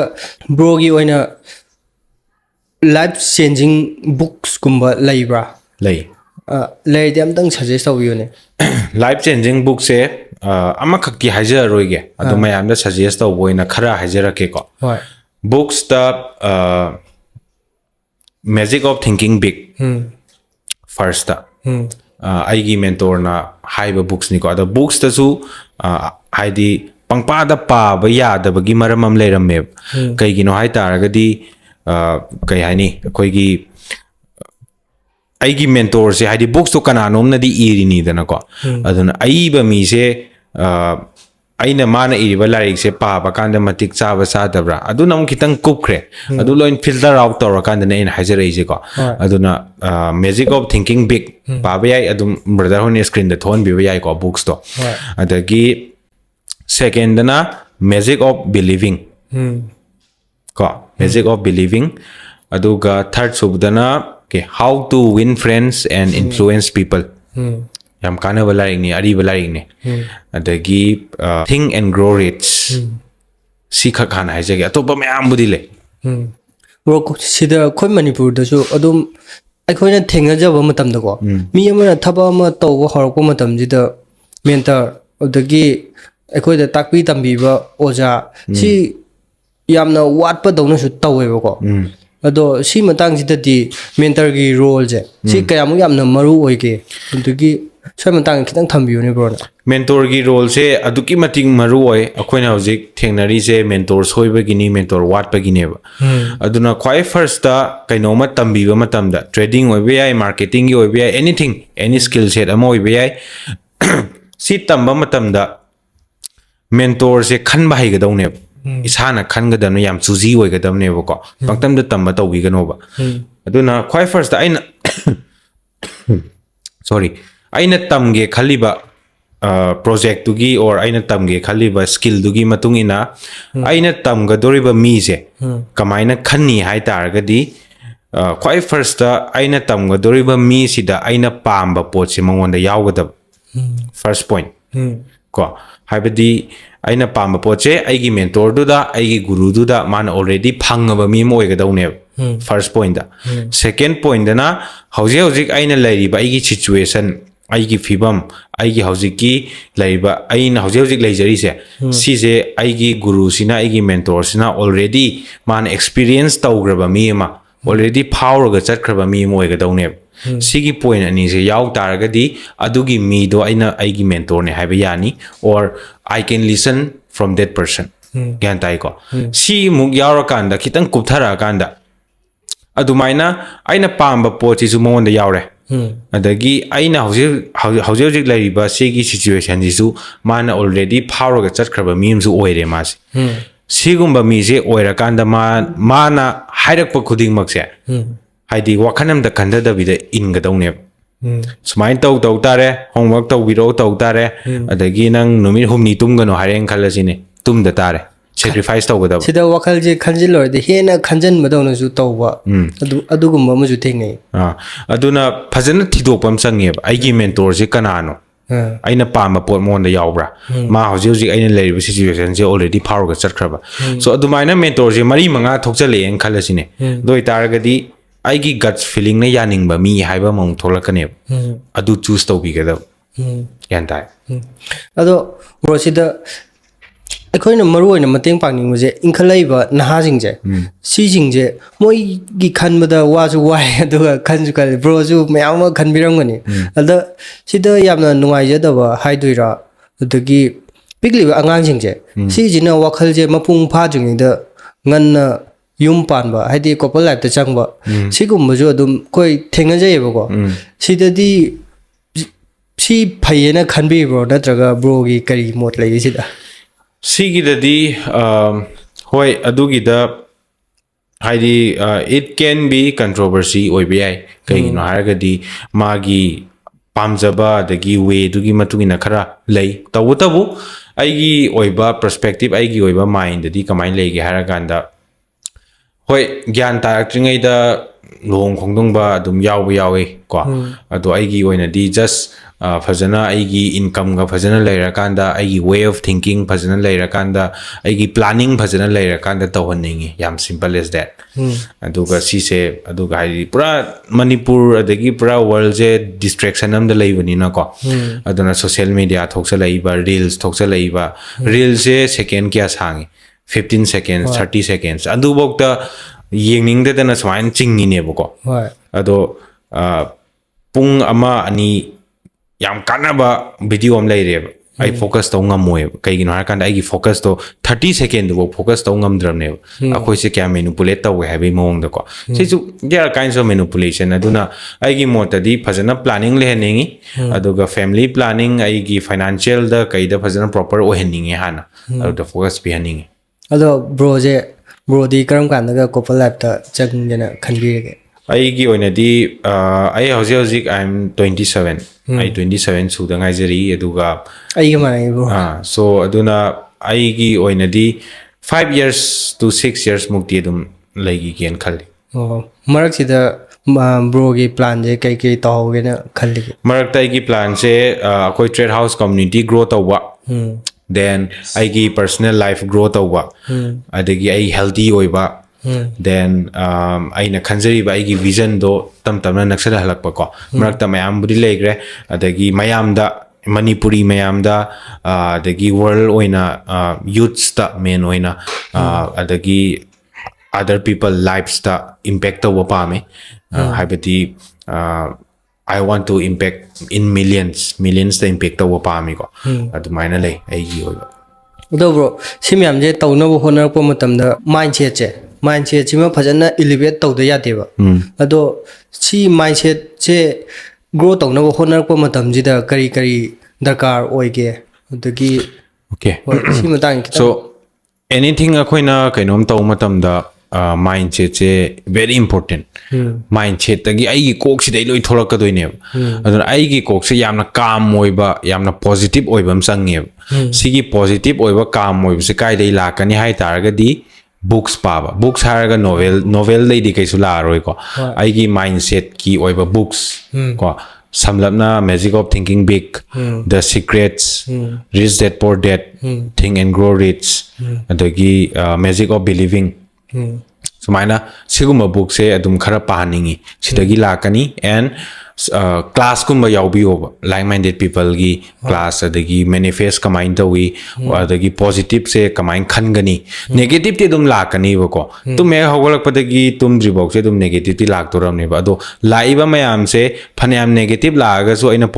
ꯕ꯭ꯔꯣꯒꯤ ꯑꯣꯏꯅ ꯂꯥꯏꯐ ꯆꯦꯟꯖꯤꯡ ꯕꯨꯛꯁꯀꯨꯝꯕ ꯂꯩꯕ꯭ꯔꯥ ꯂꯩ ꯂꯩꯔꯗꯤ ꯑꯝꯇꯪ ꯁꯖꯦꯁ ꯇꯧꯕꯤꯌꯨꯅꯦ ꯂꯥꯏꯐ ꯆꯦꯟꯖꯤꯡ ꯕꯨꯛꯁꯦ ꯑꯃꯈꯛꯀꯤ ꯍꯥꯏꯖꯔꯔꯣꯏꯒꯦ ꯑꯗꯣ ꯃꯌꯥꯝꯗ ꯁꯖꯦꯁ ꯇꯧꯕ ꯑꯣꯏꯅ ꯈꯔ ꯍꯥꯏꯖꯔꯛꯀꯦꯀꯣ ꯍꯣꯏ ꯕꯨꯛꯁꯇ Magic of Thinking Big first ta aigi mentor na haiba books ni ko ada books ta su haidi pangpa da pa ba ya da bagi maramam leiramme kai gi no hai taragadi kai hani koi gi aigi mentor se haidi books to kananom na di iri ni da na ko aduna aiba mi se aina mana iriba larik se pa ba kanda matik chaba sa dabra aduna mu kitang kupkre adu loin filter out tor kanda na in hajare je ko aduna Magic of Thinking Big pa ba yai adum brother hon screen da thon bi ba yai ko books to adagi second na Magic of Believing ko Magic of Believing aduga third subdana ke How to Win Friends and Influence People yam kana balai ni ari balai ni adagi Think and Grow Rich si kha khana hai jage atopa mayam budi le bro sida khoi Manipur da su adum aikoina thengnajaba matam da ko mi amana thaba ma tawba horakpa matam ji da mentor adagi aikoida takpi tambi ba oja si yamna watpa dawna su tawe ba ko ado si matang ji da di mentor gi role je si kayamu yamna maru oige adagi sai matang kitang thambiyo ne bro mentor gi role se aduki mating maru oi akoina hojik thengnari se mentor soiba gini mentor wat pa gine ba aduna khwai first ta kainoma tambi ba matam da trading oi ba ai marketing gi oi ba anything any skill set amo oi ba ai si tamba matam da mentor se khan ba hai ga dau ne isana khan ga da no yam chuji oi ga dam ne ba ko pangtam da tamba taw gi ga no ba aduna khwai first ta aina sorry aina tamge khaliba project tugi or aina tamge khaliba skill dugi matungina aina tamga doriba mi se kamaina khanni hai targadi khwai first ta aina tamga doriba mi sida aina pamba pot se mangonda yawgada first point ko haibadi aina pamba pot se aigi mentor du da aigi guru du da man already phangaba mi mo ga daune first point da second point da na hauji hauji aina lairi ba aigi situation aigi fibam aigi haujiki laiba aina hauji laijari se si se aigi guru sina aigi mentor sina already man experience tawgraba mi ma already power ga chatkraba mi mo ga daune sigi point ani se yaw taragadi adugi mi do aina aigi mentor ne haiba yani or I can listen from that person gyan tai ko si mug yawra kanda kitang kupthara kanda adumaina aina pamba pochi su monda yawre adagi aina hauji lariba sigi situation jisu mana already power ga chatkraba mim su oire mas sigumba mi je oira kanda mana hairakpa khudingmak se haidi wakhanam da kanda da bida in ga daune sumain tau tare homework tau biro tau tare adagi nang numit humni tumgano hareng khalasine tum da tare sacrifice tau gada sida wakal je khanjil lor de hena khanjan madawna su tawba adugumba ma ju thengai aduna phajana thidopam sange aigi mentor je kanano aina pamba pot monda yawbra ma hauji aina leiriba situation je already power ga chatkraba so adumaina mentor je mari manga thokchale en khalasine doi taragadi aigi guts feeling na yaningba mi haiba mong tholakane adu choose tau bigada yantai ado bro sida aikoina maru oina mateng pangning je inkhala'iba naha jingje si jingje moi gi khanbada waju wai aduga khanju kal bro ju mayam khanbirangani ada sida yamna nungai jadaba haiduira adagi pigliba angang jingje si jina wakhal je mapung pha jingida nganna yum panba haidi couple life ta changba sigumba ju adum koi thengnajayeba ko sidadi si phayena khanbi bro natraga bro gi kari mot lai sida sigidadi hoi adugida haidi it can be controversy oibi ai kaigino haragadi magi pamjaba dagi way dugi matugina khara lei tabu aigi oiba perspective aigi oiba mind dadi kamai lege haraganda hoi gyan tarakringai da long khongdongba adum yawe ko ado aigi oina di just fajana aigi income ga fajana leirakanda aigi way of thinking fajana leirakanda aigi planning fajana leirakanda tawhanningi yam simple as that aduga sise aduga hai pura Manipur adagi pura world je distraction am da leibani na ko aduna social media thoksa leiba reels thoksa leiba reels je second kya sangi 15 seconds 30 seconds adu bokta ꯌꯦꯡꯅꯤꯡꯗꯗꯅ ꯁꯨꯃꯥꯏꯅ ꯆꯤꯡꯉꯤꯅꯦꯕꯀꯣ ꯍꯣꯏ ꯑꯗꯣ ꯄꯨꯡ ꯑꯃ ꯑꯅꯤ ꯌꯥꯝ ꯀꯥꯟꯅꯕ video ꯑꯃ ꯂꯩꯔꯦꯕ ꯑꯩ ꯐꯣꯀꯁ ꯇꯧ ꯉꯝꯃꯣꯏꯕ ꯀꯩꯒꯤꯅꯣ ꯍꯥꯏꯔꯀꯥꯟꯗ ꯑꯩꯒꯤ ꯐꯣꯀꯁꯇꯣ 30 ꯁꯦꯀꯦꯟꯗꯨꯐꯥꯎ ꯐꯣꯀꯁ ꯇꯧ ꯉꯝꯗ꯭ꯔꯕꯅꯦꯕ ꯑꯩꯈꯣꯏꯁꯦ ꯀꯌꯥ ꯃꯦꯅꯤꯄꯨꯂꯦꯠ ꯇꯧꯋꯦ ꯍꯥꯏꯕꯒꯤ ꯃꯑꯣꯡꯗꯀꯣ ꯁꯤꯁꯨ ꯗꯦꯌꯔ ꯀꯥꯏꯟꯁ ꯑꯣꯐ ꯃꯦꯅꯤꯄꯨꯂꯦꯁꯟ ꯑꯗꯨꯅ ꯑꯩꯒꯤ ꯃꯣꯠꯇꯗꯤ ꯐꯖꯅ ꯄ꯭ꯂꯥꯅꯤꯡ ꯂꯩꯍꯟꯅꯤꯡꯉꯤ ꯑꯗꯨꯒ ꯐꯦꯃꯤꯂꯤ ꯄ꯭ꯂꯥꯅꯤꯡ ꯑꯩꯒꯤ ꯐꯥꯏꯅꯥꯟꯁꯤꯌꯦꯜꯗ ꯀꯩꯗ ꯐꯖꯅ ꯄ꯭ꯔꯣꯄꯔ ꯑꯣꯏꯍꯟꯅꯤꯡꯉꯦ ꯍꯥꯟꯅ ꯑꯗꯨꯗ ꯐꯣꯀꯁ ꯄꯤꯍꯟꯅꯤꯡꯉꯤ ꯑꯗꯣ ꯕ꯭ꯔꯣꯗꯤ ꯀꯔꯝ ꯀꯥꯟꯗꯒ ꯀꯣꯄꯜ ꯂꯥꯏꯐꯇ ꯆꯪꯒꯦꯅ ꯈꯟꯕꯤꯔꯒꯦ ꯑꯩꯒꯤ ꯑꯣꯏꯅꯗꯤ ꯑꯩ ꯍꯧꯖꯤꯛ ꯑꯥꯏ ꯑꯦꯝ 27 ꯑꯩ 27 ꯁꯨꯗ ꯉꯥꯏꯖꯔꯤ ꯑꯗꯨꯒ ꯑꯩꯒ ꯃꯥꯟꯅꯩ ꯕ꯭ꯔꯣ ꯁꯣ ꯑꯗꯨꯅ ꯑꯩꯒꯤ ꯑꯣꯏꯅꯗꯤ 5 years to 6 years ꯃꯨꯛꯇꯤ ꯑꯗꯨꯝ ꯂꯩꯈꯤꯒꯦꯅ ꯈꯜꯂꯤ ꯑꯣ ꯃꯔꯛꯁꯤꯗ ꯕ꯭ꯔꯣꯒꯤ ꯄ꯭ꯂꯥꯟꯁꯦ ꯀꯩꯀꯩ ꯇꯧꯍꯧꯒꯦꯅ ꯈꯜꯂꯤꯒꯦ ꯃꯔꯛꯇ ꯑꯩꯒꯤ ꯄ꯭ꯂꯥꯟꯁꯦ ꯑꯩꯈꯣꯏ ꯇ꯭ꯔꯦꯗ ꯍꯥꯎꯁ ꯀꯝꯃ꯭ꯌꯨꯅꯤꯇꯤ ꯒ꯭ꯔꯣ ꯇꯧꯕ ꯗꯦꯟ ꯑꯩꯒꯤ ꯄꯔꯁꯣꯅꯦꯜ ꯂꯥꯏꯐ ꯒ꯭ꯔꯣ ꯇꯧꯕ ꯑꯗꯒꯤ ꯑꯩ ꯍꯦꯜꯗꯤ ꯑꯣꯏꯕ ꯗꯦꯟ ꯑꯩꯅ ꯈꯟꯖꯔꯤꯕ ꯑꯩꯒꯤ ꯚꯤꯖꯟꯗꯣ ꯇꯞ ꯇꯞꯅ ꯅꯛꯁꯤꯜꯍꯜꯂꯛꯄꯀꯣ ꯃꯔꯛꯇ ꯃꯌꯥꯝꯕꯨꯗꯤ ꯂꯩꯈ꯭ꯔꯦ ꯑꯗꯒꯤ ꯃꯌꯥꯝꯗ ꯃꯅꯤꯄꯨꯔꯤ ꯃꯌꯥꯝꯗ ꯑꯗꯒꯤ ꯋꯥꯔꯜ ꯑꯣꯏꯅ ꯌꯨꯠꯁꯇ ꯃꯦꯟ ꯑꯣꯏꯅ ꯑꯗꯒꯤ other people lives-ꯇ impact ꯇꯧꯕ ꯄꯥꯝꯃꯦ ꯍꯥꯏꯕꯗꯤ I want to impact in millions-ꯇ impact ꯇꯧꯕ ꯄꯥꯝꯃꯤꯀꯣ ꯑꯗꯨꯃꯥꯏꯅ ꯂꯩ ꯑꯩꯒꯤ ꯑꯣꯏꯕ ꯑꯗꯣ ꯕ꯭ꯔꯣ ꯁꯤ ꯃꯌꯥꯝꯁꯦ ꯇꯧꯅꯕ ꯍꯣꯠꯅꯔꯛꯄ ꯃꯇꯝꯗ ꯃꯥꯏꯟꯁꯦꯠꯁꯤꯃ ꯐꯖꯅ ꯏꯂꯤꯚꯦꯠ ꯇꯧꯗ ꯌꯥꯗꯦꯕ ꯑꯗꯣ ꯁꯤ ꯃꯥꯏꯟꯁꯦꯠꯁꯦ ꯒ꯭ꯔꯣ ꯇꯧꯅꯕ ꯍꯣꯠꯅꯔꯛꯄ ꯃꯇꯝꯁꯤꯗ ꯀꯔꯤ ꯀꯔꯤ ꯗꯔꯀꯥꯔ ꯑꯣꯏꯒꯦ ꯑꯗꯒꯤ Okay. ꯍꯣꯏ ꯁꯤ ꯃꯇꯥꯡꯒꯤ ꯈꯤꯇꯪ So anything ꯑꯩꯈꯣꯏꯅ ꯀꯩꯅꯣꯝ ꯇꯧꯕ ꯃꯇꯝꯗ ꯃꯥꯏꯟꯁꯦꯠꯁꯦ ꯚꯦꯔꯤ ꯏꯝꯄꯣꯔꯇꯦꯟ ꯃꯥꯏꯟꯁꯦꯠꯇꯒꯤ ꯑꯩꯒꯤ ꯀꯣꯛꯁꯤꯗꯩ ꯂꯣꯏ ꯊꯣꯛꯂꯛꯀꯗꯣꯏꯅꯦꯕ ꯑꯗꯨꯅ ꯑꯩꯒꯤ ꯀꯣꯛꯁꯦ ꯌꯥꯝꯅ ꯀꯥꯝ ꯑꯣꯏꯕ ꯌꯥꯝꯅ ꯄꯣꯖꯤꯇꯤꯕ ꯑꯣꯏꯕ ꯑꯃ ꯆꯪꯉꯦꯕ ꯁꯤꯒꯤ ꯄꯣꯖꯤꯇꯤꯕ ꯑꯣꯏꯕ ꯀꯥꯝ ꯑꯣꯏꯕꯁꯦ ꯀꯥꯏꯗꯒꯤ ꯂꯥꯛꯀꯅꯤ ꯍꯥꯏ ꯇꯥꯔꯒꯗꯤ ꯕꯨꯛꯁ ꯄꯥꯕ ꯕꯨꯛꯁ ꯍꯥꯏꯔꯒ ꯅꯣꯚꯦꯜꯗꯩꯗꯤ ꯀꯩꯁꯨ ꯂꯥꯛꯑꯔꯣꯏꯀꯣ ꯑꯩꯒꯤ ꯃꯥꯏꯟꯁꯦꯠꯀꯤ ꯑꯣꯏꯕ ꯕꯨꯛꯁ ꯀꯣ ꯁꯝꯂꯞꯅ magic of thinking big the secrets rich dad poor dad think and grow rich ꯑꯗꯒꯤ ꯃꯦꯖꯤꯛ ꯑꯣꯐ ꯕꯤꯂꯤꯚꯤꯡ ꯁꯨꯃꯥꯏꯅ ꯁꯤꯒꯨꯝꯕ ꯕꯨꯛꯁꯦ ꯑꯗꯨꯝ ꯈꯔ ꯄꯥꯍꯟꯅꯤꯡꯉꯤ ꯁꯤꯗꯒꯤ ꯂꯥꯛꯀꯅꯤ ꯑꯦꯟ ꯀ꯭ꯂꯥꯁꯀꯨꯝꯕ ꯌꯥꯎꯕꯤꯌꯣꯕ ꯂꯥꯏꯛ ꯃꯥꯏꯟꯗꯦꯠ ꯄꯤꯄꯜꯒꯤ ꯀ꯭ꯂꯥꯁ ꯑꯗꯒꯤ ꯃꯦꯅꯤꯐꯦꯁ ꯀꯃꯥꯏꯅ ꯇꯧꯋꯤ ꯑꯗꯒꯤ ꯄꯣꯖꯤꯇꯤꯞꯁꯦ ꯀꯃꯥꯏꯅ ꯈꯟꯒꯅꯤ ꯅꯦꯒꯦꯇꯤꯞꯇꯤ ꯑꯗꯨꯝ ꯂꯥꯛꯀꯅꯤꯕꯀꯣ ꯇꯨꯝꯍꯦꯛ ꯍꯧꯒꯠꯂꯛꯄꯗꯒꯤ ꯇꯨꯝꯗ꯭ꯔꯤꯐꯥꯎꯁꯦ ꯑꯗꯨꯝ ꯅꯦꯒꯦꯇꯤꯞꯇꯤ ꯂꯥꯛꯇꯣꯔꯕꯅꯦꯕ ꯑꯗꯣ ꯂꯥꯛꯏꯕ ꯃꯌꯥꯝꯁꯦ ꯐꯅꯌꯥꯝ ꯅꯦꯒꯦꯇꯤꯞ ꯂꯥꯛꯑꯒꯁꯨ ꯑꯩꯅ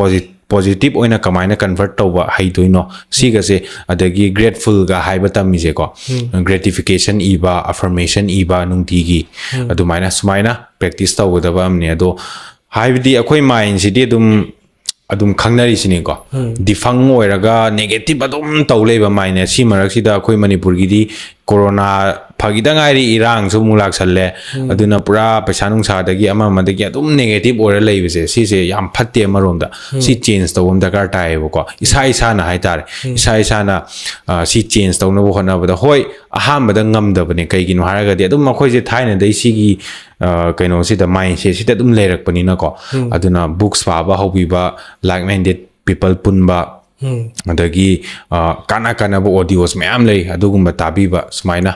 ꯄꯣꯖꯤꯇꯤꯞ ꯑꯣꯏꯅ ꯀꯃꯥꯏꯅ ꯀꯟꯚꯔꯠ ꯇꯧꯕ ꯍꯩꯗꯣꯏꯅꯣ ꯁꯤꯒꯁꯦ ꯑꯗꯒꯤ ꯒ꯭ꯔꯦꯠꯐꯨꯜꯒ ꯍꯥꯏꯕ ꯇꯝꯃꯤꯁꯦꯀꯣ ꯒ꯭ꯔꯦꯇꯤꯐꯤꯀꯦꯁꯟ ꯏꯕ ꯑꯐꯔꯃꯦꯁꯟ ꯏꯕ ꯅꯨꯡꯇꯤꯒꯤ ꯑꯗꯨꯃꯥꯏꯅ ꯁꯨꯃꯥꯏꯅ ꯄ꯭ꯔꯦꯛꯇꯤꯁ ꯇꯧꯒꯗꯕ ꯑꯃꯅꯦ ꯑꯗꯣ ꯍꯥꯏꯕꯗꯤ ꯑꯩꯈꯣꯏ ꯃꯥꯏꯟꯁꯤꯗꯤ ꯑꯗꯨꯝ ꯈꯪꯅꯔꯤꯁꯤꯅꯤꯀꯣ ꯗꯤꯐꯪ ꯑꯣꯏꯔꯒ ꯅꯦꯒꯦꯇꯤꯞ ꯑꯗꯨꯝ ꯇꯧ ꯂꯩꯕ ꯃꯥꯏꯟꯅꯦ ꯁꯤ ꯃꯔꯛꯁꯤꯗ ꯑꯩꯈꯣꯏ ꯃꯅꯤꯄꯨꯔꯒꯤꯗꯤ ꯀꯣꯔꯣꯅꯥ ꯐꯒꯤꯗ ꯉꯥꯏꯔꯤ ꯏꯔꯥꯡꯁꯨ ꯑꯃꯨꯛ ꯂꯥꯛꯁꯜꯂꯦ ꯑꯗꯨꯅ ꯄꯨꯔꯥ ꯄꯩꯁꯥ ꯅꯨꯡꯁꯥꯗꯒꯤ ꯑꯃꯗꯒꯤ ꯑꯗꯨꯝ ꯅꯦꯒꯦꯇꯤꯞ ꯑꯣꯏꯔ ꯂꯩꯕꯁꯦ ꯁꯤꯁꯦ ꯌꯥꯝ ꯐꯠꯇꯦ ꯑꯃꯔꯣꯝꯗ ꯁꯤ ꯆꯦꯟꯖ ꯇꯧꯕ ꯑꯃ ꯗꯔꯀꯥꯔ ꯇꯥꯏꯌꯦꯕꯀꯣ ꯏꯁꯥꯅ ꯍꯥꯏꯇꯥꯔꯦ ꯏꯁꯥꯅ ꯁꯤ ꯆꯦꯟꯖ ꯇꯧꯅꯕ ꯍꯣꯠꯅꯕꯗ ꯍꯣꯏ ꯑꯍꯥꯟꯕꯗ ꯉꯝꯗꯕꯅꯦ ꯀꯩꯒꯤꯅோ ꯍꯥꯏꯔꯒꯗꯤ ꯑꯗꯨꯝ ꯑꯩꯈꯣꯏꯁꯦ ꯊꯥꯏꯅꯗꯩ ꯁꯤꯒꯤ ꯀꯩꯅꯣꯁꯤꯗ ꯃꯥꯏꯟꯁꯦꯠꯁꯤꯗ ꯑꯗꯨꯝ ꯂꯩꯔꯛꯄꯅꯤꯅꯀꯣ ꯑꯗꯨꯅ ꯕꯨꯛꯁ ꯄꯥꯕ ꯍꯧꯕꯤꯕ ꯂꯥꯏꯛ ꯃꯥꯏꯟꯗꯦꯠ ꯄꯤꯄꯜ ꯄꯨꯟꯕ ꯑꯗꯒꯤ ꯀꯥꯟꯅꯕ ꯑꯣꯗꯤꯑꯣꯁ ꯃꯌꯥꯝ ꯂꯩ ꯑꯗꯨꯒꯨꯝꯕ ꯇꯥꯕꯤꯕ ꯁꯨꯃꯥꯏꯅ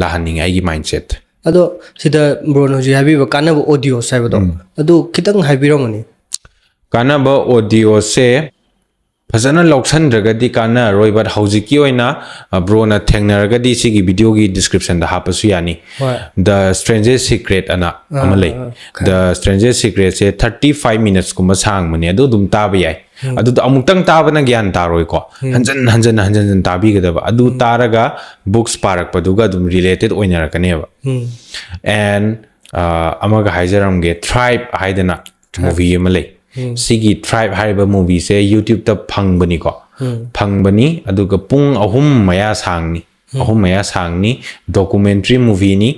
ꯂꯥꯛꯍꯟꯅꯤꯡꯉꯦ ꯑꯩꯒꯤ ꯃꯥꯏꯟꯁꯦꯠ ꯑꯗꯣ ꯁꯤꯗ ꯕ꯭ꯔꯣꯅ ꯍꯧꯖꯤꯛ ꯍꯥꯏꯕꯤꯕ ꯀꯥꯟꯅꯕ ꯑꯣꯗꯤꯑꯣꯁ ꯍꯥꯏꯕꯗꯣ ꯑꯗꯨ ꯈꯤꯇꯪ ꯍꯥꯏꯕꯤꯔꯝꯒꯅꯤ ꯀꯥꯟꯅꯕ ꯑꯣꯗꯤꯑꯣꯁꯦ ꯐꯖꯅ ꯂꯧꯁꯟꯗ꯭ꯔꯒꯗꯤ ꯀꯥꯟꯅꯔꯣꯏ ꯕꯠ ꯍꯧꯖꯤꯛꯀꯤ ꯑꯣꯏꯅ ꯕ꯭ꯔꯣꯅ ꯊꯦꯡꯅꯔꯒꯗꯤ ꯁꯤꯒꯤ ꯚꯤꯗꯤꯑꯣꯒꯤ ꯗꯤꯁꯀ꯭ꯔꯤꯞꯁꯟꯗ ꯍꯥꯞꯄꯁꯨ ꯌꯥꯅꯤ ꯗ ꯁ꯭ꯇ꯭ꯔꯦꯟꯖꯦꯁ ꯁꯤꯀ꯭ꯔꯦꯠ ꯑꯅ ꯑꯃ ꯂꯩ ꯗ ꯁ꯭ꯇ꯭ꯔꯦꯟꯖꯦꯁ ꯁꯤꯀ꯭ꯔꯦꯠꯁꯦ 35 ꯃꯤꯅꯠꯁꯀꯨꯝꯕ ꯁꯥꯡꯕꯅꯦ ꯑꯗꯨ ꯑꯗꯨꯝ ꯇꯥꯕ ꯌꯥꯏ ꯑꯗꯨꯗ ꯑꯃꯨꯛꯇꯪ ꯇꯥꯕꯅ ꯒ꯭ꯌꯥꯟ ꯇꯥꯔꯣꯏꯀꯣ ꯍꯟꯖꯟ ꯇꯥꯕꯤꯒꯗꯕ ꯑꯗꯨ ꯇꯥꯔꯒ ꯕꯨꯛꯁ ꯄꯥꯔꯛꯄꯗꯨꯒ ꯑꯗꯨꯝ ꯔꯤꯂꯦꯇꯦഡ് ꯑꯣꯏꯅꯔꯛꯀꯅꯦꯕ ꯑꯦꯟ ꯑꯃꯒ ꯍꯥꯏꯖꯔꯝꯒꯦ ꯊ꯭ꯔꯥꯏꯕ ꯍꯥꯏꯗꯅ ꯃꯨꯚꯤ ꯑꯃ ꯂꯩ ꯁꯤꯒꯤ ꯊ꯭ꯔꯥꯏꯕ ꯍꯥꯏꯔꯤꯕ ꯃꯨꯚꯤꯁꯦ ꯌꯨꯇ꯭ꯌꯨꯕꯇ ꯐꯪꯕꯅꯤꯀꯣ ꯐꯪꯕꯅꯤ ꯑꯗꯨꯒ ꯄꯨꯡ 3 ꯃꯌꯥ ꯁꯥꯡꯅꯤ 3 ꯃꯌꯥ ꯁꯥꯡꯅꯤ ꯗꯣꯀꯨꯃꯦꯟꯇ꯭ꯔꯤ ꯃꯨꯚꯤꯅꯤ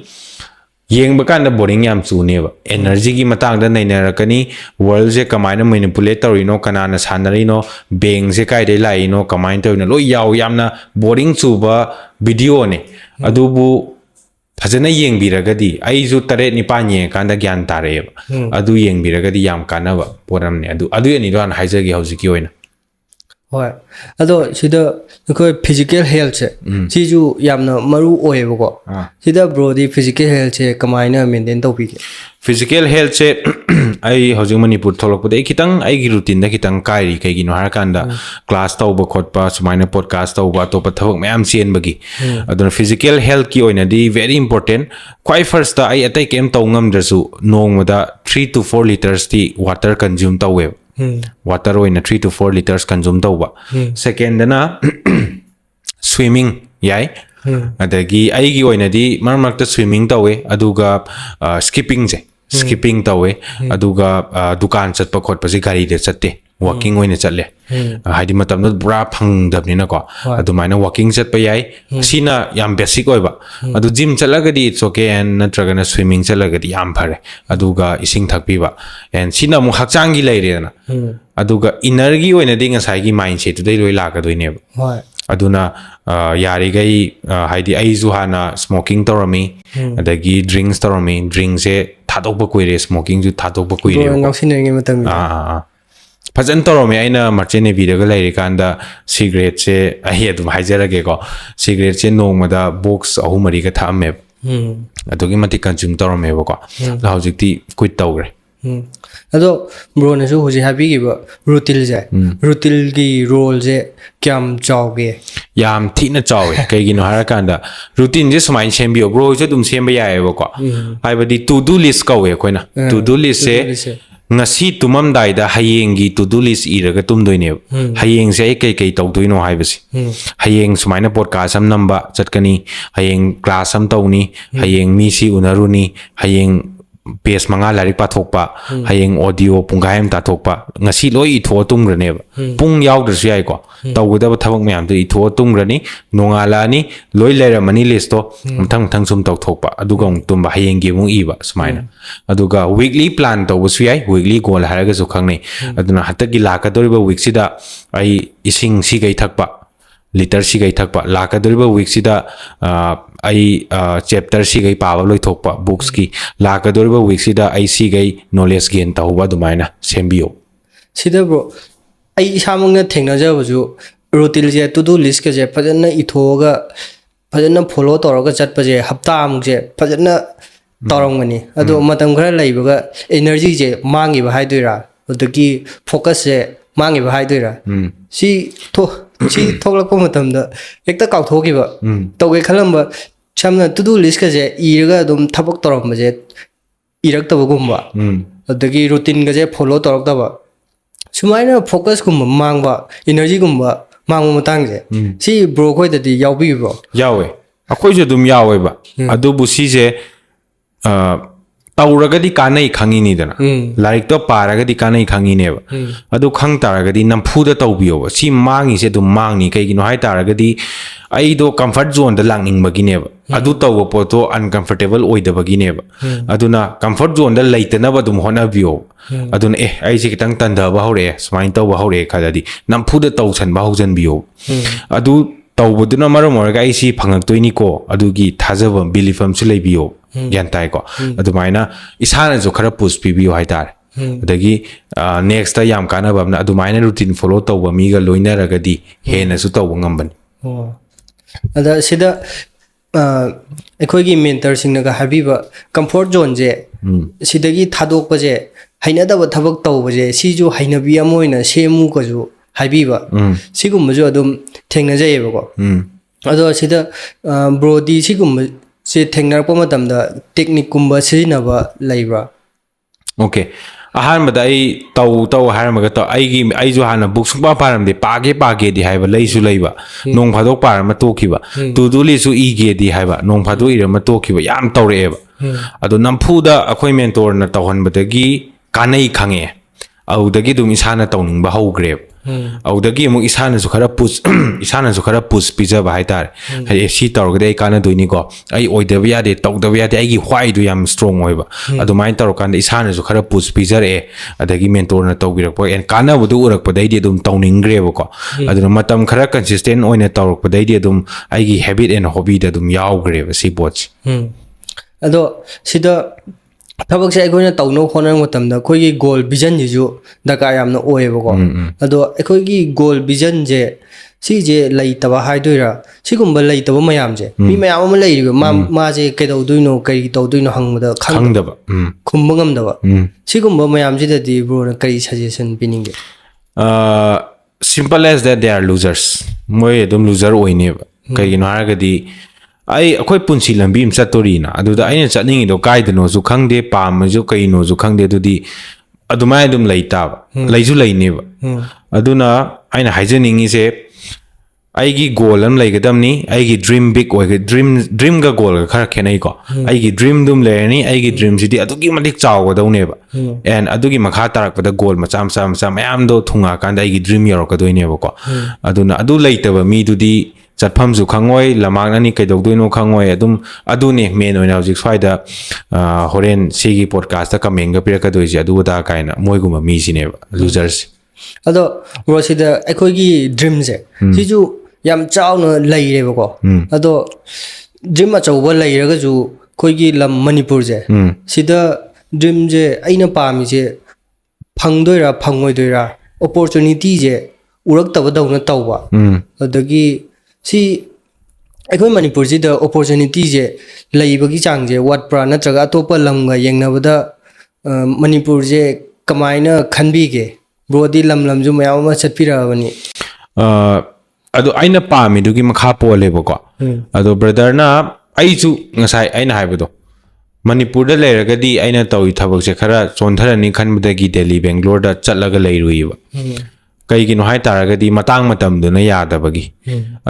ꯌꯦꯡꯕ ꯀꯥꯟꯗ ꯕꯣꯔꯤꯡ ꯌꯥꯝ ꯆꯨꯅꯦꯕ 에너지ꯒꯤ ꯃꯇꯥꯡꯗ ꯅꯩꯅꯔꯛꯀꯅꯤ ꯋꯥꯔꯜꯁꯦ ꯀꯃꯥꯏꯅ ꯃꯦꯅꯤꯄꯨꯂꯦꯠ ꯇꯧꯔꯤꯅꯣ ꯀꯅꯥꯅ ꯁꯥꯟꯅꯔꯤꯅꯣ ꯕꯦꯡꯁꯦ ꯀꯥꯏꯗꯩ ꯂꯥꯛꯏꯅꯣ ꯀꯃꯥꯏꯅ ꯇꯧꯔꯤꯅꯣ ꯂꯣꯏ ꯌꯥꯝꯅ ꯕꯣꯔꯤꯡ ꯆꯨꯕ ꯚꯤꯗꯤꯑꯣꯅꯦ ꯑꯗꯨꯕꯨ ꯐꯖꯅ ꯌꯦꯡꯕꯤꯔꯒꯗꯤ ꯑꯩꯁꯨ 7-9 ꯌꯦꯡꯉꯀꯥꯟꯗ ꯒ꯭ꯌꯥꯟ ꯇꯥꯔꯛꯑꯦꯕ ꯑꯗꯨ ꯌꯦꯡꯕꯤꯔꯒꯗꯤ ꯌꯥꯝ ꯀꯥꯟꯅꯕ ꯄꯣꯠ ꯑꯃꯅꯦ ꯑꯗꯨ ꯑꯅꯤꯗꯣ ꯍꯥꯟꯅ ꯍꯥꯏꯖꯒꯦ ꯍꯧꯖꯤꯛꯀꯤ ꯑꯣꯏꯅ ꯍꯣꯏ ꯑꯗꯣ ꯁꯤꯗ ꯑꯩꯈꯣꯏ ꯐꯤꯖꯤꯀꯦꯜ ꯍꯦꯜꯊꯁꯦ ꯁꯤꯁꯨ ꯌꯥꯝꯅ ꯃꯔꯨ ꯑꯣꯏꯌꯦꯕꯀꯣ ꯁꯤꯗ ꯕ꯭ꯔꯣꯗꯤ ꯐꯤꯖꯤꯀꯦꯜ ꯍꯦꯜꯊꯁꯦ ꯀꯃꯥꯏꯅ ꯃꯦꯟꯇꯦꯟ ꯇꯧꯕꯤꯒꯦ ꯐꯤꯖꯤꯀꯦꯜ ꯍꯦꯜꯊꯁꯦ ꯑꯩ ꯍꯧꯖꯤꯛ ꯃꯅꯤꯄꯨꯔ ꯊꯣꯛꯂꯛꯄꯗ ꯑꯩ ꯈꯤꯇꯪ ꯑꯩꯒꯤ ꯔꯨꯇꯤꯟꯗ ꯈꯤꯇꯪ ꯀꯥꯏꯔꯤ ꯀꯩꯒꯤꯅꯣ ꯍꯥꯏꯔꯀꯥꯟꯗ ꯀ꯭ꯂꯥꯁ ꯇꯧꯕ ꯈꯣꯠꯄ ꯁꯨꯃꯥꯏꯅ ꯄꯣꯗꯀꯥꯁ ꯇꯧꯕ ꯑꯇꯣꯞꯄ ꯊꯕꯛ ꯃꯌꯥꯝ ꯆꯦꯟꯕꯒꯤ ꯑꯗꯨꯅ ꯐꯤꯖꯤꯀꯦꯜ ꯍꯦꯜꯊꯀꯤ ꯑꯣꯏꯅꯗꯤ ꯚꯦꯔꯤ ꯏꯝꯄꯣꯔꯇꯦꯟ ꯈ꯭ꯋꯥꯏ ꯐꯥꯔꯁꯇ ꯑꯩ ꯑꯇꯩ ꯀꯩꯝ ꯇꯧ ꯉꯝꯗ꯭ꯔꯁꯨ ꯅꯣꯡꯃꯗ 3 to 4 ꯂꯤꯇꯔꯁꯇꯤ ꯋꯥꯇꯔ ꯀꯟꯖ꯭ꯌꯨꯝ ꯇꯧꯋꯦꯕ ꯋꯥꯇꯔ ꯑꯣꯏꯅ 3 to 4 ꯂꯤꯇꯔꯁ ꯀꯟꯖꯨꯝ ꯇꯧꯕ ꯁꯦꯀꯦꯟꯗꯅ ꯁ꯭ꯋꯤꯃꯤꯡ ꯌꯥꯏ ꯑꯗꯒꯤ ꯑꯩꯒꯤ ꯑꯣꯏꯅꯗꯤ ꯃꯔꯛ ꯃꯔꯛꯇ ꯁ꯭ꯋꯤꯃꯤꯡ ꯇꯧꯋꯦ ꯑꯗꯨꯒ ꯁ꯭ꯀꯤꯞꯄꯤꯡꯁꯦ ꯁ꯭ꯀꯤꯞꯄꯤꯡ ꯇꯧꯋꯦ ꯑꯗꯨꯒ ꯗꯨꯀꯥꯟ ꯆꯠꯄ ꯈꯣꯠꯄꯁꯦ ꯒꯥꯔꯤꯗ ꯆꯠꯇꯦ ꯋꯥꯀꯤꯡ ꯑꯣꯏꯅ ꯆꯠꯂꯦ ꯍꯥꯏꯗꯤ ꯃꯇꯝꯗꯨ ꯄꯨꯔꯥ ꯐꯪꯗꯕꯅꯤꯅꯀꯣ ꯑꯗꯨꯃꯥꯏꯅ ꯋꯥꯀꯤꯡ ꯆꯠꯄ ꯌꯥꯏ ꯁꯤꯅ ꯌꯥꯝ ꯕꯦꯁꯤꯛ ꯑꯣꯏꯕ ꯑꯗꯨ ꯖꯤꯝ ꯆꯠꯂꯒꯗꯤ ꯏꯠꯁ ꯑꯣꯀꯦ ꯑꯦꯟ ꯅꯠꯇ꯭ꯔꯒꯅ ꯁ꯭ꯋꯤꯃꯤꯡ ꯆꯠꯂꯒꯗꯤ ꯌꯥꯝ ꯐꯔꯦ ꯑꯗꯨꯒ ꯏꯁꯤꯡ ꯊꯛꯄꯤꯕ ꯑꯦꯟ ꯁꯤꯅ ꯑꯃꯨꯛ ꯍꯛꯆꯥꯡꯒꯤ ꯂꯩꯔꯦꯗꯅ ꯑꯗꯨꯒ ꯏꯅꯔꯒꯤ ꯑꯣꯏꯅꯗꯤ ꯉꯁꯥꯏꯒꯤ ꯃꯥꯏꯟꯁꯦꯠꯇꯨꯗꯩ ꯂꯣꯏ ꯂꯥꯛꯀꯗꯣꯏꯅꯦꯕ ꯍꯣꯏ ꯑꯗꯨꯅ ꯌꯥꯔꯤꯈꯩ ꯍꯥꯏꯗꯤ ꯑꯩꯁꯨ ꯍꯥꯟꯅ ꯁ꯭ꯃꯣꯀꯤꯡ ꯇꯧꯔꯝꯃꯤ ꯑꯗꯒꯤ ꯗ꯭ꯔꯤꯡꯛꯁ ꯇꯧꯔꯝꯃꯤ ꯗ꯭ꯔꯤꯡꯛꯁꯦ ꯊꯥꯗꯣꯛꯄ ꯀꯨꯏꯔꯦ ꯁ꯭ꯃꯣꯀꯤꯡꯁꯨ ꯊꯥꯗꯣꯛꯄ ꯕ꯭ꯔꯣ ꯀꯨꯏꯔꯦꯕꯀꯣ ꯉꯥꯎꯁꯤꯟꯅꯔꯤꯉꯩ ꯃꯇꯝꯒꯤꯗꯣ ꯐꯖꯅ ꯇꯧꯔꯝꯃꯦ ꯑꯩꯅ ꯃꯥꯔꯆꯦꯟ ꯅꯦꯚꯤꯗꯒ ꯂꯩꯔꯤꯀꯥꯟꯗ ꯁꯤꯒꯔꯦꯠꯁꯦ ꯑꯩ ꯑꯗꯨꯝ ꯍꯥꯏꯖꯔꯒꯦꯀꯣ ꯁꯤꯒꯔꯦꯠꯁꯦ ꯅꯣꯡꯃꯗ ꯕꯣꯛꯁ 3-4ꯒ ꯊꯛꯑꯝꯃꯦꯕ ꯑꯗꯨꯛꯀꯤ ꯃꯇꯤꯛ ꯀꯟꯖꯨꯝ ꯇꯧꯔꯝꯃꯦꯕꯀꯣ ꯑꯗꯣ ꯍꯧꯖꯤꯛꯇꯤ ꯀ꯭ꯋꯤꯠ ꯇꯧꯈ꯭ꯔꯦ ꯑꯗꯣ ꯕ꯭ꯔꯣꯅꯁꯨ ꯍꯧꯖꯤꯛ ꯍꯥꯏꯕꯤꯈꯤꯕ ꯔꯨꯇꯤꯜꯁꯦ ꯔꯨꯇꯤꯜꯒꯤ ꯔꯣꯜꯁꯦ ꯀꯌꯥꯝ ꯆꯥꯎꯒꯦ ꯌꯥꯝ ꯊꯤꯅ ꯆꯥꯎꯋꯦ ꯀꯩꯒꯤꯅꯣ ꯍꯥꯏꯔꯀꯥꯟꯗ ꯔꯨꯇꯤꯟꯁꯦ ꯁꯨꯃꯥꯏꯅ ꯁꯦꯝꯕꯤꯌꯣ ꯕ꯭ꯔꯣ ꯍꯣꯏꯁꯨ ꯑꯗꯨꯝ ꯁꯦꯝꯕ ꯌꯥꯏꯑꯕꯀꯣ ꯍꯥꯏꯕꯗꯤ ꯇꯨ ꯗꯨ ꯂꯤꯁ ꯀꯧꯋꯦ ꯑꯩꯈꯣꯏꯅ ꯇꯨ ꯗꯨ ꯂꯤꯁꯁꯦ ꯉꯁꯤ ꯇꯨꯝꯃꯝꯗꯥꯏꯗ ꯍꯌꯦꯡꯒꯤ ꯇꯨ ꯗꯨ ꯂꯤꯁ ꯏꯔꯒ ꯇꯨꯝꯗꯣꯏꯅꯦꯕ ꯍꯌꯦꯡꯁꯦ ꯑꯩ ꯀꯩ ꯇꯧꯗꯣꯏꯅꯣ ꯍꯥꯏꯕꯁꯦ ꯍꯌꯦꯡ ꯁꯨꯃꯥꯏꯅ ꯄꯣꯗꯀꯥꯁ ꯑꯃ ꯅꯝꯕ ꯆꯠꯀꯅꯤ ꯍꯌꯦꯡ ꯀ꯭ꯂꯥꯁ ꯑꯃ ꯇꯧꯅꯤ ꯍꯌꯦꯡ ꯃꯤꯁꯤ ꯎꯅꯔꯨꯅꯤ ꯍꯌꯦꯡ ꯄꯦꯖ 5 ꯂꯥꯏꯔꯤꯛ ꯄꯥꯊꯣꯛꯄ ꯍꯌꯦꯡ ꯑꯣꯗꯤꯑꯣ ꯄꯨꯡꯈꯥꯏ ꯑꯃ ꯇꯥꯊꯣꯛꯄ ꯉꯁꯤ ꯂꯣꯏ ꯏꯊꯣꯛꯑ ꯇꯨꯝꯈ꯭ꯔꯅꯦꯕ ꯄꯨꯡ ꯌꯥꯎꯗ꯭ꯔꯁꯨ ꯌꯥꯏꯀꯣ ꯇꯧꯒꯗꯕ ꯊꯕꯛ ꯃꯌꯥꯝꯗꯣ ꯏꯊꯣꯛꯑ ꯇꯨꯝꯈ꯭ꯔꯅꯤ ꯅꯣꯡꯉꯥꯜꯂꯛꯑꯅꯤ ꯂꯣꯏ ꯂꯩꯔꯝꯃꯅꯤ ꯂꯤꯁꯇꯣ ꯃꯊꯪ ꯃꯊꯪ ꯁꯨꯝ ꯇꯧꯊꯣꯛꯄ ꯑꯗꯨꯒ ꯑꯃꯨꯛ ꯇꯨꯝꯕ ꯍꯌꯦꯡꯒꯤ ꯑꯃꯨꯛ ꯏꯕ ꯁꯨꯃꯥꯏꯅ ꯑꯗꯨꯒ ꯋꯤꯛꯂꯤ ꯄ꯭ꯂꯥꯟ ꯇꯧꯕꯁꯨ ꯌꯥꯏ ꯋꯤꯛꯂꯤ ꯒꯣꯜ ꯍꯥꯏꯔꯒꯁꯨ ꯈꯪꯅꯩ ꯑꯗꯨꯅ ꯍꯟꯗꯛꯀꯤ ꯂꯥꯛꯀꯗꯧꯔꯤꯕ ꯋꯤꯛꯁꯤꯗ ꯑꯩ ꯏꯁꯤꯡ ꯁꯤꯒꯩ ꯊꯛꯄ ꯂꯤꯇꯔ ꯁꯤꯒꯩ ꯊꯛꯄ ꯂꯥꯛꯀꯗꯧꯔꯤꯕ ꯋꯤꯛꯁꯤꯗ ꯑꯩ ꯆꯦꯞꯇꯔ ꯁꯤꯒꯩ ꯄꯥꯕ ꯂꯣꯏꯊꯣꯛꯄ ꯕꯨꯛꯁꯀꯤ ꯂꯥꯛꯀꯗꯧꯔꯤꯕ ꯋꯤꯛꯁꯤꯗ ꯑꯩ ꯁꯤꯒꯩ ꯅꯣꯂꯦꯖ ꯒꯦꯟ ꯇꯧꯕ ꯑꯗꯨꯃꯥꯏꯅ ꯁꯦꯝꯕꯤꯌꯨ ꯁꯤꯗ ꯕ꯭ꯔꯣ ꯑꯩ ꯏꯁꯥꯃꯛꯅ ꯊꯦꯡꯅꯖꯕꯁꯨ ꯔꯨꯇꯤꯜꯁꯦ ꯇꯨ ꯗꯨ ꯂꯤꯁꯀꯁꯦ ꯐꯖꯅ ꯏꯊꯣꯛꯑꯒ ꯐꯖꯅ ꯐꯣꯂꯣ ꯇꯧꯔꯒ ꯆꯠꯄꯁꯦ ꯍꯞꯇꯥꯃꯨꯛꯁꯦ ꯐꯖꯅ ꯇꯧꯔꯝꯒꯅꯤ ꯑꯗꯣ ꯃꯇꯝ ꯈꯔ ꯂꯩꯕꯒ ꯑꯦꯅꯔꯖꯤꯁꯦ ꯃꯥꯡꯈꯤꯕ ꯍꯥꯏꯗꯣꯏꯔꯥ ꯑꯗꯒꯤ ꯐꯣꯀꯁꯁꯦ ꯃꯥꯡꯈꯤꯕ ꯍꯥꯏꯗꯣꯏꯔꯥ ꯁꯤ ꯊꯣꯛꯂꯛꯄ ꯃꯇꯝꯗ ꯍꯦꯛꯇ ꯀꯥꯎꯊꯣꯛꯈꯤꯕ ꯇꯧꯒꯦ ꯈꯜꯂꯝꯕ ꯁꯝꯅ ꯇꯨ ꯗꯨ ꯂꯤꯁꯀꯁꯦ ꯏꯔꯒ ꯑꯗꯨꯝ ꯊꯕꯛ ꯇꯧꯔꯝꯕꯁꯦ ꯏꯔꯛꯇꯕꯒꯨꯝꯕ ꯑꯗꯒꯤ ꯔꯨꯇꯤꯟꯒꯁꯦ ꯐꯣꯂꯣ ꯇꯧꯔꯛꯇꯕ ꯁꯨꯃꯥꯏꯅ ꯐꯣꯀꯁꯀꯨꯝꯕ ꯃꯥꯡꯕ ꯏꯅꯔꯖꯤꯒꯨꯝꯕ ꯃꯥꯡꯕ ꯃꯇꯥꯡꯁꯦ ꯁꯤ ꯕ꯭ꯔꯣ ꯈꯣꯏꯗꯗꯤ ꯌꯥꯎꯕꯤꯕ꯭ꯔꯣ ꯌꯥꯎꯋꯦ ꯑꯩꯈꯣꯏꯁꯨ ꯑꯗꯨꯝ ꯌꯥꯎꯋꯦꯕ ꯑꯗꯨꯕꯨ ꯁꯤꯁꯦ ꯇꯧꯔꯒꯗꯤ ꯀꯥꯟꯅꯩ ꯈꯪꯉꯤꯅꯤꯗꯅ ꯂꯥꯏꯔꯤꯛꯇꯣ ꯄꯥꯔꯒꯗꯤ ꯀꯥꯟꯅꯩ ꯈꯪꯉꯤꯅꯦꯕ ꯑꯗꯨ ꯈꯪ ꯇꯥꯔꯒꯗꯤ ꯅꯝꯐꯨꯗ ꯇꯧꯕꯤꯌꯣꯕ ꯁꯤ ꯃꯥꯡꯉꯤꯁꯦ ꯑꯗꯨꯝ ꯃꯥꯡꯅꯤ ꯀꯩꯒꯤꯅꯣ ꯍꯥꯏ ꯇꯥꯔꯒꯗꯤ ꯑꯩꯗꯣ ꯀꯝꯐꯔꯠ ꯖꯣꯟꯗ ꯂꯥꯛꯅꯤꯡꯕꯒꯤꯅꯦꯕ ꯑꯗꯨ ꯇꯧꯕ ꯄꯣꯠꯇꯣ ꯑꯟꯀꯝꯐꯔꯇꯦꯕꯜ ꯑꯣꯏꯗꯕꯒꯤꯅꯦꯕ ꯑꯗꯨꯅ ꯀꯝꯐꯔꯠ ꯖꯣꯟꯗ ꯂꯩꯇꯅꯕ ꯑꯗꯨꯝ ꯍꯣꯠꯅꯕꯤꯌꯣ ꯑꯗꯨꯅ ꯑꯩꯁꯦ ꯈꯤꯇꯪ ꯇꯟꯊꯕ ꯍꯧꯔꯛꯑꯦ ꯁꯨꯃꯥꯏꯅ ꯇꯧꯕ ꯍꯧꯔꯛꯑꯦ ꯈꯜꯂꯗꯤ ꯅꯝꯐꯨꯗ ꯇꯧꯁꯟꯕ ꯍꯧꯖꯟꯕꯤꯌꯣ ꯑꯗꯨ ꯇꯧꯕꯗꯨꯅ ꯃꯔꯝ ꯑꯣꯏꯔꯒ ꯑꯩ ꯁꯤ ꯐꯪꯉꯛꯇꯣꯏꯅꯤꯀೋ ꯑꯗꯨꯒꯤ ꯊꯥꯖꯕ ꯕꯤꯂꯤꯐ ꯑꯃꯁꯨ ꯂꯩꯕꯤꯌꯣ ꯒ꯭ꯌꯥꯟ ꯇꯥꯏꯀꯣ ꯑꯗꯨꯃꯥꯏꯅ ꯏꯁꯥꯅꯁꯨ ꯈꯔ ꯄꯨꯁ ꯄꯤꯕꯤꯌꯣ ꯍꯥꯏꯇꯥꯔꯦ ꯑꯗꯒꯤ ꯅꯦꯛꯁꯇ ꯌꯥꯝ ꯀꯥꯟꯅꯕ ꯑꯃꯅ ꯑꯗꯨꯃꯥꯏꯅ ꯔꯨꯇꯤꯟ ꯐꯣꯂꯣ ꯇꯧꯕ ꯃꯤꯒ ꯂꯣꯏꯅꯔꯒꯗꯤ ꯍꯦꯟꯅꯁꯨ ꯇꯧꯕ ꯉꯝꯕꯅꯤ ꯑꯗ ꯁꯤꯗ ꯑꯩꯈꯣꯏꯒꯤ ꯃꯦꯟꯇꯔꯁꯤꯡꯅꯒ ꯍꯥꯏꯕꯤꯕ ꯀꯝꯐꯣꯔꯠ ꯖꯣꯟꯁꯦ ꯁꯤꯗꯒꯤ ꯊꯥꯗꯣꯛꯄꯁꯦ ꯍꯩꯅꯗꯕ ꯊꯕꯛ ꯇꯧꯕꯁꯦ ꯁꯤꯁꯨ ꯍꯩꯅꯕꯤ ꯑꯃ ꯑꯣꯏꯅ ꯁꯦꯝꯃꯨꯒꯁꯨ ꯍꯥꯏꯕꯤꯕ ꯁꯤꯒꯨꯝꯕꯁꯨ ꯑꯗꯨꯝ ꯊꯦꯡꯅꯖꯩꯌꯦꯕꯀꯣ ꯑꯗꯣ ꯁꯤꯗ ꯕ꯭ꯔꯣꯗꯤ ꯁꯤꯒꯨꯝꯕꯁꯦ ꯊꯦꯡꯅꯔꯛꯄ ꯃꯇꯝꯗ ꯇꯦꯛꯅꯤꯛꯀꯨꯝꯕ ꯁꯤꯖꯤꯟꯅꯕ ꯂꯩꯕ꯭ꯔꯥ ꯑꯣꯀꯦ ꯑꯍꯥꯟꯕꯗ ꯑꯩ ꯇꯧ ꯍꯥꯏꯔꯝꯃꯒ ꯑꯩꯁꯨ ꯍꯥꯟꯅ ꯕꯨꯛ ꯁꯨꯡꯄꯥ ꯄꯥꯔꯝꯗꯦ ꯄꯥꯒꯦꯗꯤ ꯍꯥꯏꯕ ꯂꯩꯁꯨ ꯂꯩꯕ ꯅꯣꯡ ꯐꯥꯗꯣꯛ ꯄꯥꯔꯝꯃ ꯇꯣꯛꯈꯤꯕ ꯇꯨ ꯗꯨ ꯂꯤꯁꯁꯨ ꯏꯒꯦꯗꯤ ꯍꯥꯏꯕ ꯅꯣꯡ ꯐꯥꯗꯣꯛ ꯏꯔꯝꯃ ꯇꯣꯛꯈꯤꯕ ꯌꯥꯝ ꯇꯧꯔꯛꯑꯦꯕ ꯑꯗꯣ ꯅꯝꯐꯨꯗ ꯑꯩꯈꯣꯏ ꯃꯦꯟꯇꯣꯔꯅ ꯇꯧꯍꯟꯕꯗꯒꯤ ꯀꯥꯟꯅꯩ ꯈꯪꯉꯛꯑꯦ ꯑꯗꯨꯗꯒꯤ ꯑꯗꯨꯝ ꯏꯁꯥꯅ ꯇꯧꯅꯤꯡꯕ ꯍꯧꯈ꯭ꯔꯦꯕ ꯑꯗꯨꯗꯒꯤ ꯑꯃꯨꯛ ꯏꯁꯥꯅꯁꯨ ꯈꯔ ꯄꯨꯁ ꯄꯤꯖꯕ ꯍꯥꯏꯇꯥꯔꯦ ꯍꯥꯏꯗꯤ ꯁꯤ ꯇꯧꯔꯒꯗꯤ ꯑꯩ ꯀꯥꯟꯅꯗꯣꯏꯅꯤꯀꯣ ꯑꯩ ꯑꯣꯏꯗꯕ ꯌꯥꯗꯦ ꯇꯧꯗꯕ ꯌꯥꯗꯦ ꯑꯩꯒꯤ ꯍ꯭ꯋꯥꯏꯗꯨ ꯌꯥꯝ ꯁ꯭ꯇ꯭ꯔꯣꯡ ꯑꯣꯏꯕ ꯑꯗꯨꯃꯥꯏꯅ ꯇꯧꯔꯀꯥꯟꯗ ꯏꯁꯥꯅꯁꯨ ꯈꯔ ꯄꯨꯁ ꯄꯤꯖꯔꯛꯑꯦ ꯑꯗꯒꯤ ꯃꯦꯟꯇꯣꯔꯅ ꯇꯧꯕꯤꯔꯛꯄ ꯀꯥꯟꯅꯕꯗꯨ ꯎꯔꯛꯄꯗꯩꯗꯤ ꯑꯗꯨꯝ ꯇꯧꯅꯤꯡꯈ꯭ꯔꯦꯕꯀꯣ ꯑꯗꯨꯅ ꯃꯇꯝ ꯈꯔ ꯀꯟꯁꯤꯁꯇꯦꯟ ꯑꯣꯏꯅ ꯇꯧꯔꯛꯄꯗꯩꯗꯤ ꯑꯗꯨꯝ ꯑꯩꯒꯤ ꯍꯦꯕꯤꯠ ꯑꯦꯟ ꯍꯣꯕꯤꯗ ꯑꯗꯨꯝ ꯌꯥꯎꯈ꯭ꯔꯦꯕ ꯁꯤ ꯄꯣꯠꯁꯦ ꯑꯗꯣ ꯁꯤꯗ ꯊꯕꯛꯁꯦ ꯑꯩꯈꯣꯏꯅ ꯇꯧꯅꯕ ꯍꯣꯠꯅꯕ ꯃꯇꯝꯗ ꯑꯩꯈꯣꯏꯒꯤ ꯒꯣꯜ ꯚꯤꯖꯟꯁꯤꯁꯨ ꯗꯔꯀꯥꯔ ꯌꯥꯝꯅ ꯑꯣꯏꯌꯦꯕꯀꯣ ꯑꯗꯣ ꯑꯩꯈꯣꯏꯒꯤ ꯒꯣꯜ ꯚꯤꯖꯟꯁꯦ ꯁꯤꯁꯦ ꯂꯩꯇꯕ ꯍꯥꯏꯗꯣꯏꯔꯥ ꯁꯤꯒꯨꯝꯕ ꯂꯩꯇꯕ ꯃꯌꯥꯝꯁꯦ ꯃꯤ ꯃꯌꯥꯝ ꯑꯃ ꯂꯩꯔꯤꯕ ꯃꯥꯁꯦ ꯀꯩꯗꯧꯗꯣꯏꯅꯣ ꯀꯔꯤ ꯇꯧꯗꯣꯏꯅꯣ ꯍꯪꯕꯗ ꯈꯪꯗꯕ ꯈꯨꯝꯕ ꯉꯝꯗꯕ ꯁꯤꯒꯨꯝꯕ ꯃꯌꯥꯝꯁꯤꯗꯗꯤ ꯕ꯭ꯔꯣꯅ ꯀꯔꯤ suggestion ꯄꯤꯅꯤꯡꯒꯦ simple as that they are losers ꯃꯣꯏ ꯑꯗꯨꯝ ꯂꯨꯖꯔ ꯑꯣꯏꯅꯦꯕ ꯀꯩꯒꯤꯅꯣ ꯍꯥꯏꯔꯒꯗꯤ ꯑꯩꯈꯣꯏ ꯄꯨꯟꯁꯤ ꯂꯝꯕꯤ ꯑꯃ ꯆꯠꯇꯣꯔꯤꯅ ꯑꯗꯨꯗ ꯑꯩꯅ ꯆꯠꯅꯤꯡꯉꯤꯗꯣ ꯀꯥꯏꯗꯅꯣꯁꯨ ꯈꯪꯗꯦ ꯄꯥꯝꯃꯁꯨ ꯀꯩꯅꯣꯁꯨ ꯈꯪꯗꯦ ꯑꯗꯨꯗꯤ ꯑꯗꯨꯃꯥꯏꯅ ꯑꯗꯨꯝ ꯂꯩ ꯇꯥꯕ ꯂꯩꯁꯨ ꯂꯩꯅꯦꯕ ꯑꯗꯨꯅ ꯑꯩꯅ ꯍꯥꯏꯖꯅꯤꯡꯉꯤꯁꯦ ꯑꯩꯒꯤ ꯒꯣꯜ ꯑꯃ ꯂꯩꯒꯗꯕꯅꯤ ꯑꯩꯒꯤ ꯗ꯭ꯔꯤꯝ ꯕꯤꯛ ꯑꯣꯏꯒ ꯗ꯭ꯔꯤꯝꯒ ꯒꯣꯜꯒ ꯈꯔ ꯈꯦꯠꯅꯩꯀꯣ ꯑꯩꯒꯤ ꯗ꯭ꯔꯤꯝꯗꯨꯝ ꯂꯩꯔꯅꯤ ꯑꯩꯒꯤ ꯗ꯭ꯔꯤꯝꯁꯤꯗꯤ ꯑꯗꯨꯛꯀꯤ ꯃꯇꯤꯛ ꯆꯥꯎꯒꯗꯧꯅꯦꯕ ꯑꯦꯟ ꯑꯗꯨꯒꯤ ꯃꯈꯥ ꯇꯥꯔꯛꯄꯗ ꯒꯣꯜ ꯃꯆꯥ ꯃꯆꯥ ꯃꯆꯥ ꯃꯌꯥꯝꯗꯣ ꯊꯨꯡꯉꯛꯑꯀꯥꯟꯗ ꯑꯩꯒꯤ ꯗ꯭ꯔꯤꯝ ꯌꯧꯔꯛꯀꯗꯣꯏꯅꯦꯕꯀꯣ ꯑꯗꯨꯅ ꯑꯗꯨ ꯂꯩꯇꯕ ꯃꯤꯗꯨꯗꯤ ꯆꯠꯐꯝꯁꯨ ꯈꯪꯉꯣꯏ ꯂꯝꯃꯥꯡꯅꯅꯤ ꯀꯩꯗꯧꯗꯣꯏꯅꯣ ꯈꯪꯉꯣꯏ ꯑꯗꯨꯝ ꯑꯗꯨꯅꯦ ꯃꯦꯟ ꯑꯣꯏꯅ ꯍꯧꯖꯤꯛ ꯁ꯭ꯋꯥꯏꯗ ꯍꯣꯔꯦꯟ ꯁꯤꯒꯤ ꯄꯣꯗꯀꯥꯁꯇ ꯀꯃꯦꯟꯒ ꯄꯤꯔꯛꯀꯗꯣꯏꯁꯦ ꯑꯗꯨ ꯑꯗꯥ ꯀꯥꯏꯅ ꯃꯣꯏꯒꯨꯝꯕ ꯃꯤꯁꯤꯅꯦꯕ ꯂꯨꯖꯔꯁꯦ ꯑꯗꯣ ꯕ꯭ꯔꯣ ꯁꯤꯗ ꯑꯩꯈꯣꯏꯒꯤ ꯗ꯭ꯔꯤꯝꯁꯦ ꯁꯤꯁꯨ ꯌꯥꯝ ꯆꯥꯎꯅ ꯂꯩꯔꯦꯕꯀꯣ ꯑꯗꯣ ꯗ꯭ꯔꯤꯝ ꯑꯆꯧꯕ ꯂꯩꯔꯒꯁꯨ ꯑꯩꯈꯣꯏꯒꯤ ꯂꯝ ꯃꯅꯤꯄꯨꯔꯁꯦ ꯁꯤꯗ ꯗ꯭ꯔꯤꯝꯁꯦ ꯑꯩꯅ ꯄꯥꯝꯃꯤꯁꯦ ꯐꯪꯗꯣꯏꯔꯥ ꯐꯪꯉꯣꯏꯗꯣꯏꯔꯥ ꯑꯣꯄꯣꯔꯆꯨꯅꯤꯇꯤꯁꯦ ꯎꯔꯛꯇꯕꯗꯧꯅ ꯇꯧꯕ ꯑꯗꯒꯤ ꯁꯤ ꯑꯩꯈꯣꯏ ꯃꯅꯤꯄꯨꯔꯁꯤꯗ ꯑꯣꯄꯣꯔꯆꯨꯅꯤꯇꯤꯁꯦ ꯂꯩꯕꯒꯤ ꯆꯥꯡꯁꯦ ꯋꯥꯠꯄ꯭ꯔꯥ ꯅꯠꯇ꯭ꯔꯒ ꯑꯇꯣꯞꯄ ꯂꯝꯒ ꯌꯦꯡꯅꯕꯗ ꯃꯅꯤꯄꯨꯔꯁꯦ ꯀꯃꯥꯏꯅ ꯈꯟꯕꯤꯒꯦ ꯕ꯭ꯔꯣꯗꯤ ꯂꯝꯁꯨ ꯃꯌꯥꯝ ꯑꯃ ꯆꯠꯄꯤꯔꯛꯑꯕꯅꯤ ꯑꯗꯣ ꯑꯩꯅ ꯄꯥꯝꯃꯤꯗꯨꯒꯤ ꯃꯈꯥ ꯄꯣꯜꯂꯦꯕꯀꯣ ꯑꯗꯣ ꯕ꯭ꯔꯗꯔꯅ ꯑꯩꯁꯨ ꯉꯁꯥꯏ ꯑꯩꯅ ꯍꯥꯏꯕꯗꯣ ꯃꯅꯤꯄꯨꯔꯗ ꯂꯩꯔꯒꯗꯤ ꯑꯩꯅ ꯇꯧꯔꯤ ꯊꯕꯛꯁꯦ ꯈꯔ ꯆꯣꯟꯊꯔꯅꯤ ꯈꯟꯕꯗꯒꯤ ꯗꯦꯜꯂꯤ ꯕꯦꯡꯒ꯭ꯂꯣꯔꯗ ꯆꯠꯂꯒ ꯂꯩꯔꯨꯏꯕ ꯀꯩꯒꯤꯅꯣ ꯍꯥꯏ ꯇꯥꯔꯒꯗꯤ ꯃꯇꯥꯡ ꯃꯇꯝꯗꯨꯅ ꯌꯥꯗꯕꯒꯤ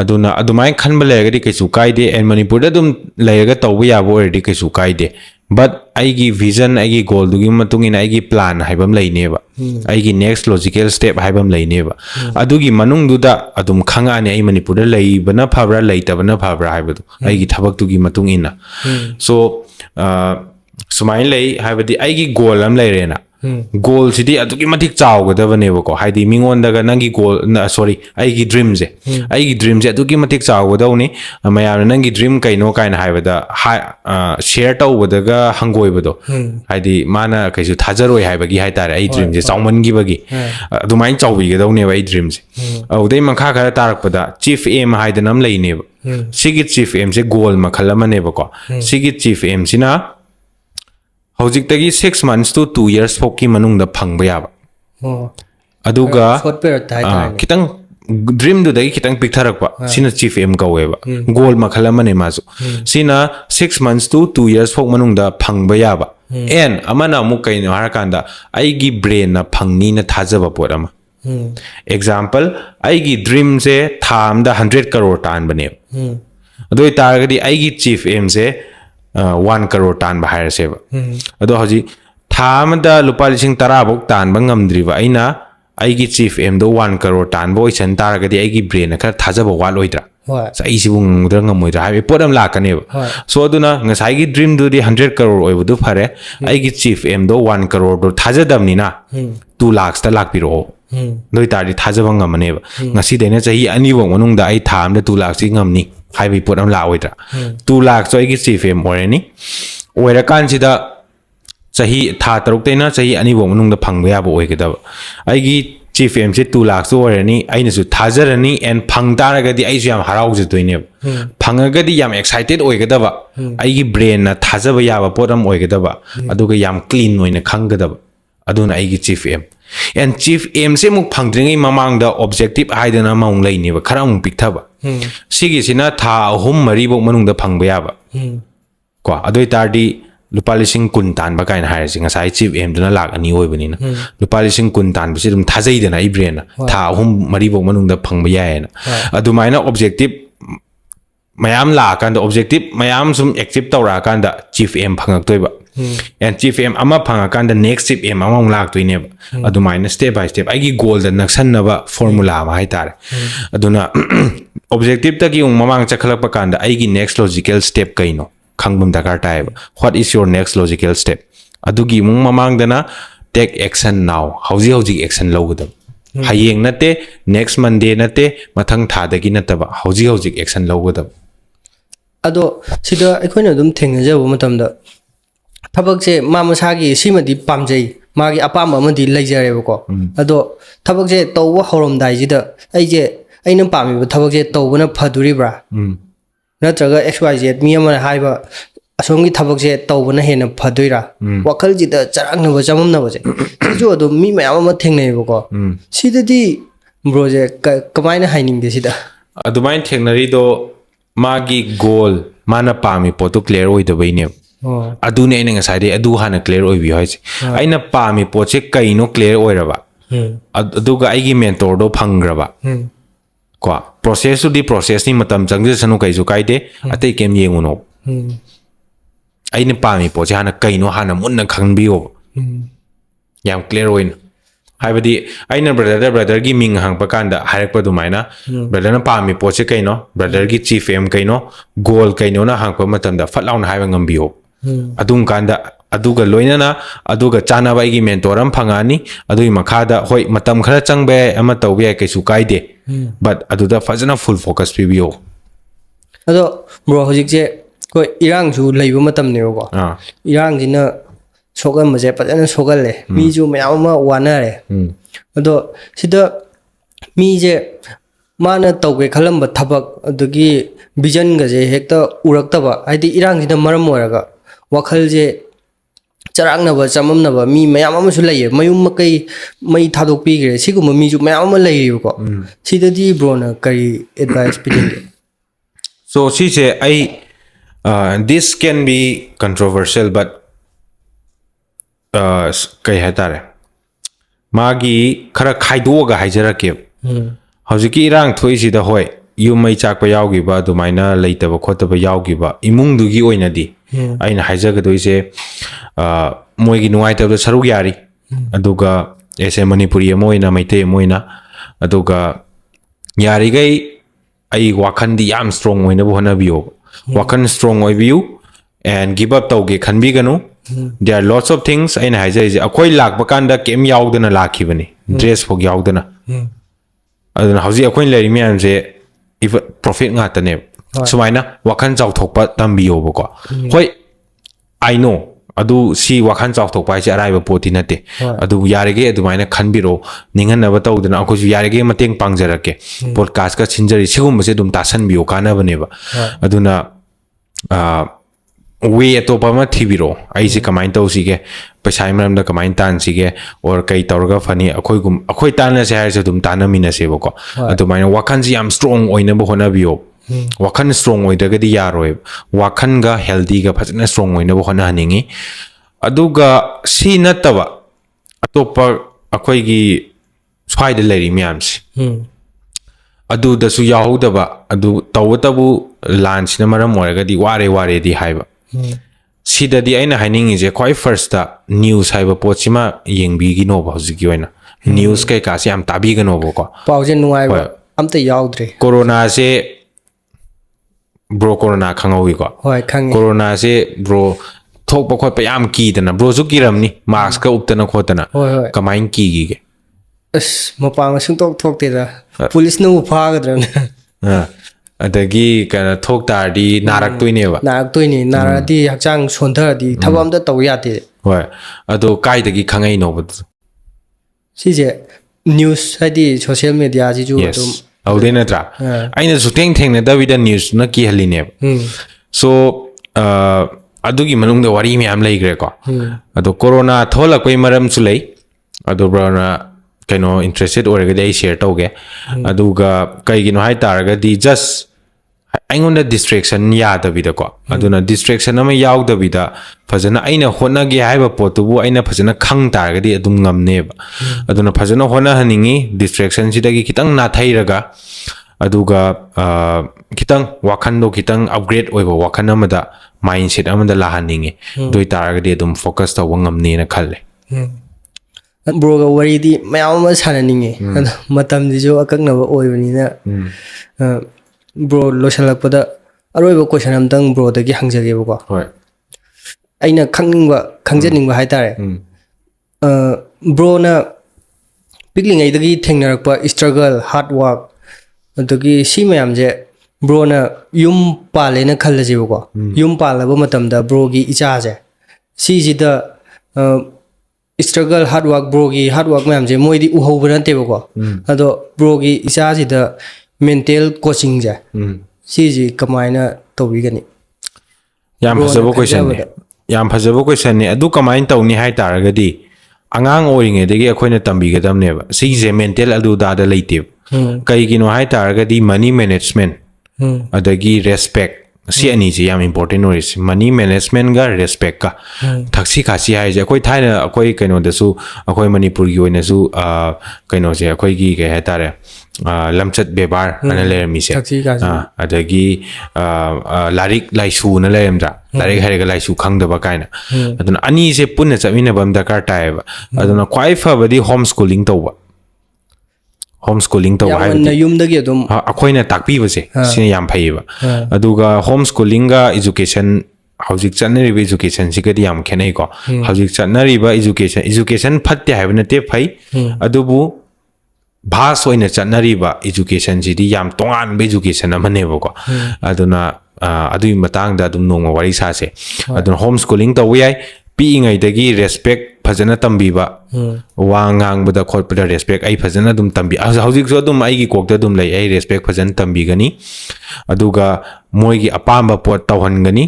ꯑꯗꯨꯅ ꯑꯗꯨꯃꯥꯏꯅ ꯈꯟꯕ ꯂꯩꯔꯒꯗꯤ ꯀꯩꯁꯨ ꯀꯥꯏꯗꯦ ꯑꯦꯟ ꯃꯅꯤꯄꯨꯔꯗ ꯑꯗꯨꯝ ꯂꯩꯔꯒ ꯇꯧꯕ ꯌꯥꯕ ꯑꯣꯏꯔꯗꯤ ꯀꯩꯁꯨ ꯀꯥꯏꯗꯦ ꯕꯠ ꯑꯩꯒꯤ ꯚꯤꯖꯟ ꯑꯩꯒꯤ ꯒꯣꯜꯗꯨꯒꯤ ꯃꯇꯨꯡ ꯏꯟꯅ ꯑꯩꯒꯤ ꯄ꯭ꯂꯥꯟ ꯍꯥꯏꯕ ꯑꯃ ꯂꯩꯅꯦꯕ ꯑꯩꯒꯤ ꯅꯦꯛꯁ ꯂꯣꯖꯤꯀꯦꯜ ꯁ꯭ꯇꯦꯞ ꯍꯥꯏꯕ ꯑꯃ ꯂꯩꯅꯦꯕ ꯑꯗꯨꯒꯤ ꯃꯅꯨꯡꯗꯨꯗ ꯑꯗꯨꯝ ꯈꯪꯉꯛꯑꯅꯤ ꯑꯩ ꯃꯅꯤꯄꯨꯔꯗ ꯂꯩꯕꯅ ꯐꯕ꯭ꯔꯥ ꯂꯩꯇꯕꯅ ꯐꯕ꯭ꯔꯥ ꯍꯥꯏꯕꯗꯣ ꯑꯩꯒꯤ ꯊꯕꯛꯇꯨꯒꯤ ꯃꯇꯨꯡ ꯏꯟꯅ ꯁꯣ ꯁꯨꯃꯥꯏꯅ ꯂꯩ ꯍꯥꯏꯕꯗꯤ ꯑꯩꯒꯤ ꯒꯣꯜ ꯑꯃ ꯂꯩꯔꯦꯅ ꯒꯣꯜꯁꯤꯗꯤ ꯑꯗꯨꯛꯀꯤ ꯃꯇꯤꯛ ꯆꯥꯎꯒꯗꯕꯅꯦꯕꯀꯣ ꯍꯥꯏꯗꯤ ꯃꯤꯉꯣꯟꯗꯒ ꯅꯪꯒꯤ ꯒꯣꯜ ꯁꯣꯔꯤ ꯑꯩꯒꯤ ꯗ꯭ꯔꯤꯝꯁꯦ ꯑꯗꯨꯛꯀꯤ ꯃꯇꯤꯛ ꯆꯥꯎꯒꯗꯧꯅꯤ ꯃꯌꯥꯝꯅ ꯅꯪꯒꯤ ꯗ꯭ꯔꯤꯝ ꯀꯩꯅꯣ ꯀꯥꯏꯅ ꯍꯥꯏꯕꯗ ꯁꯤꯌꯔ ꯇꯧꯕꯗꯒ ꯍꯪꯒꯣꯏꯕꯗꯣ ꯍꯥꯏꯗꯤ ꯃꯥꯅ ꯀꯩꯁꯨ ꯊꯥꯖꯔꯣꯏ ꯍꯥꯏꯕꯒꯤ ꯍꯥꯏꯇꯥꯔꯦ ꯑꯩ ꯗ꯭ꯔꯤꯝꯁꯦ ꯆꯥꯎꯃꯟꯈꯤꯕꯒꯤ ꯑꯗꯨꯃꯥꯏꯅ ꯆꯥꯎꯕꯤꯒꯗꯧꯅꯦꯕ ꯑꯩ ꯗ꯭ꯔꯤꯝꯁꯦ ꯑꯗꯨꯗꯩ ꯃꯈꯥ ꯈꯔ ꯇꯥꯔꯛꯄꯗ ꯆꯤꯐ ꯑꯦꯝ ꯍꯥꯏꯗꯅ ꯑꯃ ꯂꯩꯅꯦꯕ ꯁꯤꯒꯤ ꯆꯤꯐ ꯑꯦꯝꯁꯦ ꯒꯣꯜ ꯃꯈꯜ ꯑꯃꯅꯦꯕꯀꯣ ꯁꯤꯒꯤ ꯆꯤꯐ ꯑꯦꯝꯁꯤꯅ ꯍꯧꯖꯤꯛꯇꯒꯤ 6 months to 2 years ꯐꯥꯎꯀꯤ ꯃꯅꯨꯡꯗ ꯐꯪꯕ ꯌꯥꯕ ꯑꯗꯨꯒ ꯈꯤꯇꯪ ꯗ꯭ꯔꯤꯝꯗꯨꯗꯒꯤ ꯈꯤꯇꯪ ꯄꯤꯛꯊꯔꯛꯄ ꯁꯤꯅ ꯆꯤꯐ ꯑꯦꯝ ꯀꯧꯋꯦꯕ ꯒꯣꯜ ꯃꯈꯜ ꯑꯃꯅꯦ ꯃꯥꯁꯨ ꯁꯤꯅ 6 months to 2 years ꯐꯥꯎ ꯃꯅꯨꯡꯗ ꯐꯪꯕ ꯌꯥꯕ ꯑꯦꯟ ꯑꯃꯅ ꯑꯃꯨꯛ ꯀꯩꯅꯣ ꯍꯥꯏꯔꯀꯥꯟꯗ ꯑꯩꯒꯤ ꯕ꯭ꯔꯦꯟꯅ ꯐꯪꯅꯤꯅ ꯊꯥꯖꯕ ꯄꯣꯠ ꯑꯃ ꯑꯦꯛꯖꯥꯝꯄꯜ ꯑꯩꯒꯤ ꯗ꯭ꯔꯤꯝꯁꯦ ꯊꯥ ꯑꯃꯗ 100 crore ꯇꯥꯟꯕꯅꯦꯕ ꯑꯗꯨ ꯑꯣꯏꯇꯥꯔꯒꯗꯤ ꯑꯩꯒꯤ ꯆꯤꯐ ꯑꯦꯝꯁꯦ 1 crore ꯇꯥꯟꯕ ꯍꯥꯏꯔꯁꯦꯕ ꯑꯗꯣ ꯍꯧꯖꯤꯛ ꯊꯥ ꯑꯃꯗ ꯂꯨꯄꯥ 10,000 ꯐꯥꯎ ꯇꯥꯟꯕ ꯉꯝꯗ꯭ꯔꯤꯕ ꯑꯩꯅ ꯑꯩꯒꯤ ꯆꯤꯐ ꯑꯦꯝꯗꯣ 1 crore ꯇꯥꯟꯕ ꯑꯣꯏꯁꯟ ꯇꯥꯔꯒꯗꯤ ꯑꯩꯒꯤ ꯕ꯭ꯔꯦꯟꯅ ꯈꯔ ꯊꯥꯖꯕ ꯋꯥꯠꯂꯣꯏꯗ꯭ꯔꯥ ꯑꯩꯁꯤꯕꯨ ꯉꯝꯒꯗ꯭ꯔꯥ ꯉꯝꯃꯣꯏꯗ꯭ꯔꯥ ꯍꯥꯏꯕꯒꯤ ꯄꯣꯠ ꯑꯃ ꯂꯥꯛꯀꯅꯦꯕ ꯁꯣ ꯑꯗꯨꯅ ꯉꯁꯥꯏꯒꯤ ꯗ꯭ꯔꯤꯝꯗꯨꯗꯤ 100 crore ꯑꯣꯏꯕꯗꯨꯐꯔꯦ ꯑꯩꯒꯤ ꯆꯤꯐ ꯑꯦꯝꯗꯣ 1 crore ꯊꯥꯖꯗꯕꯅꯤ나 2 lakhsꯇ ꯂꯥꯛꯄꯤꯔꯛꯑꯣ ꯑꯗꯨ ꯑꯣꯏꯇꯥꯔꯗꯤ ꯊꯥꯖꯕ ꯉꯝꯃꯅꯦꯕ ꯉꯁꯤꯗꯩꯅ ꯆꯍꯤ 2 ꯐꯥꯎ ꯃꯅꯨꯡꯗ ꯑꯩ ꯊꯥ ꯑꯃꯗ 2 lakhsꯤ ꯉꯝꯅꯤ ꯍꯥꯏꯕꯒꯤ ꯄꯣꯠ ꯑꯃ ꯂꯥꯛꯑꯣꯏꯗ꯭ꯔꯥ 2 lakhsꯇꯣ ꯑꯩꯒꯤ ꯆꯤꯐ ꯑꯦꯝ ꯑꯣꯏꯔꯅꯤ ꯑꯣꯏꯔꯀꯥꯟꯁꯤꯗ ꯆꯍꯤ ꯊꯥ 6ꯇꯩꯅ ꯆꯍꯤ 2 ꯐꯥꯎ ꯃꯅꯨꯡꯗ ꯐꯪꯕ ꯌꯥꯕ ꯑꯣꯏꯒꯗꯕ ꯑꯩꯒꯤ ꯆꯤꯐ ꯑꯦꯝꯁꯦ 2 lakhsꯇ ꯑꯣꯏꯔꯅꯤ ꯑꯩꯅꯁꯨ ꯊꯥꯖꯔꯅꯤ ꯑꯦꯟ ꯐꯪ ꯇꯥꯔꯒꯗꯤ ꯑꯩꯁꯨ ꯌꯥꯝ ꯍꯔꯥꯎꯖꯗꯣꯏꯅꯦꯕ ꯐꯪꯉꯒꯗꯤ ꯌꯥꯝ ꯑꯦꯛꯁꯥꯏꯇꯦड ꯑꯣꯏꯒꯗꯕ ꯑꯩꯒꯤ ꯕ꯭ꯔꯦꯟꯅ ꯊꯥꯖꯕ ꯌꯥꯕ ꯄꯣꯠ ꯑꯃ ꯑꯣꯏꯒꯗꯕ ꯑꯗꯨꯒ ꯌꯥꯝ ꯀ꯭ꯂꯤꯟ ꯑꯣꯏꯅ ꯈꯪꯒꯗꯕ ꯑꯗꯨꯅ ꯑꯩꯒꯤ ꯆꯤꯐ ꯑꯦꯝ ꯑꯦꯟ ꯆꯤꯐ ꯑꯦꯝꯁꯦ ꯑꯃꯨꯛ ꯐꯪꯗ꯭ꯔꯤꯉꯩ ꯃꯃꯥꯡꯗ ꯑꯣꯕꯖꯦꯛꯇꯤቭ ꯍꯥꯏꯗꯅ ꯑꯃ ꯑꯃꯨꯛ ꯂꯩꯅꯦꯕ ꯈꯔ ꯑꯃꯨꯛ ꯄꯤꯛꯊꯕ ꯁꯤꯒꯤꯁꯤꯅ ꯊꯥ 3-4 ꯐꯥꯎ ꯃꯅꯨꯡꯗ ꯐꯪꯕ ꯌꯥꯕ ꯀꯣ ꯑꯗꯨ ꯑꯣꯏꯇꯥꯔꯗꯤ ꯂꯨꯄꯥ 10,000 ꯇꯥꯟꯕ ꯀꯥꯏꯅ ꯍꯥꯏꯔꯁꯤ ꯉꯁꯥꯏ ꯆꯤꯐ ꯑꯦꯝꯗꯨꯅ lakh 2 ꯑꯣꯏꯕꯅꯤꯅ ꯂꯨꯄꯥ 10,000 ꯇꯥꯟꯕꯁꯤ ꯑꯗꯨꯝ ꯊꯥꯖꯩꯗꯅ ꯑꯩ ꯕ꯭ꯔꯦꯟꯅ ꯊꯥ 3-4 ꯐꯥꯎ ꯃꯅꯨꯡꯗ ꯐꯪꯕ ꯌꯥꯏꯌꯦꯅ ꯑꯗꯨꯃꯥꯏꯅ ꯑꯣꯕꯖꯦꯛꯇꯤቭ ꯃꯌꯥꯝ ꯂꯥꯛꯑꯀꯥꯟꯗ ꯑꯣꯕꯖꯦꯛꯇꯤቭ ꯃꯌꯥꯝ ꯁꯨꯝ ꯑꯦꯛꯆꯤꯞ ꯇꯧꯔꯛꯑꯀꯥꯟꯗ ꯆꯤꯐ ꯑꯦꯝ ꯐꯪꯉꯛꯇꯣꯏꯕ ꯑꯦꯟ ꯆꯤꯐ ꯑꯦꯝ ꯑꯃ ꯐꯪꯉꯀꯥꯟꯗ ꯅꯦꯛꯁ ꯆꯤꯐ ꯑꯦꯝ ꯑꯃꯃꯨꯛ ꯂꯥꯛꯇꯣꯏꯅꯦꯕ ꯑꯗꯨꯃꯥꯏꯅ ꯁ꯭ꯇꯦꯞ ꯕꯥꯏ ꯁ꯭ꯇꯦꯞ ꯑꯩꯒꯤ ꯒꯣꯜꯗ ꯅꯛꯁꯟꯅꯕ ꯐꯣꯔꯃꯨꯂꯥ ꯑꯃ ꯍꯥꯏꯇꯥꯔꯦ ꯑꯗꯨꯅ ꯑꯣꯕꯖꯦꯛꯇꯤꯚꯇꯒꯤ ꯑꯃꯨꯛ ꯃꯃꯥꯡ ꯆꯠꯈꯠꯂꯛꯄ ꯀꯥꯟꯗ ꯑꯩꯒꯤ ꯅꯦꯛꯁ ꯂꯣꯖꯤꯀꯦꯜ ꯁ꯭ꯇꯦꯞ ꯀꯩꯅꯣ ꯈꯪꯕ ꯗꯔꯀꯥꯔ ꯇꯥꯏꯌꯦꯕ what is your next logical step ꯑꯗꯨꯒꯤ ꯑꯃꯨꯛ ꯃꯃꯥꯡꯗꯅ ꯇꯦꯛ ꯑꯦꯛꯁꯟ ꯅꯥꯎ ꯍꯧꯖꯤꯛ ꯑꯦꯛꯁꯟ ꯂꯧꯒꯗꯕ ꯍꯌꯦꯡ ꯅꯠꯇꯦ ꯅꯦꯛꯁ ꯃꯟꯗꯦ ꯅꯠꯇꯦ ꯃꯊꯪ ꯊꯥꯗꯒꯤ ꯅꯠꯇꯕ ꯍꯧꯖꯤꯛ ꯑꯦꯛꯁꯟ ꯂꯧꯒꯗꯕ ꯑꯗꯣ ꯁꯤꯗ ꯑꯩꯈꯣꯏꯅ ꯑꯗꯨꯝ ꯊꯦꯡꯅꯖꯕ ꯃꯇꯝꯗ ꯊꯕꯛꯁꯦ ꯃꯥ ꯃꯁꯥꯒꯤ ꯁꯤꯃꯗꯤ ꯄꯥꯝꯖꯩ ꯃꯥꯒꯤ ꯑꯄꯥꯝꯕ ꯑꯃꯗꯤ ꯂꯩꯖꯔꯦꯕꯀꯣ ꯑꯗꯣ ꯊꯕꯛꯁꯦ ꯇꯧꯕ ꯍꯧꯔꯝꯗꯥꯏꯁꯤꯗ ꯑꯩꯅ ꯄꯥꯝꯃꯤꯕ ꯊꯕꯛꯁꯦ ꯇꯧꯕꯅ ꯐꯗꯣꯔꯤꯕ꯭ꯔꯥ ꯅꯠꯇ꯭ꯔꯒ XYZ ꯃꯤ ꯑꯃꯅ ꯍꯥꯏꯕ ꯑꯁꯣꯝꯒꯤ ꯊꯕꯛꯁꯦ ꯇꯧꯕꯅ ꯍꯦꯟꯅ ꯐꯗꯣꯏꯔꯥ ꯋꯥꯈꯜꯁꯤꯗ ꯆꯔꯥꯡꯅꯕ ꯆꯃꯝꯅꯕꯁꯦ ꯁꯤꯁꯨ ꯑꯗꯨꯝ ꯃꯤ ꯃꯌꯥꯝ ꯑꯃ ꯊꯦꯡꯅꯩꯕꯀꯣ ꯁꯤꯗꯗꯤ ꯕ꯭ꯔꯣꯁꯦ ꯀꯃꯥꯏꯅ ꯍꯥꯏꯅꯤꯡꯒꯦ ꯁꯤꯗ ꯑꯗꯨꯃꯥꯏꯅ ꯊꯦꯡꯅꯔꯤꯗꯣ ꯃꯥꯒꯤ ꯒꯣꯜ ꯃꯥꯅ ꯄꯥꯝꯃꯤ ꯄꯣꯠꯇꯣ ꯀ꯭ꯂꯤꯌꯥꯔ ꯑꯣꯏꯗꯕꯩꯅꯦꯕ ꯑꯗꯨꯅꯦ ꯑꯩꯅ ꯉꯁꯥꯏꯗꯩ ꯑꯗꯨ ꯍꯥꯟꯅ ꯀ꯭ꯂꯤꯌꯥꯔ ꯑꯣꯏꯕꯤꯌꯨ ꯍꯥꯏꯁꯦ ꯑꯩꯅ ꯄꯥꯝꯃꯤ ꯄꯣꯠꯁꯦ ꯀꯩꯅꯣ ꯀ꯭ꯂꯤꯌꯥꯔ ꯑꯣꯏꯔꯕ ꯑꯗꯨꯒ ꯑꯩꯒꯤ ꯃꯦꯟꯇꯣꯔꯗꯣ ꯐꯪꯈ꯭ꯔꯕ ꯀꯣ ꯄ꯭ꯔꯣꯁꯦꯁꯇꯨꯗꯤ ꯄ꯭ꯔꯣꯁꯦꯁꯅꯤ ꯃꯇꯝ ꯆꯪꯖꯁꯅꯨ ꯀꯩꯁꯨ ꯀꯥꯏꯗꯦ ꯑꯇꯩ ꯀꯩꯝ ꯌꯦꯡꯉꯨꯅꯣ ꯑꯩꯅ ꯄꯥꯝꯃꯤ ꯄꯣꯠꯁꯦ ꯍꯥꯟꯅ ꯀꯩꯅꯣ ꯍꯥꯟꯅ ꯃꯨꯟꯅ ꯈꯪꯕꯤꯌꯣꯕ ꯌꯥꯝ ꯀ꯭ꯂꯤꯌꯥꯔ ꯑꯣꯏꯅ ꯍꯥꯏꯕꯗꯤ ꯑꯩꯅ ꯕ꯭ꯔꯗꯔꯒꯤ ꯃꯤꯡ ꯍꯪꯉꯛꯄ ꯀꯥꯟꯗ ꯍꯥꯏꯔꯛꯄ ꯑꯗꯨꯃꯥꯏꯅ ꯕ꯭ꯔꯗꯔꯅ ꯄꯥꯝꯃꯤ ꯄꯣꯠꯁꯦ ꯀꯩꯅꯣ ꯕ꯭ꯔꯗꯔꯒꯤ ꯆꯤꯐ ꯑꯦꯝ ꯀꯩꯅꯣ ꯒꯣꯜ ꯀꯩꯅꯣꯅ ꯍꯪꯉꯛꯄ ꯃꯇꯝꯗ ꯐꯠ ꯂꯥꯎꯅ ꯍꯥꯏꯕ ꯉꯝꯕꯤꯌꯣ ꯑꯗꯨꯝ ꯀꯥꯟꯗ ꯑꯗꯨꯒ ꯂꯣꯏꯅꯅ ꯑꯗꯨꯒ ꯆꯥꯅꯕ ꯑꯩꯒꯤ ꯃꯦꯟꯇꯣꯔ ꯑꯃ ꯐꯪꯉꯛꯑꯅꯤ ꯑꯗꯨꯒꯤ ꯃꯈꯥꯗ ꯍꯣꯏ ꯃꯇꯝ ꯈꯔ ꯆꯪꯕ ꯌꯥꯏ ꯑꯃ ꯇꯧꯕ ꯌꯥꯏ ꯀꯩꯁꯨ ꯀꯥꯏꯗꯦ ꯕꯠ ꯑꯗꯨꯗ ꯐꯖꯅ ꯐꯨꯜ ꯐꯣꯀꯁ ꯄꯤꯕꯤꯌꯣ ꯑꯗꯣ ꯕ꯭ꯔꯣ ꯍꯧꯖꯤꯛꯁꯦ ꯍꯣꯏ ꯏꯔꯥꯡꯁꯨ ꯂꯩꯕ ꯃꯇꯝꯅꯦꯕꯀꯣ ꯏꯔꯥꯡꯁꯤꯅ ꯁꯣꯛꯍꯟꯕꯁꯦ ꯐꯖꯅ ꯁꯣꯛꯍꯜꯂꯦ ꯃꯤꯁꯨ ꯃꯌꯥꯝ ꯑꯃ ꯋꯥꯅꯔꯦ ꯑꯗꯣ ꯁꯤꯗ ꯃꯤꯁꯦ ꯃꯥꯅ ꯇꯧꯒꯦ ꯈꯜꯂꯝꯕ ꯊꯕꯛ ꯑꯗꯒꯤ ꯚꯤꯖꯟꯒꯁꯦ ꯍꯦꯛꯇ ꯎꯔꯛꯇꯕ ꯍꯥꯏꯗꯤ ꯏꯔꯥꯡꯁꯤꯅ ꯃꯔꯝ ꯑꯣꯏꯔꯒ ꯋꯥꯈꯜꯁꯦ ꯆꯔꯥꯡꯅꯕ ꯆꯃꯝꯅꯕ ꯃꯤ ꯃꯌꯥꯝ ꯑꯃꯁꯨ ꯂꯩꯌꯦ ꯃꯌꯨꯝ ꯃꯀꯩ ꯃꯩ ꯊꯥꯗꯣꯛꯄꯤꯈ꯭ꯔꯦ ꯁꯤꯒꯨꯝꯕ ꯃꯤꯁꯨ ꯃꯌꯥꯝ ꯑꯃ ꯂꯩꯌꯦꯕꯀꯣ ꯁꯤꯗꯗꯤ ꯕ꯭ꯔꯣꯅ ꯀꯔꯤ ꯑꯦꯗꯚꯥꯏꯁ ꯄꯤꯅꯤꯡꯒꯦ ꯁꯣ ꯁꯤꯁꯦ ꯑꯩ this can be controversial but ꯀꯩ ꯍꯥꯏꯇꯥꯔꯦ ꯃꯥꯒꯤ ꯈꯔ ꯈꯥꯏꯗꯣꯛꯑꯒ ꯍꯥꯏꯖꯔꯛꯀꯦꯕ ꯍꯧꯖꯤꯛꯀꯤ ꯏꯔꯥꯡ ꯊꯣꯛꯏꯁꯤꯗ ꯍꯣꯏ ꯌꯨꯝ ꯃꯩ ꯆꯥꯛꯄ ꯌꯥꯎꯈꯤꯕ ꯑꯗꯨꯃꯥꯏꯅ ꯂꯩꯇꯕ ꯈꯣꯠꯇꯕ ꯌꯥꯎꯈꯤꯕ ꯏꯃꯨꯡꯗꯨꯒꯤ ꯑꯣꯏꯅꯗꯤ ꯑꯩꯅ ꯍꯥꯏꯖꯒꯗꯣꯏꯁꯦ ꯃꯣꯏꯒꯤ ꯅꯨꯡꯉꯥꯏꯇꯕꯗ ꯁꯔꯨꯛ ꯌꯥꯔꯤ ꯑꯗꯨꯒ ꯑꯦꯁ ꯑꯦ ꯃꯅꯤꯄꯨꯔꯤ ꯑꯃ ꯑꯣꯏꯅ ꯃꯩꯇꯩ ꯑꯃ ꯑꯣꯏꯅ ꯑꯗꯨꯒ ꯌꯥꯔꯤꯈꯩ ꯑꯩ ꯋꯥꯈꯟꯗꯤ ꯌꯥꯝ ꯁ꯭ꯇ꯭ꯔꯣꯡ ꯑꯣꯏꯅꯕ ꯍꯣꯠꯅꯕꯤꯌꯣꯕ ꯋꯥꯈꯟ ꯁ꯭ꯇ꯭ꯔꯣꯡ ꯑꯣꯏꯕꯤꯌꯨ ꯑꯦꯟ ꯒꯤꯞ ꯑꯞ ꯇꯧꯒꯦ ꯈꯟꯕꯤꯒꯅꯨ there are lots of things ꯑꯩꯅ ꯍꯥꯏꯖꯔꯤꯁꯦ ꯑꯩꯈꯣꯏ ꯂꯥꯛꯄ ꯀꯥꯟꯗ ꯀꯩꯝ ꯌꯥꯎꯗꯅ ꯂꯥꯛꯈꯤꯕꯅꯤ ꯗ꯭ꯔꯦꯁ ꯐꯥꯎ ꯌꯥꯎꯗꯅ ꯑꯗꯨꯅ ꯍꯧꯖꯤꯛ ꯑꯩꯈꯣꯏꯅ ꯂꯩꯔꯤ ꯃꯌꯥꯝꯁꯦ ꯄ꯭ꯔꯣꯐꯤꯠ ꯉꯥꯛꯇꯅꯦꯕ ꯁꯨꯃꯥꯏꯅ ꯋꯥꯈꯟ ꯆꯥꯎꯊꯣꯛꯄ ꯇꯝꯕꯤꯌꯣꯕꯀꯣ ꯍꯣꯏ ꯑꯥꯏ ꯅꯣ ꯑꯗꯨ ꯁꯤ ꯋꯥꯈꯟ ꯆꯥꯎꯊꯣꯛꯄ ꯍꯥꯏꯁꯦ ꯑꯔꯥꯏꯕ ꯄꯣꯠꯇꯤ ꯅꯠꯇꯦ ꯑꯗꯨꯕꯨ ꯌꯥꯔꯤꯈꯩ ꯑꯗꯨꯃꯥꯏꯅ ꯈꯟꯕꯤꯔꯛꯑꯣ ꯅꯤꯡꯍꯟꯅꯕ ꯇꯧꯗꯅ ꯑꯩꯈꯣꯏꯁꯨ ꯌꯥꯔꯤꯈꯩ ꯃꯇꯦꯡ ꯄꯥꯡꯖꯔꯛꯀꯦ ꯄꯣꯗꯀꯥꯁꯀ ꯁꯤꯟꯖꯔꯤ ꯁꯤꯒꯨꯝꯕꯁꯦ ꯑꯗꯨꯝ ꯇꯥꯁꯟꯕꯤꯌꯣ ꯀꯥꯟꯅꯕꯅꯦꯕ ꯑꯗꯨꯅ ꯋꯦ ꯑꯇꯣꯞꯄ ꯑꯃ ꯊꯤꯕꯤꯔꯛꯑꯣ ꯑꯩꯁꯦ ꯀꯃꯥꯏꯅ ꯇꯧꯁꯤꯒꯦ ꯄꯩꯁꯥꯒꯤ ꯃꯔꯝꯗ ꯀꯃꯥꯏꯅ ꯇꯥꯟꯁꯤꯒꯦ ꯑꯣꯔ ꯀꯩ ꯇꯧꯔꯒ ꯐꯅꯤ ꯑꯩꯈꯣꯏ ꯇꯥꯟꯅꯁꯦ ꯍꯥꯏꯔꯁꯨ ꯑꯗꯨꯝ ꯇꯥꯟꯅꯃꯤꯟꯅꯁꯦꯕꯀꯣ ꯑꯗꯨꯃꯥꯏꯅ ꯋꯥꯈꯟꯁꯤ ꯌꯥꯝ ꯁ꯭ꯇ꯭ꯔꯣꯡ ꯑꯣꯏꯅꯕ ꯍꯣꯠꯅꯕꯤꯌꯣ ꯋꯥꯈꯟ ꯁ꯭ꯇ꯭ꯔꯣꯡ ꯑꯣꯏꯗ꯭ꯔꯒꯗꯤ ꯌꯥꯔꯣꯏꯕ ꯋꯥꯈꯟꯒ ꯍꯦꯜꯗꯤꯒ ꯐꯖꯅ ꯁ꯭ꯇ꯭ꯔꯣꯡ ꯑꯣꯏꯅꯕ ꯍꯣꯠꯅꯍꯟꯅꯤꯡꯉꯤ ꯑꯗꯨꯒ ꯁꯤ ꯅꯠꯇꯕ ꯑꯇꯣꯞꯄ ꯑꯩꯈꯣꯏꯒꯤ ꯁ꯭ꯋꯥꯏꯗ ꯂꯩꯔꯤ ꯃꯌꯥꯝꯁꯦ ꯑꯗꯨꯗꯁꯨ ꯌꯥꯎꯍꯧꯗꯕ ꯑꯗꯨ ꯇꯧꯕꯇꯕꯨ ꯂꯥꯟꯁꯤꯅ ꯃꯔꯝ ꯑꯣꯏꯔꯒꯗꯤ ꯋꯥꯔꯦꯗꯤ ꯍꯥꯏꯕ ꯁꯤꯗꯗꯤ ꯑꯩꯅ ꯍꯥꯏꯅꯤꯡꯉꯤꯁꯦ ꯈ꯭ꯋꯥꯏ ꯐꯥꯔꯁꯇ ꯅ꯭ꯌꯨꯁ ꯍꯥꯏꯕ ꯄꯣꯠꯁꯤꯃ ꯌꯦꯡꯕꯤꯈꯤꯅꯣꯕ ꯍꯧꯖꯤꯛꯀꯤ ꯑꯣꯏꯅ ꯅ꯭ꯌꯨꯁ ꯀꯩꯀꯥꯁꯦ ꯌꯥꯝ ꯇꯥꯕꯤꯒꯅꯣꯕꯀꯣ ꯄꯥꯎꯁꯦ ꯅꯨꯡꯉꯥꯏꯕ ꯑꯝꯇ ꯌꯥꯎꯗ꯭ꯔꯦ ꯀꯣꯔꯣꯅꯥꯁꯦ ꯕ꯭ꯔꯣ ꯀꯣꯔꯣꯅꯥ ꯈꯪꯍꯧꯋꯤꯀꯣ ꯍꯣꯏ ꯈꯪꯉꯦ ꯀꯣꯔꯣꯅꯥꯁꯦ ꯕ꯭ꯔꯣ ꯊꯣꯛꯄ ꯈꯣꯠꯄ ꯌꯥꯝ ꯀꯤꯗꯅ ꯕ꯭ꯔꯣꯁꯨ ꯀꯤꯔꯝꯅꯤ ꯃꯥꯛꯁꯀ ꯎꯞꯇꯅ ꯈꯣꯠꯇꯅ ꯍꯣꯏ ꯀꯃꯥꯏꯅ ꯀꯤꯈꯤꯒꯦ ꯑꯁ ꯃꯄꯥꯡꯒ ꯁꯨꯡꯊꯣꯛ ꯊꯣꯛꯇꯦꯗ ꯄꯨꯂꯤꯁꯅꯕꯨ ꯐꯥꯒꯗ꯭ꯔꯅ ꯑꯗꯒꯤ ꯀꯩꯅꯣ ꯊꯣꯛ ꯇꯥꯔꯗꯤ ꯅꯥꯔꯛꯇꯣꯏꯅꯦꯕ ꯅꯥꯔꯛꯇꯣꯏꯅꯤ ꯅꯥꯔꯛꯑꯗꯤ ꯍꯛꯆꯥꯡ ꯁꯣꯟꯊꯔꯗꯤ ꯊꯕꯛ ꯑꯝꯇ ꯇꯧ ꯌꯥꯗꯦ ꯍꯣꯏ ꯑꯗꯣ ꯀꯥꯏꯗꯒꯤ ꯈꯪꯉꯛꯏꯅꯣꯕꯗꯨ ꯁꯤꯁꯦ ꯅ꯭ꯌꯨꯁ ꯍꯥꯏꯗꯤ ꯁꯣꯁꯤꯌꯦꯜ ꯃꯦꯗꯤꯌꯥꯁꯤꯁꯨ ꯑꯗꯨꯝ ꯌꯦꯁ ꯇꯧꯗꯣꯏ ꯅꯠꯇ꯭ꯔꯥ ꯑꯩꯅ ꯁꯨꯛꯊꯦꯡ ꯊꯦꯡꯅꯗꯕꯤꯗ ꯅ꯭ꯌꯨꯁꯇꯨꯅ ꯀꯤꯍꯜꯂꯤꯅꯦꯕ ꯁꯣ ꯑꯗꯨꯒꯤ ꯃꯅꯨꯡꯗ ꯋꯥꯔꯤ ꯃꯌꯥꯝ ꯂꯩꯈ꯭ꯔꯦꯀꯣ ꯑꯗꯣ ꯀꯣꯔꯣꯅꯥ ꯊꯣꯛꯍꯜꯂꯛꯄꯩ ꯃꯔꯝꯁꯨ ꯂꯩ ꯑꯗꯣ ꯕ꯭ꯔꯣꯅ ꯀꯩꯅꯣ ꯏꯟꯇꯔꯦꯁꯇꯦꯠ ꯑꯣꯏꯔꯒꯗꯤ ꯑꯩ ꯁꯤꯌꯔ ꯇꯧꯒꯦ ꯑꯗꯨꯒ ꯀꯩꯒꯤꯅೋ ꯍꯥꯏ ꯇꯥꯔꯒꯗꯤ ꯖꯁ ꯑꯩꯉꯣꯟꯗ ꯗꯤꯁꯇ꯭ꯔꯦꯛꯁꯟ ꯌꯥꯗꯕꯤꯗꯀꯣ ꯑꯗꯨꯅ ꯗꯤꯁꯇ꯭ꯔꯦꯛꯁꯟ ꯑꯃ ꯌꯥꯎꯗꯕꯤꯗ ꯐꯖꯅ ꯑꯩꯅ ꯍꯣꯠꯅꯒꯦ ꯍꯥꯏꯕ ꯄꯣꯠꯇꯨꯕꯨ ꯑꯩꯅ ꯐꯖꯅ ꯈꯪ ꯇꯥꯔꯒꯗꯤ ꯑꯗꯨꯝ ꯉꯝꯅꯦꯕ ꯑꯗꯨꯅ ꯐꯖꯅ ꯍꯣꯠꯅꯍꯟꯅꯤꯡꯉꯤ ꯗꯤꯁꯇ꯭ꯔꯦꯛꯁꯟꯁꯤꯗꯒꯤ ꯈꯤꯇꯪ ナꯊꯩꯔꯒ ꯑꯗꯨꯒ ꯈꯤꯇꯪ ꯋꯥꯈꯟꯗꯣ ꯈꯤꯇꯪ ꯑꯞꯒ꯭ꯔꯦꯗ ꯑꯣꯏꯕ ꯋꯥꯈꯟ ꯑꯃꯗ ꯃꯥꯏꯟꯁꯦꯠ ꯑꯃꯗ ꯂꯥꯛꯍꯟꯅꯤꯡꯉꯤ ꯑꯗꯨ ꯑꯣꯏꯇꯥꯔꯒꯗꯤ ꯑꯗꯨꯝ ꯐꯣꯀꯁ ꯇꯧꯕ ꯉꯝꯅꯦꯅ ꯈꯜꯂꯦ ꯕ꯭ꯔꯣꯒ ꯋꯥꯔꯤꯗꯤ ꯃꯌꯥꯝ ꯑꯃ ꯁꯥꯟꯅꯅꯤꯡꯉꯦ ꯑꯗꯣ ꯃꯇꯝꯁꯤꯁꯨ ꯑꯀꯛꯅꯕ ꯑꯣꯏꯕꯅꯤꯅ ꯕ꯭ꯔꯣ ꯂꯣꯏꯁꯤꯜꯂꯛꯄꯗ ꯑꯔꯣꯏꯕ ꯀꯣꯏꯁꯟ ꯑꯝꯇꯪ ꯕ꯭ꯔꯣꯗꯒꯤ ꯍꯪꯖꯒꯦꯕꯀꯣ ꯍꯣꯏ ꯑꯩꯅ ꯈꯪꯖꯅꯤꯡꯕ ꯍꯥꯏꯇꯥꯔꯦ ꯕ꯭ꯔꯣꯅ ꯄꯤꯛꯂꯤꯉꯩꯗꯒꯤ ꯊꯦꯡꯅꯔꯛꯄ ꯏꯁꯇ꯭ꯔꯒꯜ ꯍꯥꯔꯠ ꯋꯥꯔꯛ ꯑꯗꯒꯤ ꯁꯤ ꯃꯌꯥꯝꯁꯦ ꯕ꯭ꯔꯣꯅ ꯌꯨꯝ ꯄꯥꯜꯂꯦꯅ ꯈꯜꯂꯁꯦꯕꯀꯣ ꯌꯨꯝ ꯄꯥꯜꯂꯕ ꯃꯇꯝꯗ ꯕ꯭ꯔꯣꯒꯤ ꯏꯆꯥꯁꯦ ꯁꯤꯁꯤꯗ struggle hard work brogi hard work ꯃꯌꯥꯝꯁꯦ ꯃꯣꯏꯗꯤ ꯎꯍꯧꯕ ꯅꯠꯇꯦꯕꯀꯣ ꯑꯗꯣ brogi ꯏꯆꯥꯁꯤꯗ mental coaching ꯁꯦ ꯁꯤꯁꯤ ꯀꯃꯥꯏꯅ ꯇꯧꯕꯤꯒꯅꯤ ꯌꯥꯝ ꯐꯖꯕ ꯀ꯭ꯋꯦꯁꯟꯅꯦ ꯌꯥꯝ ꯐꯖꯕ ꯀ꯭ꯋꯦꯁꯟꯅꯦ ꯑꯗꯨ ꯀꯃꯥꯏꯅ ꯇꯧꯅꯤ ꯍꯥꯏ ꯇꯥꯔꯒꯗꯤ ꯑꯉꯥꯡ ꯑꯣꯏꯔꯤꯉꯩꯗꯒꯤ ꯑꯩꯈꯣꯏꯅ ꯇꯝꯕꯤꯒꯗꯕꯅꯦꯕ ꯁꯤꯁꯦ ꯃꯦꯟꯇꯦꯜ ꯑꯗꯨꯗꯥꯗ ꯂꯩꯇꯦꯕ ꯀꯩꯒꯤꯅꯣ ꯍꯥꯏ ꯇꯥꯔꯒꯗꯤ ꯃꯅꯤ ꯃꯦꯅꯦꯖꯃꯦꯟ ꯑꯗꯒꯤ ꯔꯦꯁꯄꯦꯛ ꯁꯤ ꯑꯅꯤꯁꯤ ꯌꯥꯝ ꯏꯝꯄꯣꯔꯇꯦꯟ ꯑꯣꯏꯔꯤꯁꯤ ꯃꯅꯤ ꯃꯦꯅꯦꯖꯃꯦꯟꯒ ꯔꯦꯁꯄꯦꯛꯀ ꯊꯛꯁꯤ ꯈꯥꯁꯤ ꯍꯥꯏꯁꯦ ꯑꯩꯈꯣꯏ ꯊꯥꯏꯅ ꯑꯩꯈꯣꯏ ꯀꯩꯅꯣꯗꯁꯨ ꯑꯩꯈꯣꯏ ꯃꯅꯤꯄꯨꯔꯒꯤ ꯑꯣꯏꯅꯁꯨ ꯀꯩꯅꯣꯁꯦ ꯑꯩꯈꯣꯏꯒꯤ ꯀꯩ ꯍꯥꯏꯇꯥꯔꯦ ꯂꯝꯆꯠ ꯕꯦꯕꯥꯔ ꯍꯥꯏꯅ ꯂꯩꯔꯝꯃꯤꯁꯦ ꯑꯗꯒꯤ ꯂꯥꯏꯔꯤꯛ ꯂꯥꯏꯁꯨꯅ ꯂꯩꯔꯝꯗ꯭ꯔꯥ ꯂꯥꯏꯔꯤꯛ ꯍꯩꯔꯒ ꯂꯥꯏꯁꯨ ꯈꯪꯗꯕ ꯀꯥꯏꯅ ꯑꯗꯨꯅ ꯑꯅꯤꯁꯦ ꯄꯨꯟꯅ ꯆꯠꯃꯤꯟꯅꯕ ꯑꯃ ꯗꯔꯀꯥꯔ ꯇꯥꯏꯌꯦꯕ ꯑꯗꯨꯅ ꯈ꯭ꯋꯥꯏ ꯐꯕꯗꯤ ꯍꯣꯝ ꯁ꯭ꯀꯨꯂꯤꯡ ꯇꯧꯕ ꯍꯣꯝ ꯁ꯭ꯀꯨꯂꯤꯡ ꯇꯧꯕ ꯍꯥꯏꯕꯗꯤ ꯌꯨꯝꯗꯒꯤ ꯑꯗꯨꯝ ꯑꯩꯈꯣꯏꯅ ꯇꯥꯛꯄꯤꯕꯁꯦ ꯁꯤꯅ ꯌꯥꯝ ꯐꯩꯌꯦꯕ ꯑꯗꯨꯒ ꯍꯣꯝ ꯁ꯭ꯀꯨꯂꯤꯡꯒ ꯏꯖꯨꯀꯦꯁꯟ ꯍꯧꯖꯤꯛ ꯆꯠꯅꯔꯤꯕ ꯏꯖꯨꯀꯦꯁꯟꯁꯤꯒꯗꯤ ꯌꯥꯝ ꯈꯦꯠꯅꯩꯀꯣ ꯍꯧꯖꯤꯛ ꯆꯠꯅꯔꯤꯕ ꯏꯖꯨꯀꯦꯁꯟ ꯐꯠꯇꯦ ꯍꯥꯏꯕ ꯅꯠꯇꯦ ꯐꯩ ꯑꯗꯨꯕꯨ ꯚꯥꯁ ꯑꯣꯏꯅ ꯆꯠꯅꯔꯤꯕ ꯏꯖꯨꯀꯦꯁꯟꯁꯤꯗꯤ ꯌꯥꯝ ꯇꯣꯉꯥꯟꯕ ꯏꯖꯨꯀꯦꯁꯟ ꯑꯃꯅꯦꯕꯀꯣ ꯑꯗꯨꯅ ꯑꯗꯨꯒꯤ ꯃꯇꯥꯡꯗ ꯑꯗꯨꯝ ꯅꯣꯡꯃ ꯋꯥꯔꯤ ꯁꯥꯁꯦ ꯑꯗꯨꯅ ꯍꯣꯝ ꯁ꯭ꯀꯨꯂꯤꯡ ꯇꯧꯕ ꯌꯥꯏ ꯄꯤꯛꯏꯉꯩꯗꯒꯤ ꯔꯦꯁꯄꯦꯛ ꯐꯖꯅ ꯇꯝꯕꯤꯕ ꯋꯥ ꯉꯥꯡꯕꯗ ꯈꯣꯠꯄꯗ ꯔꯦꯁꯄꯦꯛ ꯑꯩ ꯐꯖꯅ ꯑꯗꯨꯝ ꯇꯝꯕꯤ ꯍꯧꯖꯤꯛꯁꯨ ꯑꯗꯨꯝ ꯑꯩꯒꯤ ꯀꯣꯛꯇ ꯑꯗꯨꯝ ꯂꯩ ꯑꯩ ꯔꯦꯁꯄꯦꯛ ꯐꯖꯅ ꯇꯝꯕꯤꯒꯅꯤ ꯑꯗꯨꯒ ꯃꯣꯏꯒꯤ ꯑꯄꯥꯝꯕ ꯄꯣꯠ ꯇꯧꯍꯟꯒꯅꯤ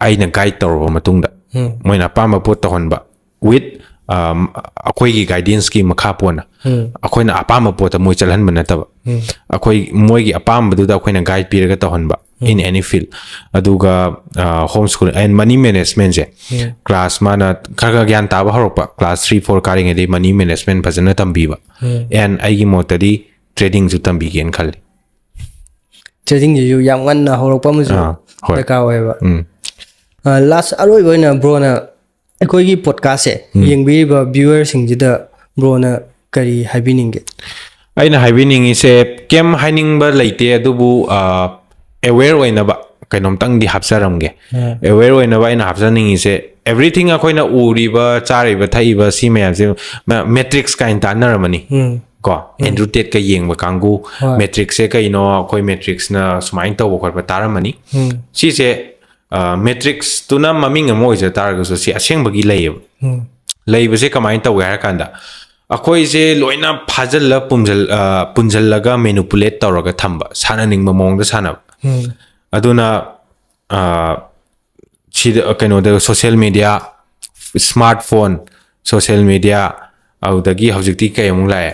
ꯑꯩꯅ ꯒꯥꯏꯗ ꯇꯧꯔꯕ ꯃꯇꯨꯡꯗ ꯃꯣꯏꯅ ꯑꯄꯥꯝꯕ ꯄꯣꯠ ꯇꯧꯍꯟꯕ ꯋꯤꯠ ꯑꯩꯈꯣꯏꯒꯤ ꯒꯥꯏꯗꯦꯟꯁꯀꯤ ꯃꯈꯥ ꯄꯣꯟꯅ ꯑꯩꯈꯣꯏꯅ ꯑꯄꯥꯝꯕ ꯄꯣꯠꯇ ꯃꯣꯏ ꯆꯠꯍꯟꯕ ꯅꯠꯇꯕ ꯑꯩꯈꯣꯏ ꯃꯣꯏꯒꯤ ꯑꯄꯥꯝꯕꯗꯨꯗ ꯑꯩꯈꯣꯏꯅ ꯒꯥꯏꯗ ꯄꯤꯔꯒ ꯇꯧꯍꯟꯕ in any field aduga homeschooling and money management je class mana khaga gyan taba horokpa class 3 4 karing edi money management fazana tambiba and aigi motadi trading ju tambi gen khalli trading ju yam nganna horokpa muju daka oiba last aroi boina bro na aikoigi podcast se yengbiba viewers singjida bro na kari haibininge aina haibiningi se kem hainingba leite adubu aware oinaba kainomtang di hapsaramge aware oinaba ina hapsaningi se everything akoina uriba chariba thaiba si mayam se metrics kain tanaramani ko Andrew Tate ka yengba kangu metrics se kaino koi metrics na sumain tawba khotba taramani si se metrics tuna maming amo ija targa so si asengbagi layeb layba se kamain tawga har kanda akoi se loina phajalla punjallaga manipulate tawraga thamba sananingba mongda sanab aduna chida kaino da social media smartphone social media audagi hojikti kayamung lae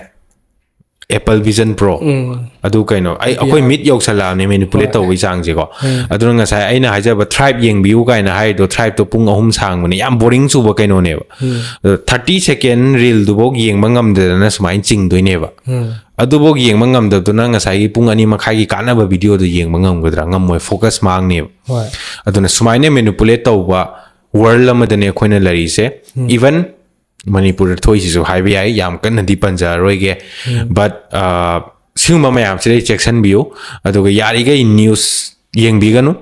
Apple Vision Pro adu kaino ai akoi mit yoksala ne manipulate tawi changje ko aduna ngasai aina hajaba tribe yengbiu kaina hai do tribe to pung ahum sangmani yam boring chuba kaino ne 30 second reel du bog yengba ngamdana sumain chingdoi ne ba adu bog yengba ngamdabduna ngasai pung ani makhai gi kanaba video du yengba ngamgadra ngamoy focus mang ne aduna sumaine manipulate tawba world amadane khoina lari se even Manipur thoi si so highway ai yam kan di panja roige but sima mayam chire section biu aduga yari ga news yeng biganu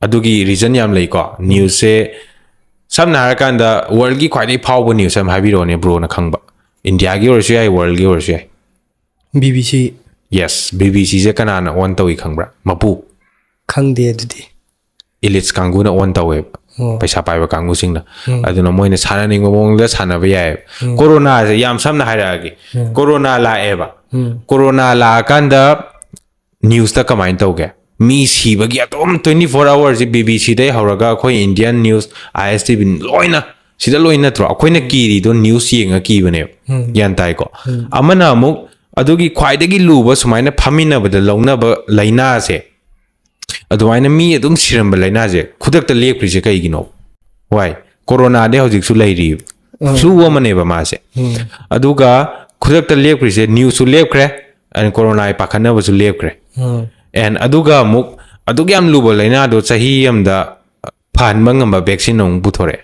adugi reason yam lei ko news se samna har kan da world gi khwai dei phawba news am habiro ne bro na khangba India gi or sai world gi or sai BBC yes BBC je kana na on tawi khangbra mapu khangde adudi elites kangu na on tawe paisa paiba kangu singna aduna moina sananing mongda sanaba yai corona se yam samna hairagi corona la eba corona la kanda news ta kamain tawge mi sibagi atom 24 hours BBC dai hauraga khoi Indian news ISTV loina sida loina tro khoina kiri do news yenga ki bane yan tai ko amana amuk adugi khwaidagi luba sumaina phamina bada launa ba laina se aduaina mi adum siramba laina je khudakta lepri je kai gino why corona de hojik su lairi flu amane ba ma se aduga khudakta lepri je news su lepkre and corona ai pakhana ba su lepkre and aduga muk adugi am luba laina do chahi amda phan mangamba vaccine ong puthore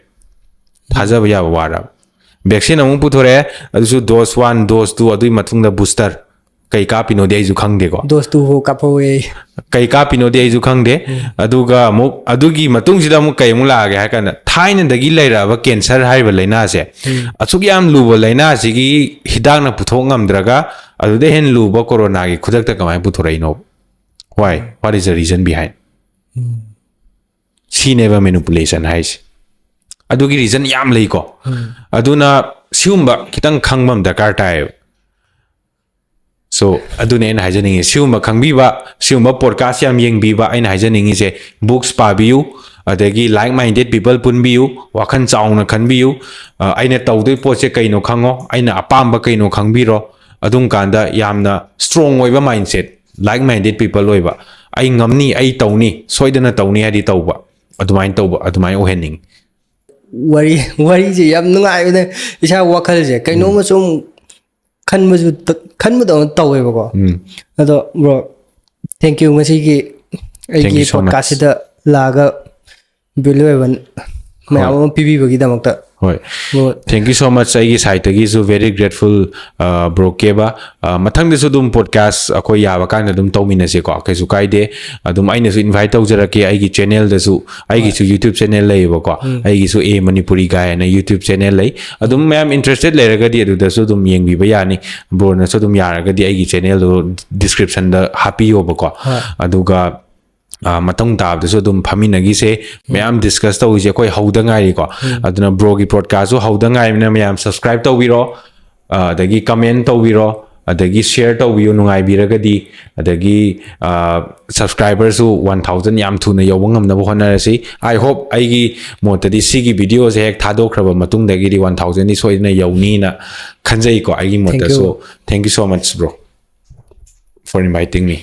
thajaba ya wara vaccine ong puthore adusu dose 1 dose 2 adui mathungda booster kai ka pino de ju khangde ko dose 2 ho kapoe kai ka pino de ju khangde aduga muk adugi matung sida muk kai mu la ge ha kana thaina dagi laira ba cancer haiba laina se achuk yam luba laina sigi hidak na puthok ngamdraga adude hen luba corona gi khudak ta kamai puthorai no why what is the reason behind she never manipulation hais ꯑꯗꯨꯒꯤ region ꯌꯥꯝ ꯂꯩꯀꯣ ꯑꯗꯨꯅ ꯁꯤꯒꯨꯝꯕ ꯈꯤꯇꯪ ꯈꯪꯕ ꯑꯃ ꯗꯔꯀꯥꯔ ꯇꯥꯏꯌꯦꯕ ꯁꯣ ꯑꯗꯨꯅꯦ ꯑꯩꯅ ꯍꯥꯏꯖꯅꯤꯡꯉꯤ ꯁꯤꯒꯨꯝꯕ ꯈꯪꯕꯤꯕ ꯁꯤꯒꯨꯝꯕ ꯄꯣꯗꯀꯥꯁ ꯌꯥꯝ ꯌꯦꯡꯕꯤꯕ ꯑꯩꯅ ꯍꯥꯏꯖꯅꯤꯡꯉꯤꯁꯦ ꯕꯨꯛꯁ ꯄꯥꯕꯤꯌꯨ ꯑꯗꯒꯤ ꯂꯥꯏꯛ ꯃꯥꯏꯟꯗꯦꯗ ꯄꯤꯄꯜ ꯄꯨꯟꯕꯤꯌꯨ ꯋꯥꯈꯜ ꯆꯥꯎꯅ ꯈꯟꯕꯤꯌꯨ ꯑꯩꯅ ꯇꯧꯗꯣꯏ ꯄꯣꯠꯁꯦ ꯀꯩꯅꯣ ꯈꯪꯉꯣ ꯑꯩꯅ ꯑꯄꯥꯝꯕ ꯀꯩꯅꯣ ꯈꯪꯕꯤꯔꯣ ꯑꯗꯨꯝ ꯀꯥꯟꯗ ꯌꯥꯝꯅ ꯁ꯭ꯇ꯭ꯔꯣꯡ ꯑꯣꯏꯕ ꯃꯥꯏꯟꯁꯦꯠ ꯂꯥꯏꯛ ꯃꯥꯏꯟꯗꯦꯗ ꯄꯤꯄꯜ ꯑꯣꯏꯕ ꯑꯩ ꯉꯝꯅꯤ ꯑꯩ ꯇꯧꯅꯤ ꯁꯣꯏꯗꯅ ꯇꯧꯅꯤ ꯍꯥꯏꯗꯤ ꯇꯧꯕ ꯑꯗꯨꯃꯥꯏꯅ ꯇꯧꯕ ꯑꯗꯨꯃꯥꯏꯅ ꯑꯣꯏꯍꯟꯅꯤꯡꯉꯤ ꯋꯥꯔꯤꯁꯦ ꯌꯥꯝ ꯅꯨꯡꯉꯥꯏꯕꯅꯦ ꯏꯁꯥ ꯋꯥꯈꯜꯁꯦ ꯀꯩꯅꯣꯝꯃ ꯁꯨꯝ ꯈꯟꯕꯗꯧꯅ ꯇꯧꯋꯦꯕꯀꯣ ꯑꯗꯣ ꯕ꯭ꯔꯣ ꯊꯦꯡꯛ ꯌꯨ ꯉꯁꯤꯒꯤ Thank ꯑꯩꯒꯤ you so much. ꯄꯣꯗꯀꯥꯁꯁꯤꯗ ꯂꯥꯛꯑꯒ ꯚꯦꯂꯨ ꯑꯣꯏꯕ ꯃꯌꯥꯝ ꯑꯃ ꯄꯤꯕꯤꯕꯒꯤꯗꯃꯛꯇ ꯍꯣꯏ ꯕ꯭ꯔꯣ ꯊꯦꯡꯛ ꯌꯨ ꯁꯣ ꯃꯆ ꯑꯩꯒꯤ ꯁꯥꯏꯠꯇꯒꯤꯁꯨ ꯚꯦꯔꯤ ꯒ꯭ꯔꯦꯠꯐꯨꯜ ꯕ꯭ꯔꯣ ꯀꯦꯕ ꯃꯊꯪꯗꯁꯨ ꯑꯗꯨꯝ ꯄꯣꯗꯀꯥꯁ ꯑꯩꯈꯣꯏ ꯌꯥꯕ ꯀꯥꯟꯗ ꯑꯗꯨꯝ ꯇꯧꯃꯤꯟꯅꯁꯦꯀꯣ ꯀꯩꯁꯨ ꯀꯥꯏꯗꯦ ꯑꯗꯨꯝ ꯑꯩꯅꯁꯨ ꯏꯟꯚꯥꯏꯠ ꯇꯧꯖꯔꯛꯀꯦ ꯑꯩꯒꯤ ꯆꯦꯅꯦꯜꯗꯁꯨ ꯑꯩꯒꯤꯁꯨ ꯌꯨꯇ꯭ꯌꯨꯕ ꯆꯦꯅꯦꯜ ꯂꯩꯌꯦꯕꯀꯣ ꯑꯩꯒꯤꯁꯨ ꯃꯅꯤꯄꯨꯔꯤ ꯒꯥꯏ ꯍꯥꯏꯅ ꯌꯨꯇ꯭ꯌꯨꯕ ꯆꯦꯅꯦꯜ ꯂꯩ ꯑꯗꯨꯝ ꯃꯌꯥꯝ ꯏꯟꯇꯔꯦꯁꯇꯦꯗ ꯂꯩꯔꯒꯗꯤ ꯑꯗꯨꯗꯁꯨ ꯑꯗꯨꯝ ꯌꯦꯡꯕꯤꯕ ꯌꯥꯅꯤ ꯕ꯭ꯔꯣꯅꯁꯨ ꯑꯗꯨꯝ ꯌꯥꯔꯒꯗꯤ ꯑꯩꯒꯤ ꯆꯦꯅꯦꯜꯗꯣ ꯗꯤꯁꯀ꯭ꯔꯤꯞꯁꯟꯗ ꯍꯥꯞꯄꯤꯌꯣꯕꯀꯣ ꯑꯗꯨꯒ ꯃꯇꯨꯡ ꯇꯥꯕꯗꯁꯨ ꯑꯗꯨꯝ ꯐꯝꯃꯤꯟꯅꯈꯤꯁꯦ ꯃꯌꯥꯝ ꯗꯤꯁꯀꯁ ꯇꯧꯔꯤꯁꯦ ꯑꯩꯈꯣꯏ ꯍꯧꯗ ꯉꯥꯏꯔꯤꯀꯣ ꯑꯗꯨꯅ ꯕ꯭ꯔꯣꯒꯤ ꯄꯣꯗꯀꯥꯁꯁꯨ ꯍꯧꯗ ꯉꯥꯏꯔꯤꯕꯅꯤꯅ ꯃꯌꯥꯝ ꯁꯕꯁꯀ꯭ꯔꯥꯏꯕ ꯇꯧꯕꯤꯔꯣ ꯑꯗꯒꯤ ꯀꯃꯦꯟ ꯇꯧꯕꯤꯔꯣ ꯑꯗꯒꯤ ꯁꯤꯌꯔ ꯇꯧꯕꯤꯌꯨ ꯅꯨꯡꯉꯥꯏꯕꯤꯔꯒꯗꯤ ꯑꯗꯒꯤ ꯁꯕꯁꯀ꯭ꯔꯥꯏꯕꯔꯁꯨ 1000 ꯌꯥꯝ ꯊꯨꯅ ꯌꯧꯕ ꯉꯝꯅꯕ ꯍꯣꯠꯅꯔꯁꯤ ꯑꯥꯏ ꯍꯣꯞ ꯑꯩꯒꯤ ꯃꯣꯠꯇꯗꯤ ꯁꯤꯒꯤ ꯚꯤꯗꯤꯑꯣꯁꯦ ꯍꯦꯛ ꯊꯥꯗꯣꯛꯈ꯭ꯔꯕ ꯃꯇꯨꯡꯗꯒꯤꯗꯤ 1000ꯗꯤ ꯁꯣꯏꯗꯅ ꯌꯧꯅꯤꯅ ꯈꯟꯖꯩꯀꯣ ꯑꯩꯒꯤ ꯃꯣꯠꯇ so thank you so much bro for inviting me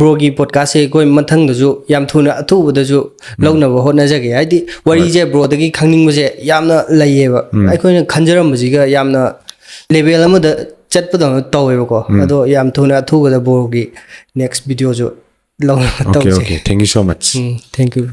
ꯕ꯭ꯔꯣꯒꯤ ꯄꯣꯗꯀꯥꯁꯁꯦ ꯑꯩꯈꯣꯏ ꯃꯊꯪꯗꯁꯨ ꯌꯥꯝ ꯊꯨꯅ ꯑꯊꯨꯕꯗꯁꯨ ꯂꯧꯅꯕ ꯍꯣꯠꯅꯖꯒꯦ ꯍꯥꯏꯗꯤ ꯋꯥꯔꯤꯁꯦ ꯕ꯭ꯔꯣꯗꯒꯤ ꯈꯪꯅꯤꯡꯕꯁꯦ ꯌꯥꯝꯅ ꯂꯩꯌꯦꯕ ꯑꯩꯈꯣꯏꯅ ꯈꯟꯖꯔꯝꯕꯁꯤꯒ ꯌꯥꯝꯅ ꯂꯦꯚꯦꯜ ꯑꯃꯗ ꯆꯠꯄꯗꯧꯅ ꯇꯧꯋꯦꯕꯀꯣ ꯑꯗꯣ ꯌꯥꯝ ꯊꯨꯅ ꯑꯊꯨꯕꯗ ꯕ꯭ꯔꯣꯒꯤ ꯅꯦꯛꯁ ꯚꯤꯗꯤꯑꯣꯁꯨ ꯂꯧꯅꯕ ꯇꯧꯁꯦ Okay, thank you so much. Thank you